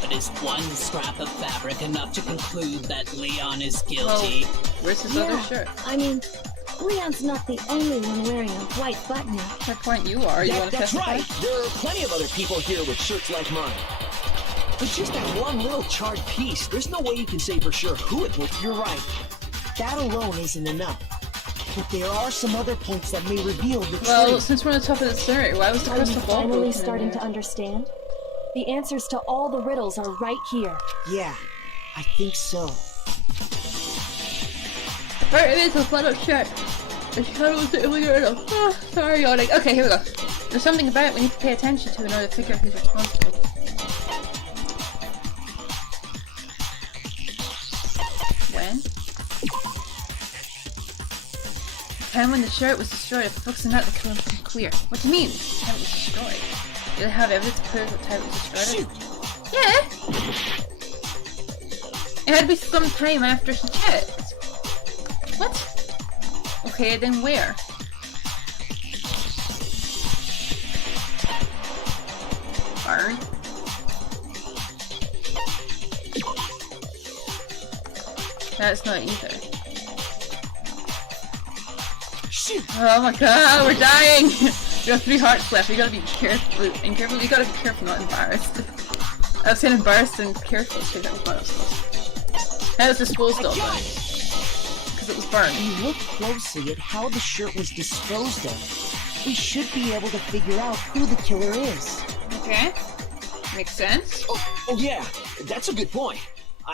But is one scrap of fabric enough to conclude that Leon is guilty? Where's his Yeah, other shirt? I mean, Leon's not the only one wearing a white button-up. What point you are? You want to That's testify? right. There are plenty of other people here with shirts like mine. But just that one little charred piece, there's no way you can say for sure who it was. You're right. That alone isn't enough. But there are some other points that may reveal the Well, truth. since we're on the top of the incinerator, why was the Are you crystal ball finally broken in starting there? to understand? The answers to all the riddles are right here. Yeah, I think so. Alright, it is a flat up shirt. The shadow was the illegal. Oh, sorry, yawning. Okay, here we go. There's something about it we need to pay attention to in order to figure out who's responsible. When? And when the shirt was destroyed, if focusing out the killer became clear. What do you mean? The time it was destroyed. Do they have evidence to prove what time it was destroyed? Yeah! It had to be some time after she checked. What? Okay, then where? Barn? That's not either. Shoot! Oh my god, we're dying! We have 3 hearts left, we gotta be careful. We gotta be careful, not embarrassed. I was saying embarrassed and careful, so that was what I was supposed to. That was disposed of then. Because it was burned. When you look closely at how the shirt was disposed of, we should be able to figure out who the killer is. Okay. Makes sense. Oh yeah, that's a good point.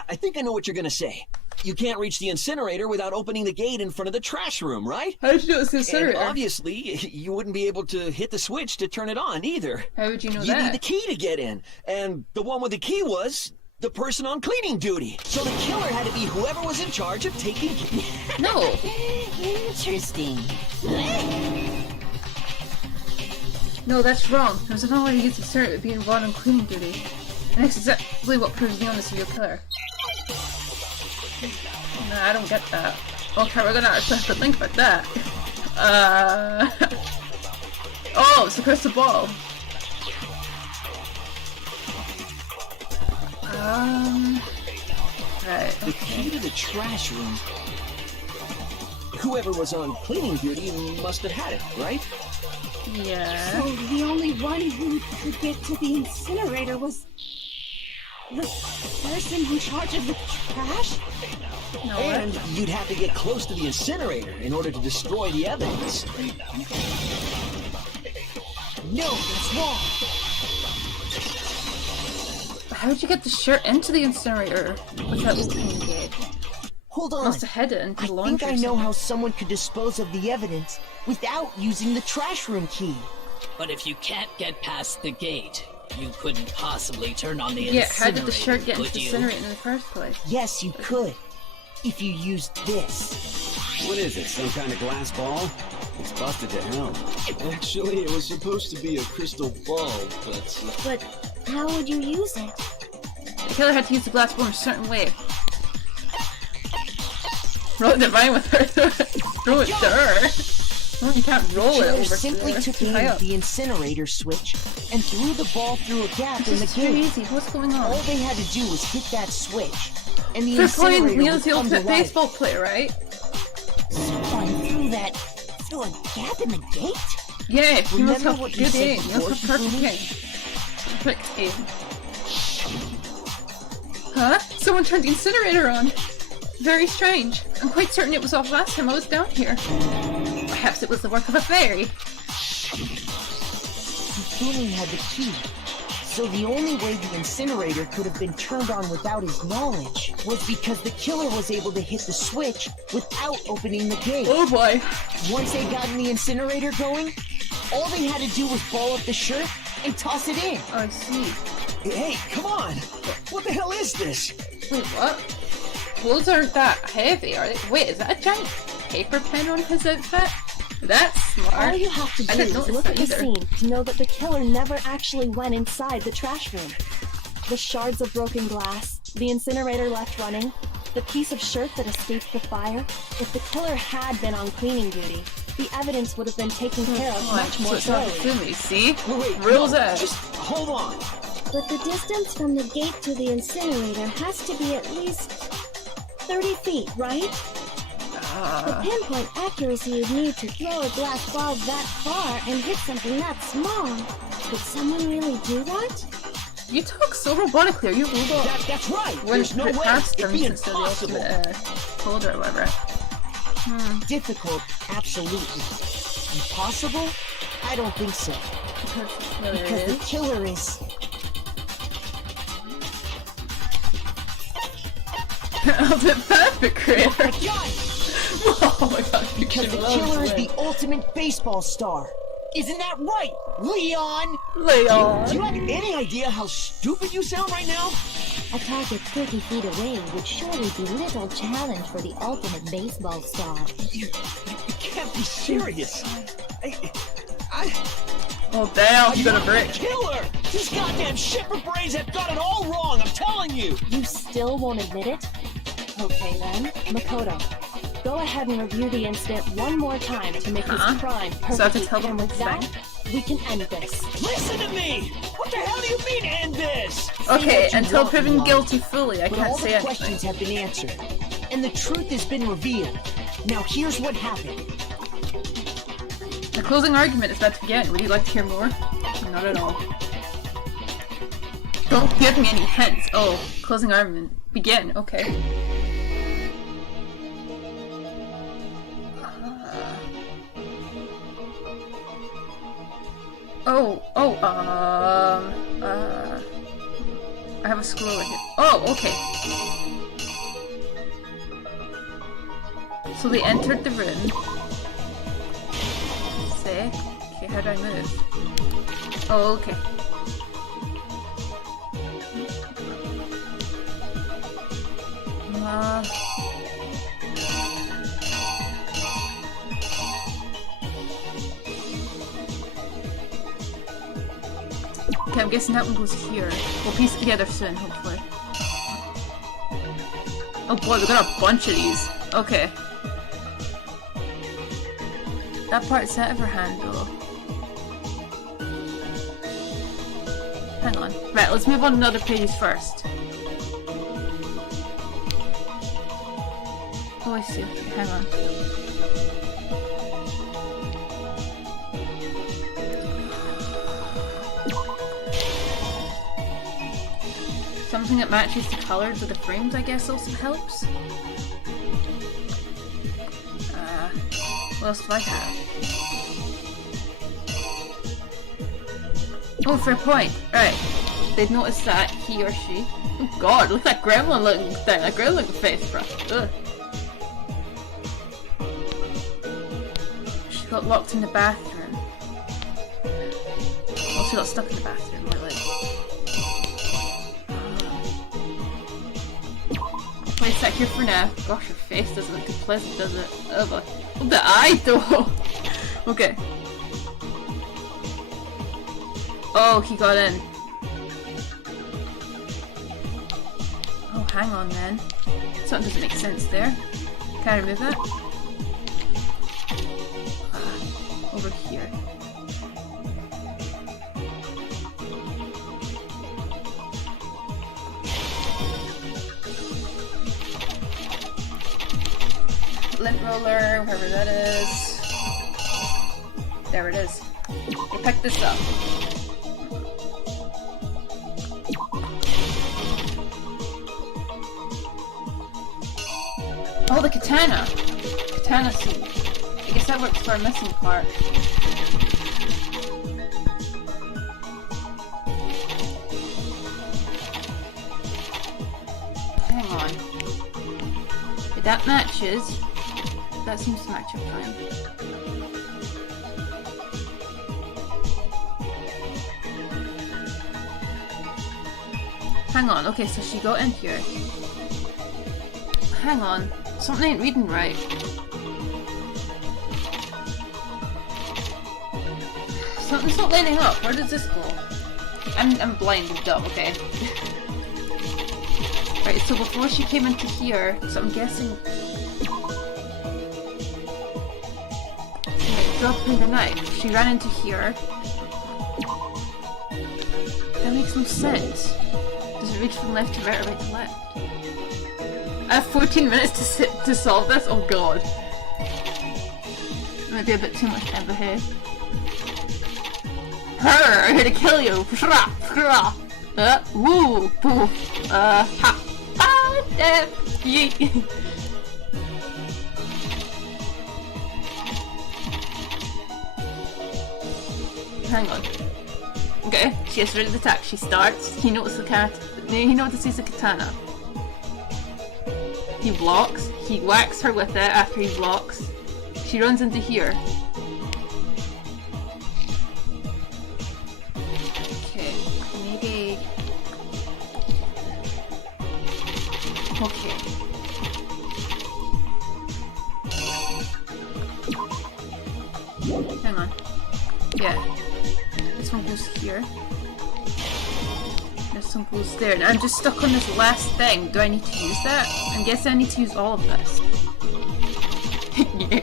I think I know what you're gonna say. You can't reach the incinerator without opening the gate in front of the trash room, right? How did you know it's the incinerator? And obviously, you wouldn't be able to hit the switch to turn it on either. How would you know You that? need the key to get in, and the one with the key was the person on cleaning duty. So the killer had to be whoever was in charge of taking... No! Interesting. No, that's wrong. There's another way to use the incinerator being involved on cleaning duty. And that's exactly what proves Leon is a real killer. Nah, I don't get that. Okay, we're gonna actually have to think about that. Oh, it's the crystal ball. Right. The key to the trash room. Whoever was on cleaning duty must have had it, right? Yeah. So the only one who could get to the incinerator was the person in charge of the trash? No, And you'd have to get close to the incinerator in order to destroy the evidence. No, that's wrong. How did you get the shirt into the incinerator without opening the gate? Hold on. Must have had it into the I laundry. think I know how someone could dispose of the evidence without using the trash room key. But if you can't get past the gate, you couldn't possibly turn on the Yeah, incinerator, how did the shirt get into could the you? incinerator in the first place? Yes, you could. If you used this. What is it, some kind of glass ball? It's busted to hell. Actually, it was supposed to be a crystal ball, but... But how would you use it? The killer had to use the glass ball in a certain way. Roll it divine with her. Throw it to her. Well, you can't roll it Killer over simply to her. took Too high aim up. at the incinerator switch and threw the ball through a gap This in the is too gate. easy. What's going on? All they had to do was hit that switch, and the They're playing incinerator Leon's would the come to ultimate life. baseball player, right? Someone threw a gap in the gate? Yeah, he must Remember have what you good said aim. He must before, have perfect Yuri? aim. Perfect aim. Huh? Someone turned the incinerator on. Very strange. I'm quite certain it was off last time I was down here. Perhaps it was the work of a fairy. Funin had the key, so the only way the incinerator could have been turned on without his knowledge was because the killer was able to hit the switch without opening the gate. Oh boy. Once they got the incinerator going, all they had to do was ball up the shirt and toss it in. Oh, I see. Hey, come on! What the hell is this? Wait, what? Clothes aren't that heavy, are they? Wait, is that a giant paper pen on his outfit? That's smart. All you have to I do didn't is notice look that at the either. scene to know that the killer never actually went inside the trash room. The shards of broken glass, the incinerator left running, the piece of shirt that escaped the fire. If the killer had been on cleaning duty, the evidence would have been taken care of much more so it's not thoroughly. Fumi, see? Wait, Rules no, out. just hold on. But the distance from the gate to the incinerator has to be at least 30 feet, right? The pinpoint accuracy you'd need to throw a glass ball that far and hit something that small. Could someone really do that? You talk so robotically. Are you a robot? That's right. When There's no it way. passed It'd them be since they're the impossible. ultimate holder or whatever. Difficult, absolutely. Impossible? I don't think so. Because the killer is... Ultimate perfect creator. Oh my god! Oh my god. Because the killer is the ultimate baseball star. Isn't that right, Leon? Leon. Do you have any idea how stupid you sound right now? A target 30 feet away would surely be little challenge for the ultimate baseball star. You can't be serious. Oh damn, you got a break. Killer! These goddamn shipper brains have got it all wrong, I'm telling you! You still won't admit it? Okay then, Makoto. Go ahead and review the incident one more time to make this crime So I have to perfect. tell them And with this that, thing? we can end this. Listen to me! What the hell do you mean, end this? Okay, Say what you until want, proven Leon, guilty fully, I but can't all say the anything. questions have been answered, and the truth has been revealed. Now here's what happened. The closing argument is about to begin. Would you like to hear more? Not at all. Don't give me any hints. Oh, closing argument. Begin. Okay. I have a scroll right here. Oh, okay. So they entered the room. Sick. Okay, how do I move? Oh, okay. Okay, I'm guessing that one goes here. We'll piece it together soon, hopefully. Oh boy, we got a bunch of these. Okay. That part's out of her handle. Hang on. Right, let's move on to other pages first. Oh, I see. Okay, hang on. Something that matches the colours of the frames, I guess, also helps. What else do I have? Oh, fair point. Right. They've noticed that, he or she. Oh god, look at that gremlin looking thing. That gremlin looking face, bro. Ugh. She got locked in the bathroom. Well, she got stuck in the bathroom, more like. Play sec here for now. Gosh, her face doesn't look too pleasant, does it? Oh boy. Oh, the eye though! Okay. Oh, he got in. Oh, hang on then. Something doesn't make sense there. Can I remove that? Over here. Lint roller, wherever that is. There it is. They picked this up. Oh, the katana! Katana suit. I guess that works for a missing part. Hang on. If that matches. That seems to match up fine. Hang on, okay, so she got in here. Hang on, something ain't reading right. Something's not lining up. Where does this go? I'm blind and dumb, okay? Right, so before she came into here, so I'm guessing... Dropping the knife. She ran into here. That makes no sense. Does it reach from left to right or right to left? I have 14 minutes to solve this? Oh god. Might be a bit too much time ahead. Her! I'm here to kill you! Woo! Poof! Ha! Ah! Yeet! hang on. Okay, she gets ready to attack. She starts. He notices the katana. He blocks. He whacks her with it after he blocks. She runs into here. Okay, maybe... Okay. Hang on. Yeah. This one goes here. This one goes there. And I'm just stuck on this last thing. Do I need to use that? I'm guessing I need to use all of this.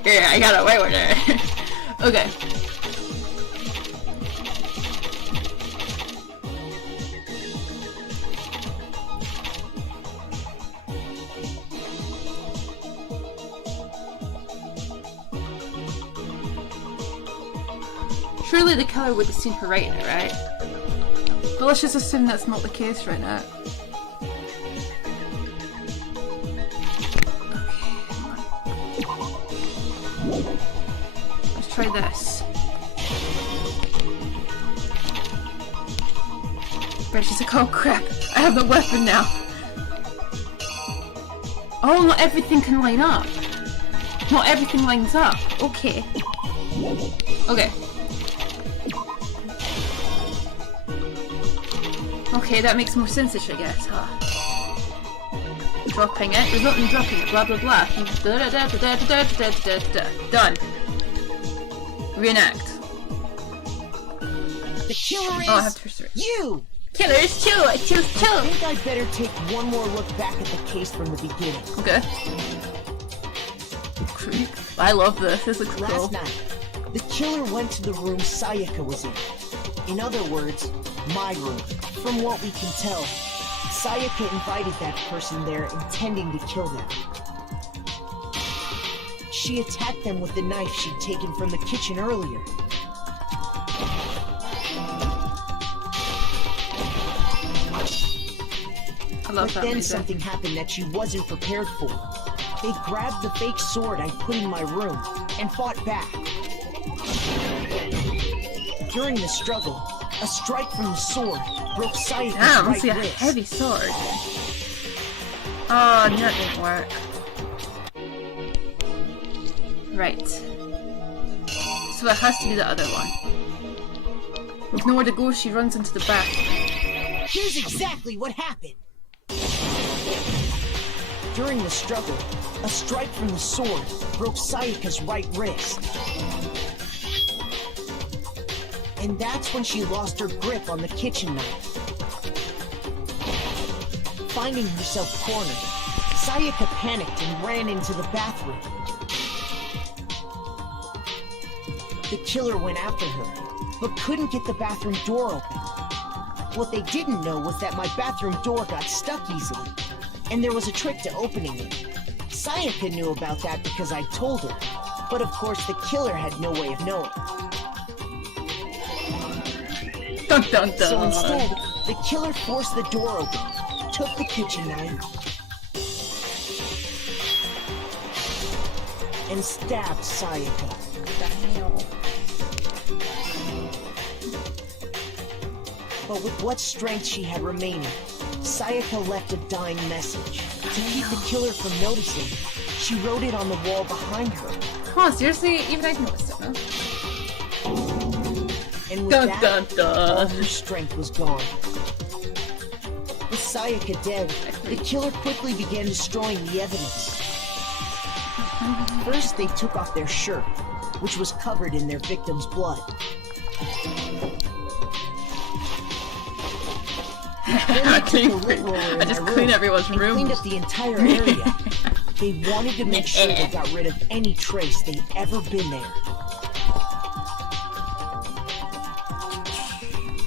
Yeah, I got away with it. Okay. Surely the killer would have seen her writing it, right? But let's just assume that's not the case right now. Let's try this. Right, she's like, oh crap, I have no weapon now. Oh, not everything can line up. Not everything lines up. Okay. Okay. Okay, that makes more sense-ish, I guess, huh? Dropping it, result in dropping it, blah blah blah. Done. Reenact. The killer is... Oh, I have to research. You! Killers, chill! I think I'd better take one more look back at the case from the beginning. Okay. Creep. I love this. This looks cool. Last night, the killer went to the room Sayaka was in. In other words, my room. From what we can tell, Sayaka invited that person there intending to kill them. She attacked them with the knife she'd taken from the kitchen earlier. But then something happened that she wasn't prepared for. They grabbed the fake sword I put in my room and fought back. During the struggle, a strike from the sword broke Sayaka's Damn, right a wrist. heavy sword. Oh, no, that didn't work. Right. So it has to be the other one. With nowhere to go, she runs into the bathroom. Here's exactly what happened. During the struggle, a strike from the sword broke Sayaka's right wrist. And that's when she lost her grip on the kitchen knife. Finding herself cornered, Sayaka panicked and ran into the bathroom. The killer went after her, but couldn't get the bathroom door open. What they didn't know was that my bathroom door got stuck easily, and there was a trick to opening it. Sayaka knew about that because I told her, but of course the killer had no way of knowing. Dun, dun, dun. So instead, the killer forced the door open, took the kitchen knife, and stabbed Sayaka. But with what strength she had remaining, Sayaka left a dying message. To keep the killer from noticing, she wrote it on the wall behind her. Huh, seriously? Even I noticed it, huh? And with that, all her strength was gone. With Sayaka dead, the killer quickly began destroying the evidence. First, they took off their shirt, which was covered in their victim's blood. I just clean everyone's room. Cleaned up the entire area. They wanted to make sure they got rid of any trace they'd ever been there.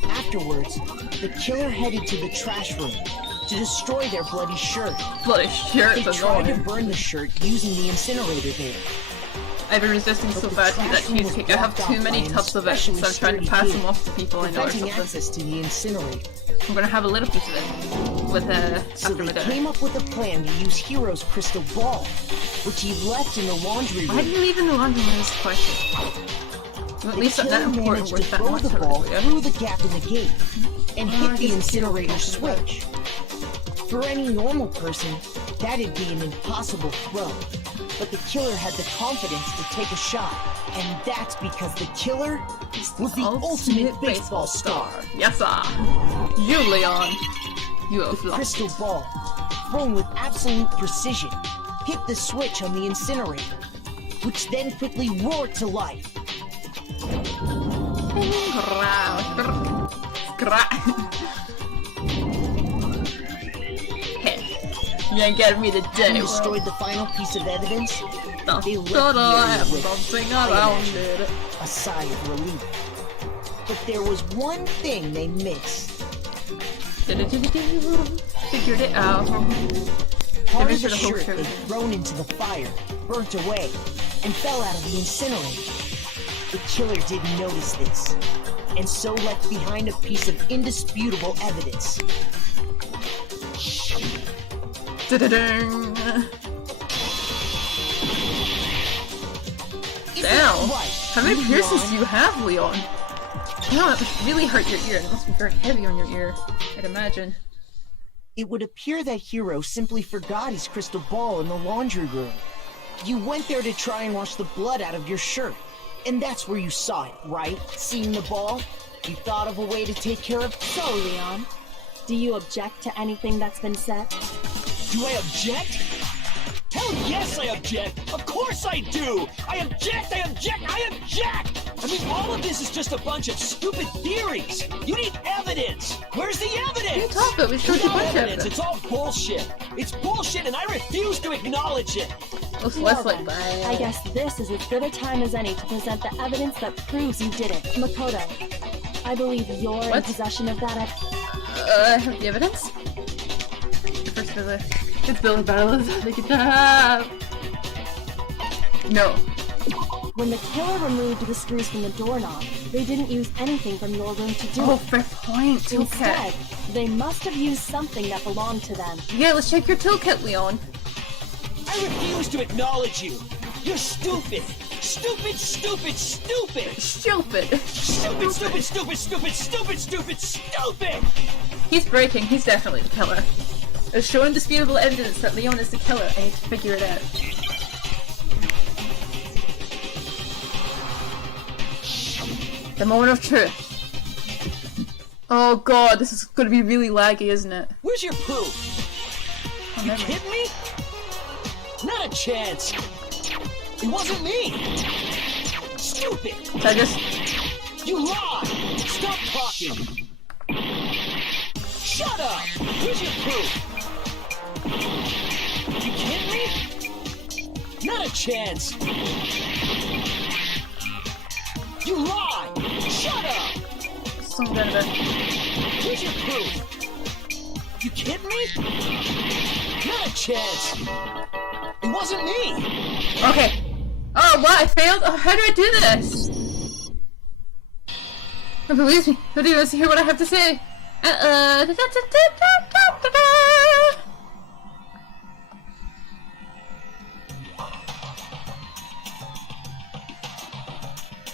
Afterwards, the killer headed to the trash room to destroy their bloody shirt. Bloody shirt? They tried to burn the shirt using the incinerator there. I've been resisting so badly that cheesecake. I have too many tubs of it, so I'm trying to pass them off to people I know or something. Access to the incinerator. I'm gonna have a little piece of it with So they came up with a plan to use Hiro's crystal ball, which he left in the laundry room. Why did you leave in the laundry room? Is the question. at least that important managed was to that throw much the ball earlier. through the gap in the gate and hit the incinerator switch. For any normal person, that'd be an impossible throw. But the killer had the confidence to take a shot, and that's because the killer was the ultimate baseball star. Yes, sir. You, Leon. You have The lost. crystal ball, thrown with absolute precision, hit the switch on the incinerator, which then quickly roared to life. You ain't getting me today. Having destroyed the final piece of evidence, they left have Yuri with something around it. a sigh of relief. But there was one thing they missed. Figured it out. Part of the shirt they'd thrown into the fire burnt away and fell out of the incinerator. The killer didn't notice this, and so left behind a piece of indisputable evidence. Da-da-ding. Is Damn. that right, How many Leon? piercings do you have, Leon? No, it must really hurt your ear. It must be very heavy on your ear, I'd imagine. It would appear that Hiro simply forgot his crystal ball in the laundry room. You went there to try and wash the blood out of your shirt, and that's where you saw it, right? Seeing the ball? You thought of a way to take care of... So, Leon, do you object to anything that's been said? Do I object? Hell yes, I object! Of course I do! I object! I object! I object! I mean, all of this is just a bunch of stupid theories! You need evidence! Where's the evidence? What are you talking about? We showed you a bunch of evidence! it. It's all bullshit! It's bullshit and I refuse to acknowledge it! Well then, I guess this is as good a time as any to present the evidence that proves you did it. Makoto, I believe you're in possession of that I have the evidence? First Billy. It's Billy Battles. Make it up. No. When the killer removed the screws from the doorknob, they didn't use anything from your room to do it. Oh, fair point. Toolkit. Instead, they must have used something that belonged to them. Yeah, let's check your toolkit, Leon. I refuse to acknowledge you! You're stupid! Stupid, stupid, stupid! Stupid! Stupid, stupid, stupid, stupid, stupid, stupid, stupid! He's breaking. He's definitely the killer. There's show indisputable evidence that Leon is the killer. I need to figure it out. The moment of truth. Oh god, this is going to be really laggy, isn't it? Where's your proof? You kidding me? Not a chance! It wasn't me! Stupid! I just... You lied! Stop talking! Shut up! Where's your proof? You kidding me? Not a chance! You lie! Shut up! Some kind of it. Where's your proof? You kidding me? Not a chance! It wasn't me! Okay. Oh, what? I failed? Oh, how do I do this? Oh, believe me. Nobody wants to hear what I have to say.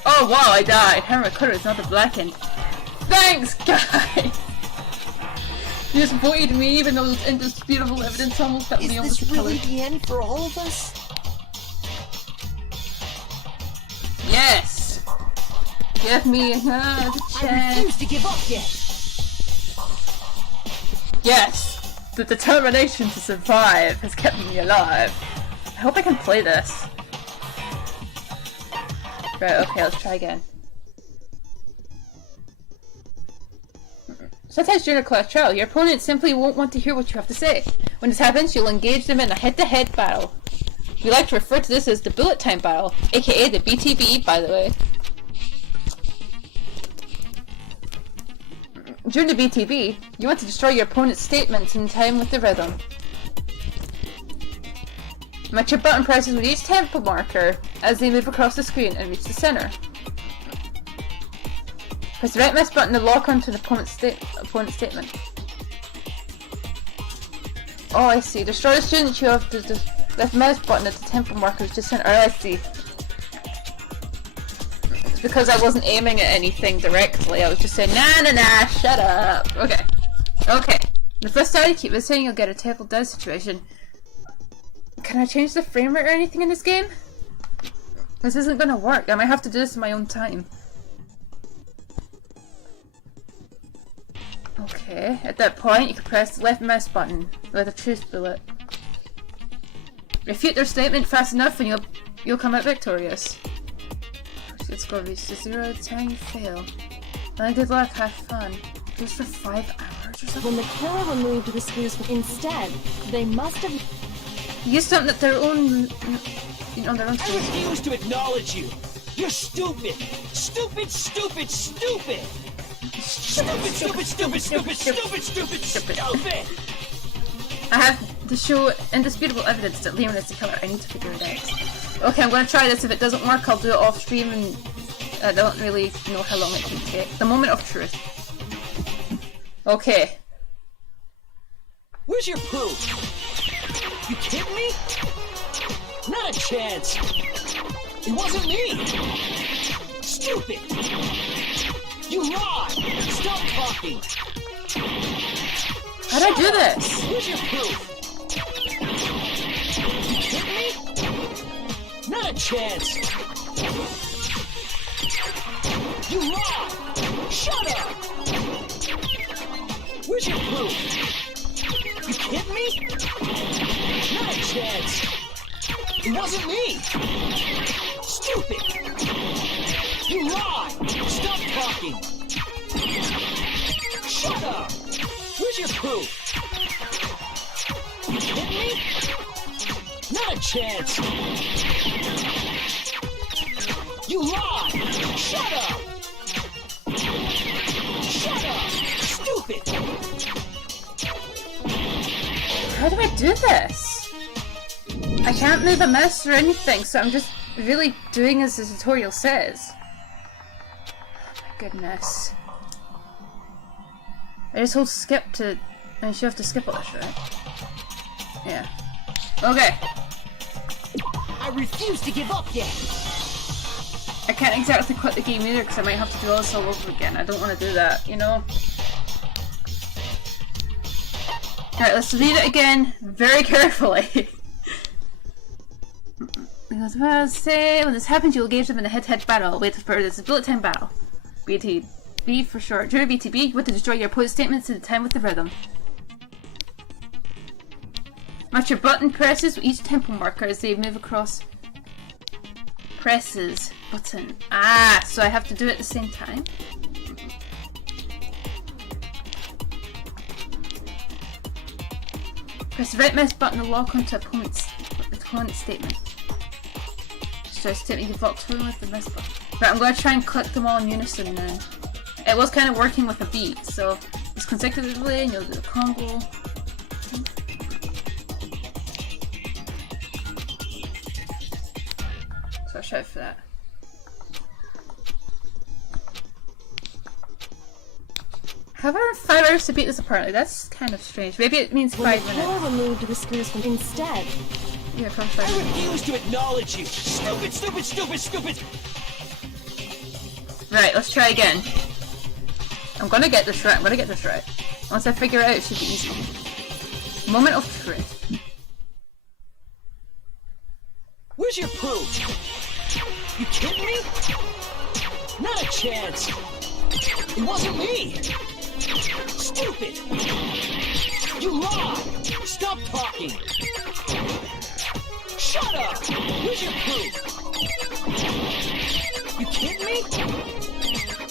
Oh wow, I died. Hammer cutter is not the blackened. Thanks, guys! You just voted me even though there's indisputable evidence almost that Leon was the killer. Is this really the end for all of us? Yes! Give me another chance. I refuse to give up yet! Yes! The determination to survive has kept me alive. I hope I can play this. Right, okay, let's try again. Sometimes during a class trial, your opponent simply won't want to hear what you have to say. When this happens, you'll engage them in a head-to-head battle. We like to refer to this as the bullet time battle, aka the BTB, by the way. During the BTB, you want to destroy your opponent's statements in time with the rhythm. Match your button presses with each tempo marker as they move across the screen and reach the center. Press the right mouse button to lock onto an opponent's statement. Oh, I see. Destroy the student you have the left mouse button at the tempo markers to center. Oh, I see. because I wasn't aiming at anything directly. I was just saying, nah, shut up. Okay. Okay. The first time you keep listening, you'll get a table down situation. Can I change the frame rate or anything in this game? This isn't gonna work. I might have to do this in my own time. Okay, at that point, you can press the left mouse button with a truth bullet. Refute their statement fast enough and you'll come out victorious. It's gonna reach the 0 to 10, you fail. And good luck, have fun. Just for 5 hours or something? When the killer removed the screws, instead, they must have used something that their own... on their own... I refuse to acknowledge you! You're stupid! Stupid, stupid, stupid! Stupid, stupid, stupid, stupid, stupid, stupid, stupid! I have to show indisputable evidence that Leon is the killer. I need to figure it out. Okay, I'm gonna try this. If it doesn't work, I'll do it off stream, and I don't really know how long it can take. The moment of truth. Okay. Where's your proof? You kidding me? Not a chance! It wasn't me! Stupid! You lied! Stop talking! How'd I do this? Where's your proof? You kidding me? Not a chance! You lied! Shut up! Where's your proof? You kidding me? Not a chance! It wasn't me! Stupid! You lied! Stop talking! Shut up! Where's your proof? You kidding me? Not a chance! You lied! Shut up! Shut up! Stupid! How do I do this? I can't move a mouse or anything, so I'm just really doing as the tutorial says. Oh my goodness. I just hold skip to... I should have to skip all this, right? Yeah. Okay. I refuse to give up yet! I can't exactly quit the game either because I might have to do all this all over again. I don't want to do that, you know? Alright, let's read it again very carefully. Because when this happens, you'll engage them in a head-to-head battle. Wait for this bullet time battle. BTB for short. During BTB, you want to destroy your opponent's statements in the time with the rhythm. Match your button presses with each tempo marker as they move across. Presses. Button. Ah, so I have to do it at the same time? Press the right mouse button to lock onto opponent's statement. So I statement you locked through with the mouse button. Right, I'm going to try and click them all in unison now. It was kind of working with a beat, so it's consecutively and you'll do a combo. So I'll try for that. Have I 5 hours to beat this apparently? That's kind of strange. Maybe it means 5 minutes. When the killer removed the screws from instead. Yeah, from 5 I minutes. refuse to acknowledge you! Stupid, stupid, stupid, stupid! Right, let's try again. I'm gonna get this right. Once I figure it out, it should be easy. Moment of truth. Where's your proof? You kidding me? Not a chance! It wasn't me! Stupid! You lied! Stop talking! Shut up! Where's your proof? You kidding me?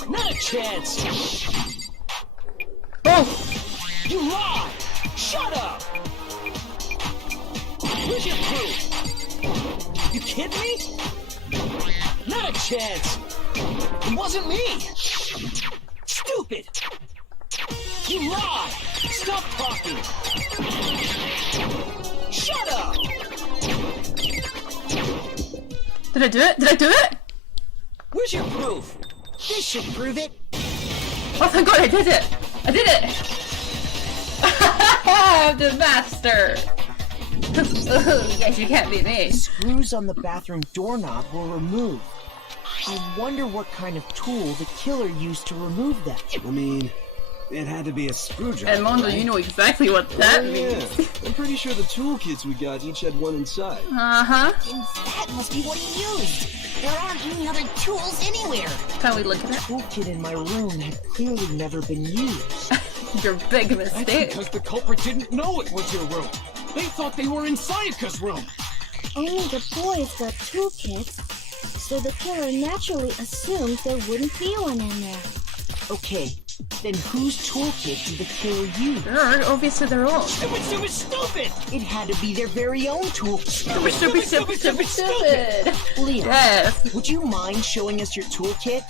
Not a chance! Oh! You lied! Shut up! Where's your proof? You kidding me? Not a chance! It wasn't me! Stupid! You lied! Stop talking! Shut up! Did I do it? Did I do it? Where's your proof? This should prove it. Oh thank god, I did it! I did it! I'm the master! Yes, you can't beat me. The screws on the bathroom doorknob were removed. I wonder what kind of tool the killer used to remove them. I mean, it had to be a screwdriver, And Mondo, right? you know exactly what that means. Yeah. I'm pretty sure the toolkits we got each had one inside. Uh-huh. That must be what he used. There aren't any other tools anywhere. Can we look at The it? toolkit in my room had clearly never been used. Your big That's mistake. because the culprit didn't know it was your room. They thought they were in Sayaka's room. Only the boys got toolkits, so the killer naturally assumed there wouldn't be one in there. Okay, then whose toolkit did the killer use? Obviously their own. It was stupid! It had to be their very own toolkit. Stupid. Leon, Yes. would you mind showing us your toolkit?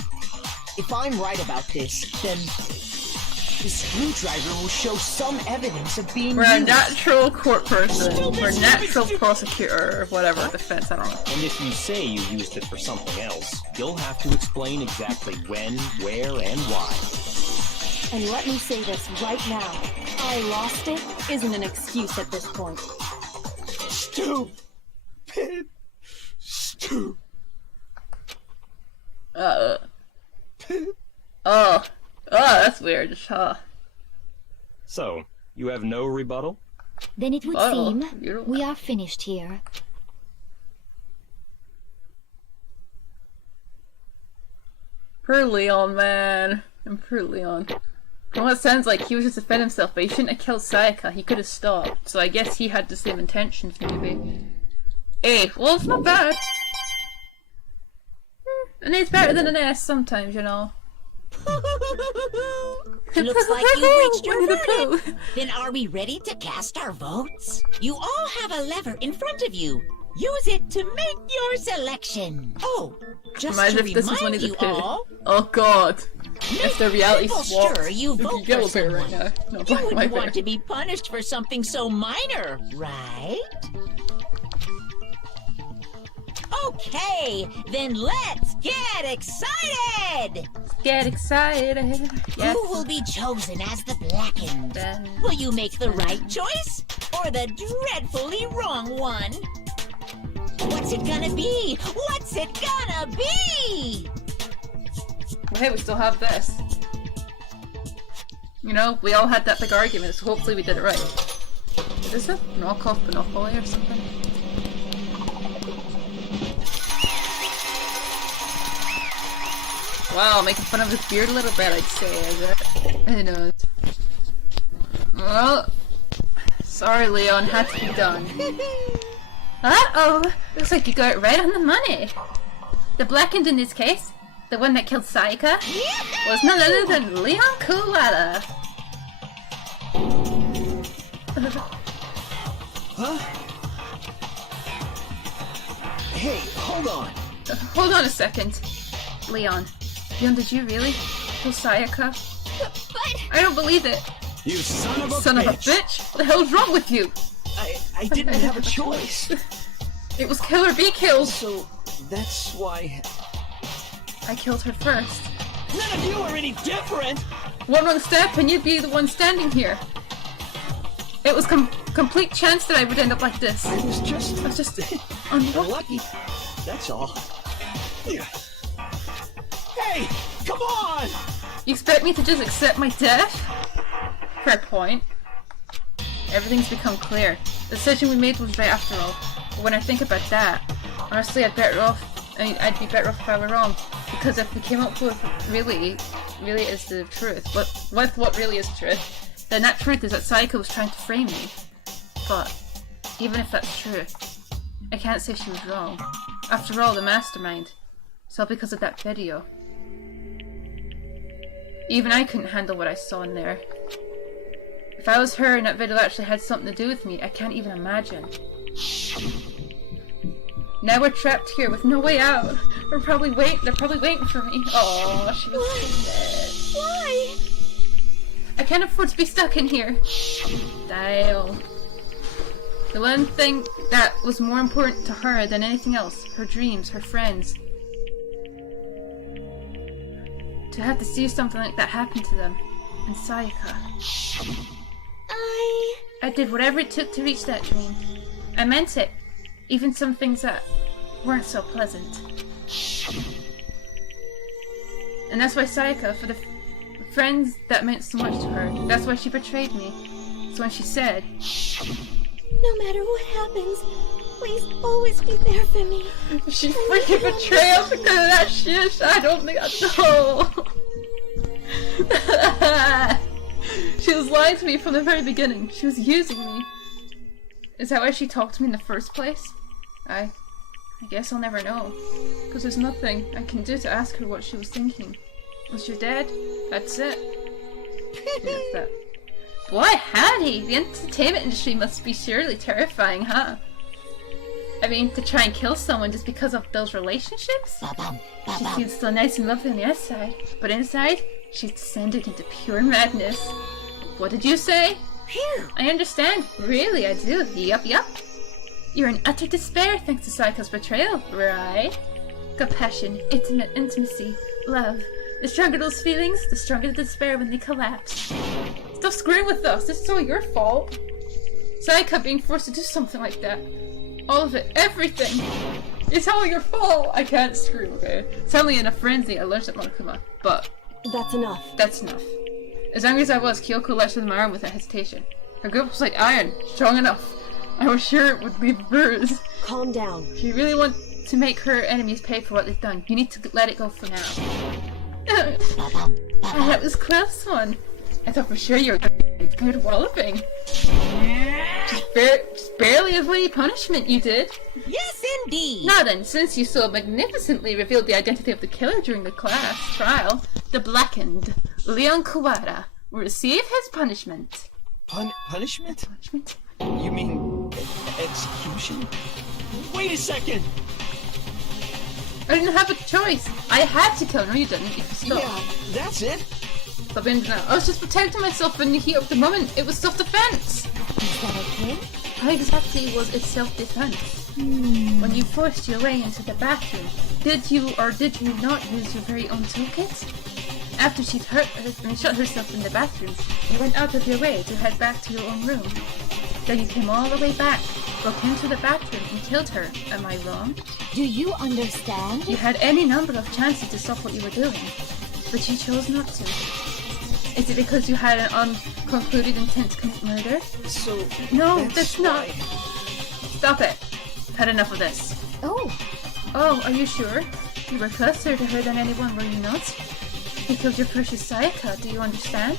If I'm right about this, then the screwdriver will show some evidence of being We're a used. natural court person. We're a natural prosecutor or whatever, defense, I don't know. And if you say you used it for something else, you'll have to explain exactly when, where, and why. And let me say this right now. I lost it isn't an excuse at this point. Stupid. Oh, that's weird. Huh. So, you have no rebuttal? Then it would Uh-oh. seem You don't- we are finished here. Poor Leon, man. And poor Leon. Well, it sounds like he was just to defend himself, but he shouldn't have killed Sayaka. He could have stopped. So I guess he had the same intentions, maybe. Hey, well, it's not bad. An A's better than an S sometimes, you know. Looks like you reached your Winnie the verdict. Then are we ready to cast our votes? You all have a lever in front of you. Use it to make your selection. Oh, just Imagine to if this was Winnie remind the you Pooh. all, Oh god. If the reality triple swapped. sure you It'd be vote yellow for bear someone. right now. No, You black and wouldn't white bear. want to be punished for something so minor, right? Okay, then let's get excited! Get excited. Yes. Who will be chosen as the blackened? Then- Will you make the right choice or the dreadfully wrong one? What's it gonna be? What's it gonna be? Well, hey, we still have this. You know, we all had that big argument, so hopefully we did it right. Is this a knockoff Monopoly or something? Wow, making fun of his beard a little bit, I'd say, is it? Who knows? Well, sorry Leon, had to be done. Uh-oh! Looks like you got it right on the money. The blackened in this case, the one that killed Sayaka, was none other than Leon Kuwata. Huh? Hey, hold on. Hold on a second. Leon, did you really kill Sayaka? But I don't believe it. You son of a Son of a bitch! bitch! What the hell's wrong with you? I didn't have a choice. It was kill or be killed. So, that's why... I killed her first. None of you are any different! One wrong step and you'd be the one standing here. It was complete chance that I would end up like this. I was just unlucky. unlucky. That's all. Hey, come on! You expect me to just accept my death? Fair point. Everything's become clear. The decision we made was right after all. But when I think about that, honestly I'd be better off if I were wrong. Because if we came up with really is the truth, but with what really is the truth, then that truth is that Sayaka was trying to frame me. But even if that's true, I can't say she was wrong. After all, the mastermind. It's all because of that video. Even I couldn't handle what I saw in there. If I was her and that video actually had something to do with me, I can't even imagine. Now we're trapped here with no way out. They're probably waiting for me. Oh, she was so dead. why? I can't afford to be stuck in here. Damn. The one thing that was more important to her than anything else, her dreams, her friends. To have to see something like that happen to them. And Sayaka. I did whatever it took to reach that dream. I meant it. Even some things that weren't so pleasant. And that's why Sayaka, for the friends that meant so much to her, that's why she betrayed me. So when she said, No matter what happens, please always be there for me. She freaking betrayed us because of that shit. I don't think I know. She was lying to me from the very beginning. She was using me. Is that why she talked to me in the first place? I guess I'll never know. Because there's nothing I can do to ask her what she was thinking. Was you're dead? That's it. That's that. Boy, howdy! The entertainment industry must be surely terrifying, huh? I mean, to try and kill someone just because of those relationships? She seems so nice and lovely on the outside, but inside, she's descended into pure madness. What did you say? I understand. Really, I do. Yup. You're in utter despair thanks to Sayaka's betrayal, right? Compassion, intimacy, love. The stronger those feelings, the stronger the despair when they collapse. Stop screwing with us. This is all your fault. Sayaka being forced to do something like that. All of it, everything. It's all your fault. I can't screw, okay? Suddenly in a frenzy, I lurched at Monokuma, but... That's enough. That's enough. As angry as I was, Kyoko latched on my arm without hesitation. Her grip was like iron, strong enough. I was sure it would leave a bruise. Calm down. If you really want to make her enemies pay for what they've done, you need to let it go for now. That was a close one. I thought for sure you were going to get a good walloping. Just barely avoided punishment, you did. Yes, indeed. Now then, since you so magnificently revealed the identity of the killer during the class trial, the blackened Leon Kawada will receive his punishment. Punishment? You mean execution? Wait a second! I didn't have a choice. I had to kill him. No, you didn't. You stopped. Yeah, that's it. But I was just protecting myself in the heat of the moment. It was self-defense. Is that okay? How exactly was it self-defense? When you forced your way into the bathroom, did you or did you not use your very own toolkit? After she'd hurt and shut herself in the bathroom, you went out of your way to head back to your own room. Then you came all the way back, broke into the bathroom and killed her. Am I wrong? Do you understand? You had any number of chances to stop what you were doing, but you chose not to. Is it because you had an unconcluded intent to commit murder? So... No, that's not... Stop it. I've had enough of this. Oh, are you sure? You were closer to her than anyone, were you not? You killed your precious Sayaka, do you understand?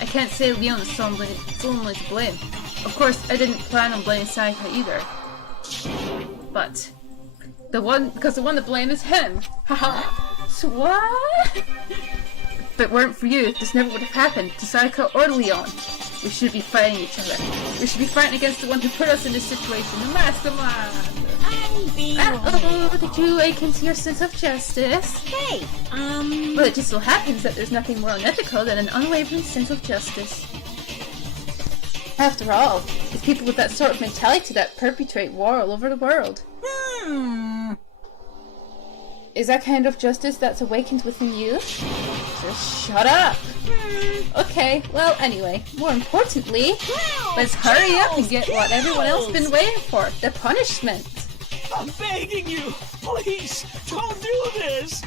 I can't say Leon is solely to blame. Of course, I didn't plan on blaming Sayaka either. But... because the one to blame is him! Haha! So what? If it weren't for you, this never would have happened to Sayaka or Leon. We should be fighting each other. We should be fighting against the one who put us in this situation, the mastermind! Did you awaken to your sense of justice? Hey, Well, it just so happens that there's nothing more unethical than an unwavering sense of justice. After all, it's people with that sort of mentality that perpetrate war all over the world. Is that kind of justice that's awakened within you? Just shut up! Okay, well anyway, more importantly, let's hurry up and get what everyone else has been waiting for, the punishment! I'm begging you! Please, don't do this!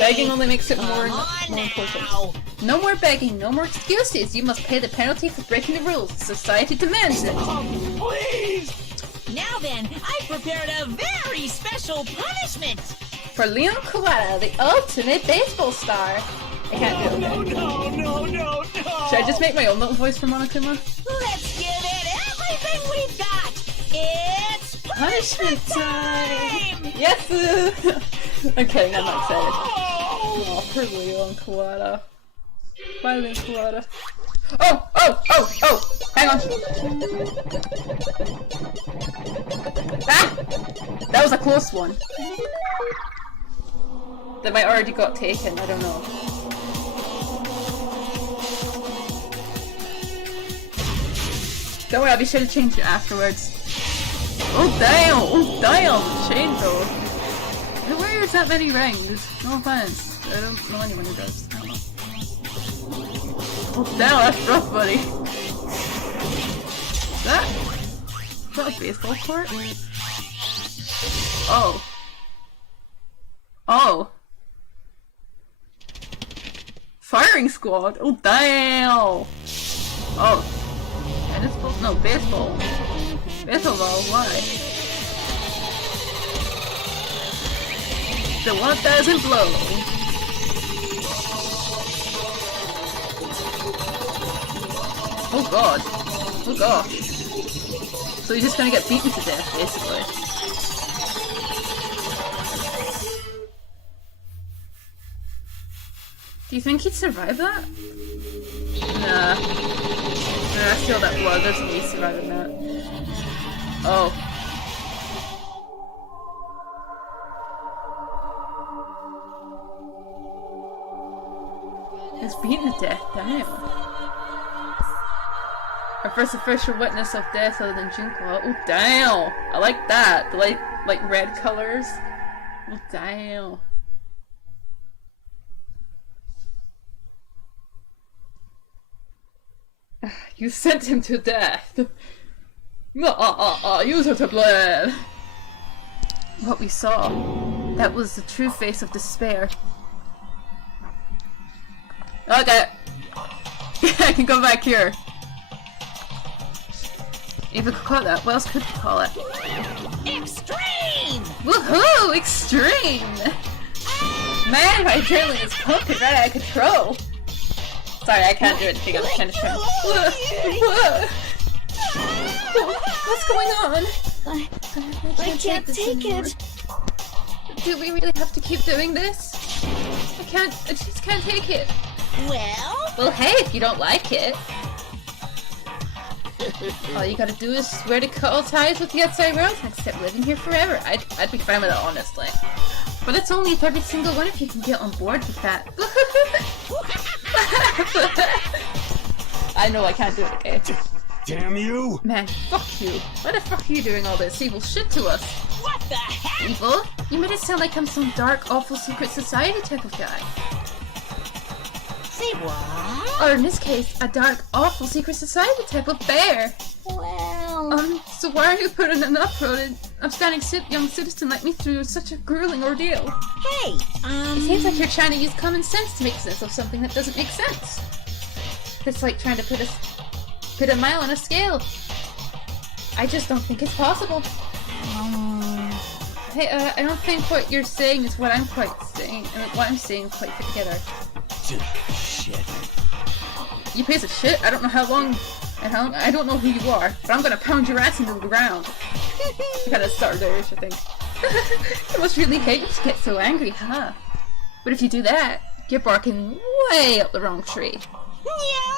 Begging only makes it more important. No more begging, no more excuses. You must pay the penalty for breaking the rules. Society demands it. Please! Now then, I prepared a very special punishment! For Leon Kawada, the ultimate baseball star. I can't do it. No! Should I just make my own little voice for Monokuma? Let's give it everything we've got! It's punishment time! Yes! I'm kidding, I'm not excited. Oh, for Leon Kawada. Bye, Leon Kawada. Oh! Hang on! Ah! That was a close one. That might already got taken, I don't know. Don't worry, I'll be sure to change it afterwards. Oh damn! Change though. Who wears that many rings? No offense. I don't know anyone who does. I don't know. Oh damn, that's rough, buddy. Is that a baseball court? Oh. Firing squad? Oh, damn! Oh. Tennis ball? No, baseball. Baseball ball, why? The 1000 blow. Oh god. Oh god. So he's just gonna get beaten to death, basically. Do you think he'd survive that? Nah. Nah, I feel that blood. There's no way he's surviving that. Oh. He's beaten to death, damn. Our first official witness of death other than Junko. Oh, damn! I like that. The like red colors. Oh, damn. You sent him to death. Use her to blame. What we saw, that was the true face of despair. Okay. I can go back here. If we could call that, what else could we call it? Extreme! Woohoo! Extreme! Man, my adrenaline is pumping right out of control. Sorry, I can't do it because I'm kind of trying. What's going on? I can't take it. Do we really have to keep doing this? I just can't take it. Well, hey, if you don't like it. All you gotta do is swear to cut all ties with the outside world and accept living here forever. I'd be fine with it, honestly. But it's only if every single one of you can get on board with that. I know I can't do it, okay? Damn you! Man, fuck you. Why the fuck are you doing all this evil shit to us? What the heck? Evil? You made it sound like I'm some dark, awful secret society type of guy. Say what? Or in this case, a dark, awful secret society type of bear. Well... So why are you putting an upstanding young citizen like me through such a grueling ordeal? Hey, It seems like you're trying to use common sense to make sense of something that doesn't make sense. It's like trying to put a mile on a scale. I just don't think it's possible. Hey, I don't think what you're saying is what I'm quite saying, and what I'm saying quite fit together. Shit. You piece of shit, I don't know how long, I don't know who you are, but I'm gonna pound your ass into the ground. I gotta start there, I think. You must really hate you to get so angry, huh? But if you do that, you're barking way up the wrong tree.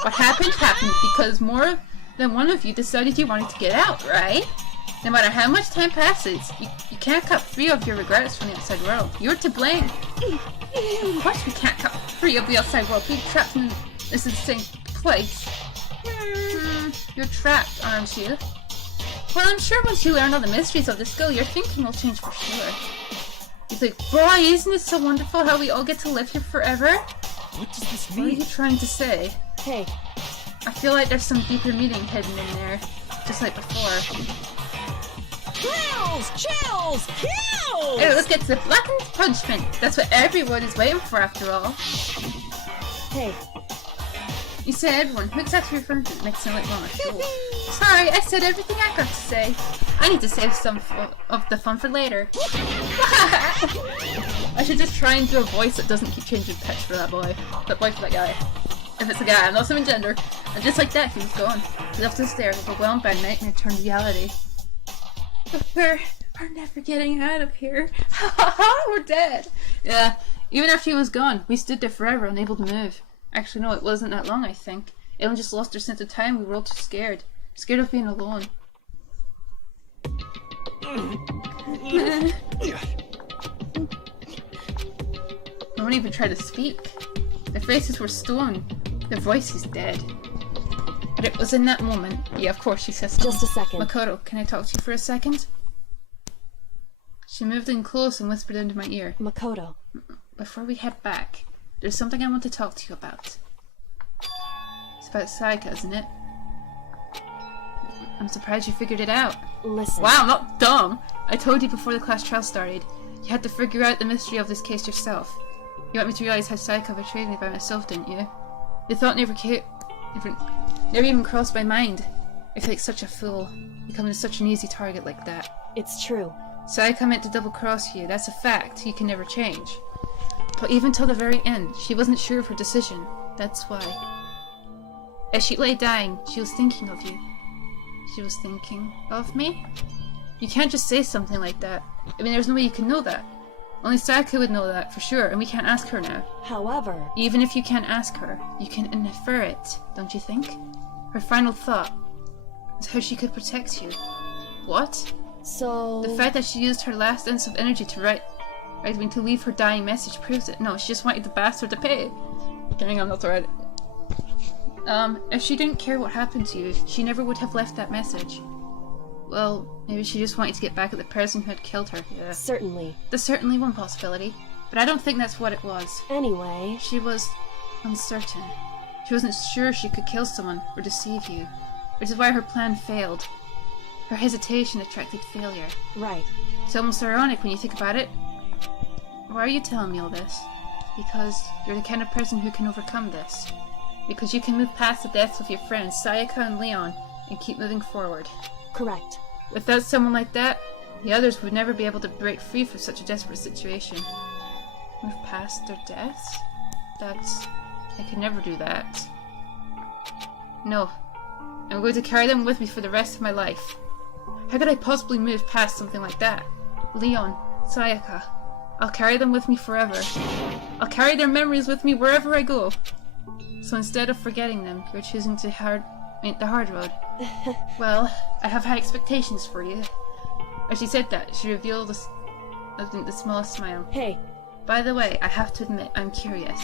What happened happened because more than one of you decided you wanted to get out, right? No matter how much time passes, you can't cut free of your regrets from the outside world. You're to blame. Of course we can't cut free of the outside world. We're trapped in this insane place. You're trapped, aren't you? Well, I'm sure once you learn all the mysteries of the skill, your thinking will change for sure. You think, boy, isn't it so wonderful how we all get to live here forever? What does this mean? What are you trying to say? Hey. I feel like there's some deeper meaning hidden in there, just like before. Chills! Chills! Kills! Hey, let's get to the blackened punishment. That's what everyone is waiting for, after all. Hey. You said everyone. Who exactly referring to? It makes it sound like Mama. Sorry, I said everything I got to say. I need to save some of the fun for later. I should just try and do a voice that doesn't keep changing pitch for that boy. That boy for that guy. If it's a guy, I'm not assuming gender. And just like that, he was gone. Left to stare, overwhelmed by nightmare turned reality. But we're never getting out of here. We're dead. Yeah, even after he was gone, we stood there forever, unable to move. Actually, no, it wasn't that long, I think. Ellen just lost her sense of time. We were all too scared. Scared of being alone. I won't even try to speak. Their faces were stone. Their voices dead. But it was in that moment. Yeah, of course, she says something. Just a second. Makoto, can I talk to you for a second? She moved in close and whispered into my ear. Makoto. Before we head back, there's something I want to talk to you about. It's about Saika, isn't it? I'm surprised you figured it out. Listen. Wow, I'm not dumb! I told you before the class trial started. You had to figure out the mystery of this case yourself. You want me to realize how Sayaka betrayed me by myself, didn't you? The thought never even crossed my mind. I feel like such a fool, becoming such an easy target like that. It's true. Sayaka meant to double-cross you, that's a fact, you can never change. But even till the very end, she wasn't sure of her decision, that's why. As she lay dying, she was thinking of you. She was thinking of me? You can't just say something like that. I mean, there's no way you can know that. Only Sayaka would know that, for sure, and we can't ask her now. However... Even if you can't ask her, you can infer it, don't you think? Her final thought was how she could protect you. What? So... The fact that she used her last ounce of energy to to leave her dying message proves it. No, she just wanted the bastard to pay. Hang on, that's right. If she didn't care what happened to you, she never would have left that message. Well, maybe she just wanted to get back at the person who had killed her. Yeah. Certainly. There's certainly one possibility, but I don't think that's what it was. Anyway... She was uncertain. She wasn't sure she could kill someone or deceive you, which is why her plan failed. Her hesitation attracted failure. Right. It's almost ironic when you think about it. Why are you telling me all this? Because you're the kind of person who can overcome this. Because you can move past the deaths of your friends, Sayaka and Leon, and keep moving forward. Correct. Without someone like that, the others would never be able to break free from such a desperate situation. Move past their deaths? I could never do that. No. I'm going to carry them with me for the rest of my life. How could I possibly move past something like that? Leon, Sayaka. I'll carry them with me forever. I'll carry their memories with me wherever I go. So instead of forgetting them, you're choosing the hard road. Well, I have high expectations for you. As she said that, she revealed the smallest smile. Hey. By the way, I have to admit, I'm curious.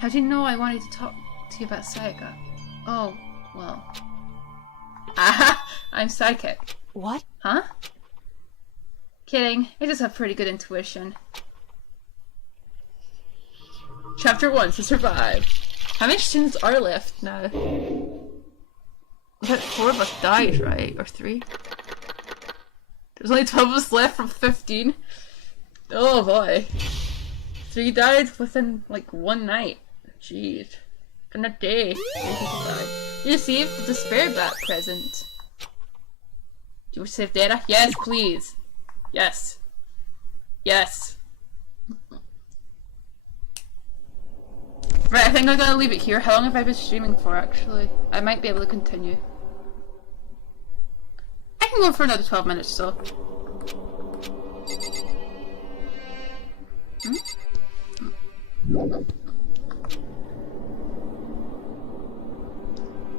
How do you know I wanted to talk to you about Sayaka? Oh, well. Aha! I'm psychic. What? Huh? Kidding. I just have pretty good intuition. Chapter 1 to survive. How many students are left now? About 4 of us died, right? Or 3? There's only 12 of us left from 15. Oh boy. 3 died within like one night. Jeez. In a day. You received the despair bat present. Do you wish to save data? Yes, please. Yes. Yes. Right, I think I'm gonna leave it here. How long have I been streaming for, actually? I might be able to continue. I can go for another 12 minutes, so.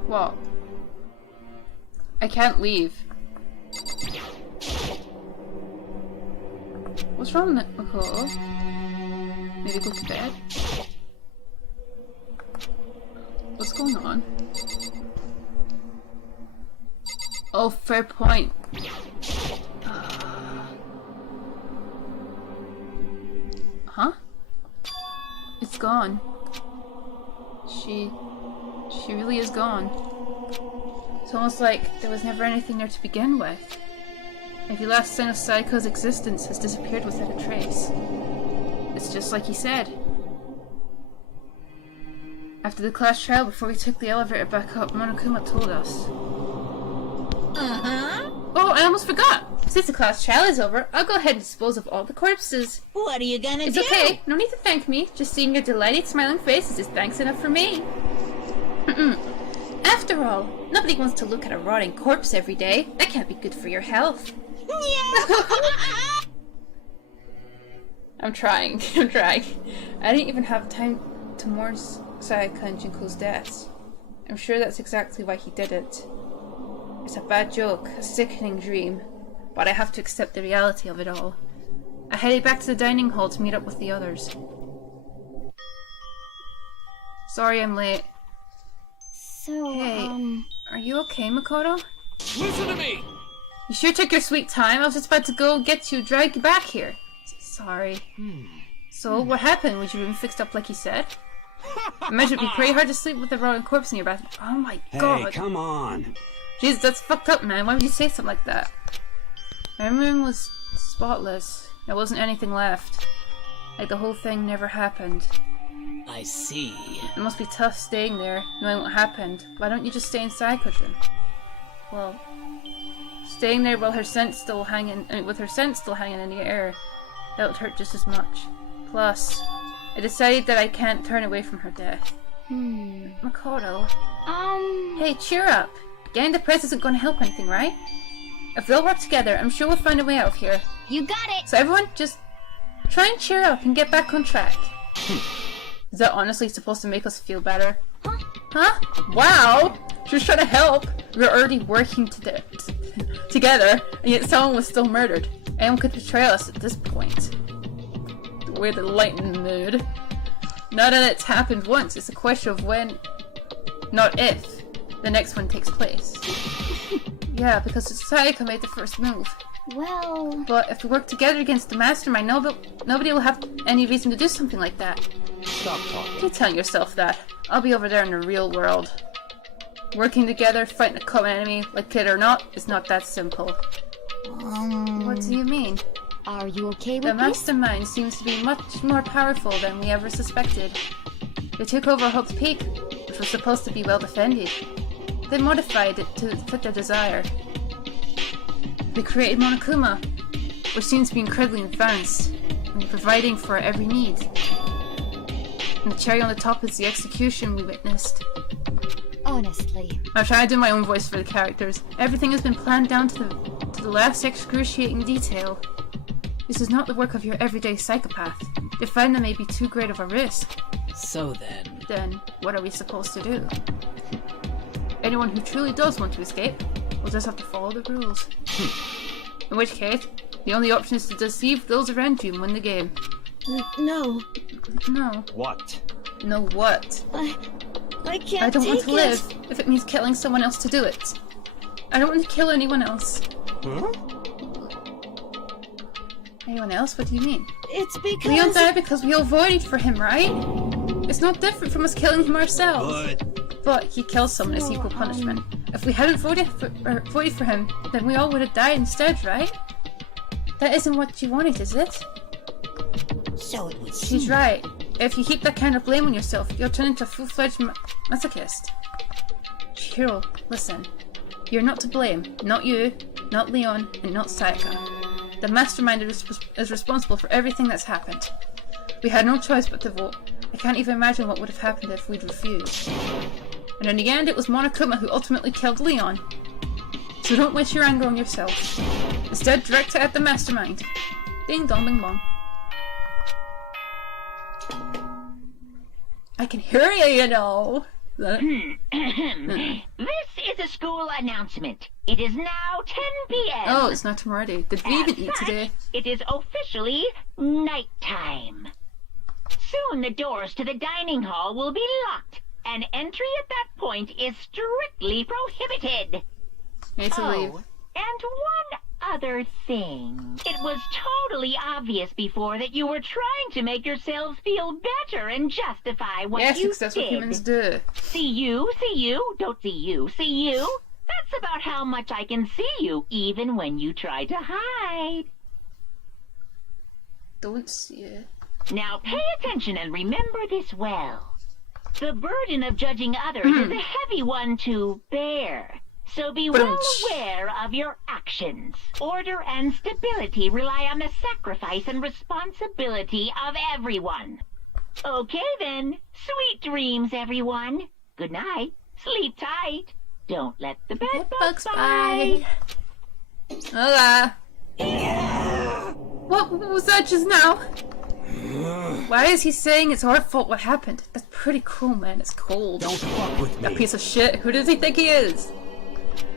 What? I can't leave. What's wrong with it? Oh. Maybe go to bed? What's going on? Oh, fair point. Huh? It's gone. She really is gone. It's almost like there was never anything there to begin with. Every last sign of Sayaka's existence has disappeared without a trace. It's just like he said. After the class trial, before we took the elevator back up, Monokuma told us. Oh, I almost forgot! Since the class trial is over, I'll go ahead and dispose of all the corpses. What are you gonna do? It's okay, no need to thank me. Just seeing your delighted smiling face is just thanks enough for me. After all, nobody wants to look at a rotting corpse every day. That can't be good for your health. I'm trying. I didn't even have time to mourn Sayaka and Junko's deaths. I'm sure that's exactly why he did it. It's a bad joke, a sickening dream, but I have to accept the reality of it all. I headed back to the dining hall to meet up with the others. Sorry I'm late. So, hey, are you okay, Makoto? Listen to me! You sure took your sweet time. I was just about to go get you, drag you back here. Sorry. So, what happened? Was your room fixed up like you said? I imagine it'd be pretty hard to sleep with a rotting corpse in your bathroom. Oh my god. Hey, come on. Jesus, that's fucked up, man. Why would you say something like that? My room was spotless. There wasn't anything left. Like the whole thing never happened. I see. It must be tough staying there, knowing what happened. Why don't you just stay inside, Cushion? Well, staying there while her scent's still hanging, with her scent still hanging in the air, that would hurt just as much. Plus, I decided that I can't turn away from her death. Makoto. Hey, cheer up. Getting the press isn't going to help anything, right? If we all work together, I'm sure we'll find a way out of here. You got it! So everyone, just try and cheer up and get back on track. Is that honestly supposed to make us feel better? Huh? Wow! She was trying to help. We were already working together, and yet someone was still murdered. Anyone could betray us at this point. The way they lighten the mood. Now that it's happened once, it's a question of when, not if, the next one takes place. Yeah, because Sayaka made the first move. Well... But if we work together against the mastermind, nobody will have any reason to do something like that. Stop talking. Keep telling yourself that. I'll be over there in the real world. Working together, fighting a common enemy, like it or not, is not that simple. What do you mean? Are you okay with The this? mastermind seems to be much more powerful than we ever suspected. They took over Hope's Peak, which was supposed to be well defended. They modified it to fit their desire. They created Monokuma, which seems to be incredibly advanced, and providing for our every need. And the cherry on the top is the execution we witnessed. Honestly. I'm trying to do my own voice for the characters. Everything has been planned down to the last excruciating detail. This is not the work of your everyday psychopath. To find them may be too great of a risk. So then... Then, what are we supposed to do? Anyone who truly does want to escape will just have to follow the rules. In which case, the only option is to deceive those around you and win the game. No. No. What? No what? I can't I don't want take to live if it means killing someone else to do it. I don't want to kill anyone else. Huh? Anyone else? What do you mean? It's because... Leon died because we all voted for him, right? It's not different from us killing him ourselves. But he killed someone as equal punishment. If we hadn't voted for him, then we all would have died instead, right? That isn't what you wanted, is it? So it would She's seem. right. If you heap that kind of blame on yourself, you'll turn into a full-fledged masochist. Chihiro, listen. You're not to blame. Not you, not Leon, and not Sayaka. The mastermind is responsible for everything that's happened. We had no choice but to vote. I can't even imagine what would have happened if we'd refused. And in the end, it was Monokuma who ultimately killed Leon. So don't waste your anger on yourself. Instead, direct it at the mastermind. Ding dong bing bong. I can hear you, you know. This is a school announcement. It is now 10 p.m. Oh, it's not tomorrow. Did we even eat today? It is officially nighttime. Soon the doors to the dining hall will be locked, and entry at that point is strictly prohibited. Need to leave. And one other thing. It was totally obvious before that you were trying to make yourselves feel better and justify what yes, you because that's did. what humans do. See you, don't see you, see you. That's about how much I can see you, even when you try to hide. Don't see it. Now pay attention and remember this well. The burden of judging others is a heavy one to bear. So be well aware of your actions. Order and stability rely on the sacrifice and responsibility of everyone. Okay then. Sweet dreams, everyone. Good night. Sleep tight. Don't let the bed bugs bite. Hola. What was that just now? Why is he saying it's our fault what happened? That's pretty cool, man. It's cold. Don't fuck with me. That piece of shit. Who does he think he is?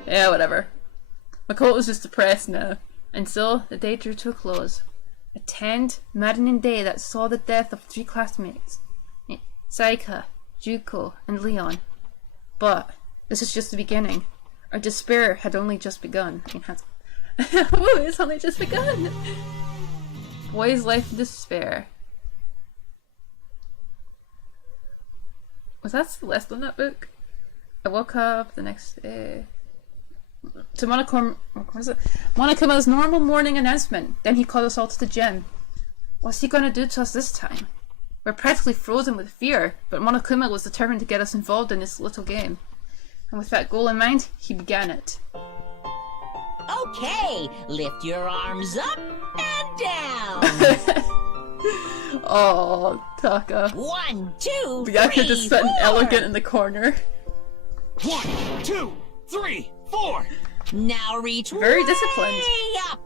Yeah, whatever. Makoto's just depressed now. And so, the day drew to a close. A tanned, maddening day that saw the death of 3 classmates. Sayaka, Juko, and Leon. But, this is just the beginning. Our despair had only just begun. It's only just begun! Boy's life in despair. Was that Celeste in that book? I woke up the next day to Monokuma's normal morning announcement. Then he called us all to the gym. What's he gonna do to us this time? We're practically frozen with fear, but Monokuma was determined to get us involved in this little game. And with that goal in mind, he began it. Okay, lift your arms up and down. Oh, Taka. 1, 2, The guy could 3, just sit 4. elegant in the corner. 1, 2, 3, 4. Now reach Very disciplined. way up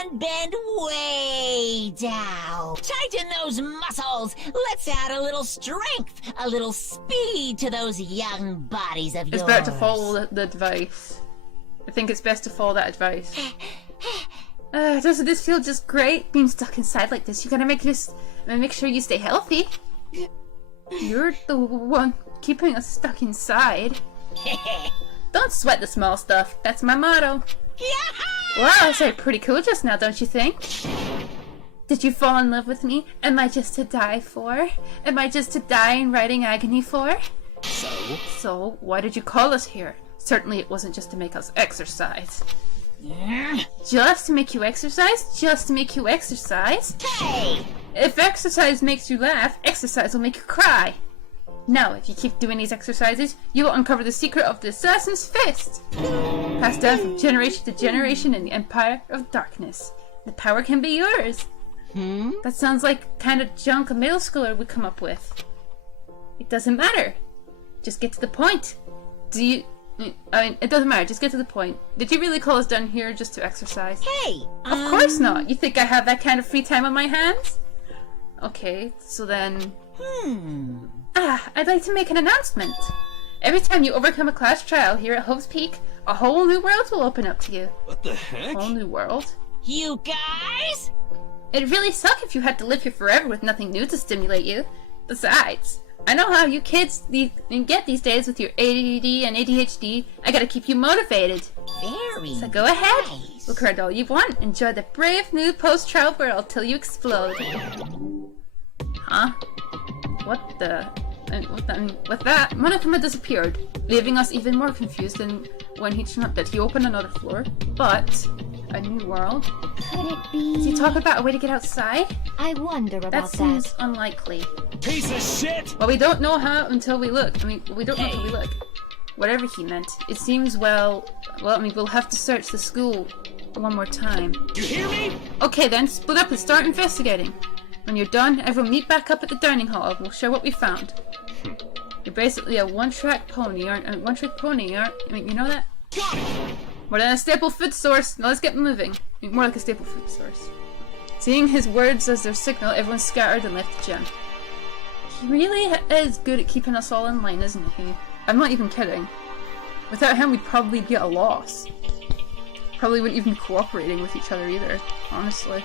and bend way down. Tighten those muscles. Let's add a little strength, a little speed to those young bodies of yours. It's better to follow the advice. I think it's best to follow that advice. Doesn't this feel just great? Being stuck inside like this, you gotta make sure you stay healthy. You're the one keeping us stuck inside. Don't sweat the small stuff. That's my motto. Wow, I said pretty cool just now, don't you think? Did you fall in love with me? Am I just to die for? Am I just to die in writing agony for? So, why did you call us here? Certainly it wasn't just to make us exercise. Just to make you exercise? Just to make you exercise? Hey! If exercise makes you laugh, exercise will make you cry. Now, if you keep doing these exercises, you will uncover the secret of the Assassin's Fist. Passed down from generation to generation in the Empire of Darkness. The power can be yours. That sounds like kind of junk a middle schooler would come up with. It doesn't matter. Just get to the point. It doesn't matter, just get to the point. Did you really call us down here just to exercise? Hey! Of course not. You think I have that kind of free time on my hands? Okay, so then... I'd like to make an announcement. Every time you overcome a class trial here at Hope's Peak, a whole new world will open up to you. What the heck? Whole new world? You guys? It'd really suck if you had to live here forever with nothing new to stimulate you. Besides, I know how you kids get these days with your ADD and ADHD. I gotta keep you motivated. Very So go ahead. nice. Look around all you want. Enjoy the brave new post-trial world till you explode. Huh? What the... With that, Monokuma disappeared, leaving us even more confused than when he turned up. Did he open another floor? But... a new world? Could it be... Does he talk about a way to get outside? I wonder about That seems unlikely. Piece of shit! Well, we don't know how until we look. We don't know until we look. Whatever he meant. It seems, we'll have to search the school one more time. You hear me? Okay then, split up and start investigating. When you're done, everyone meet back up at the dining hall and we'll share what we found. You're basically a one-track pony, aren't you know that? Got it! More than a staple food source. Now let's get moving. More like a staple food source. Seeing his words as their signal, everyone scattered and left the gym. He really is good at keeping us all in line, isn't he? I'm not even kidding. Without him, we'd probably be at a loss. Probably wouldn't even be cooperating with each other either, honestly.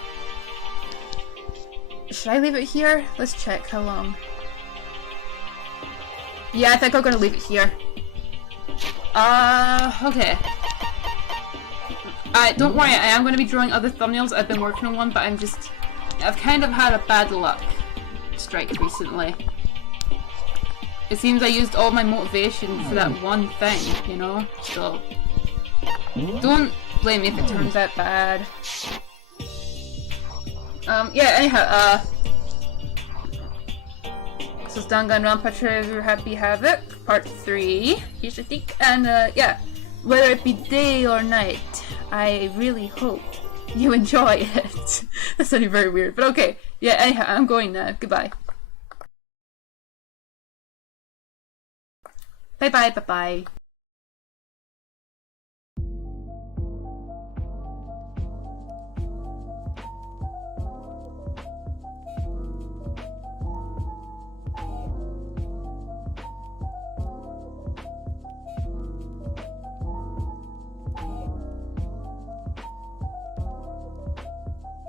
Should I leave it here? Let's check how long. Yeah, I think I'm gonna leave it here. Okay. Don't worry, I am going to be drawing other thumbnails. I've been working on one, but I've kind of had a bad luck strike recently. It seems I used all my motivation for that one thing, you know? So, don't blame me if it turns out bad. Yeah, anyhow, this is Danganropa Trigger Happy Havoc, Part 3, I think, and yeah, whether it be day or night, I really hope you enjoy it. That sounded very weird, but okay, yeah, anyhow, I'm going now, goodbye. Bye bye, bye bye.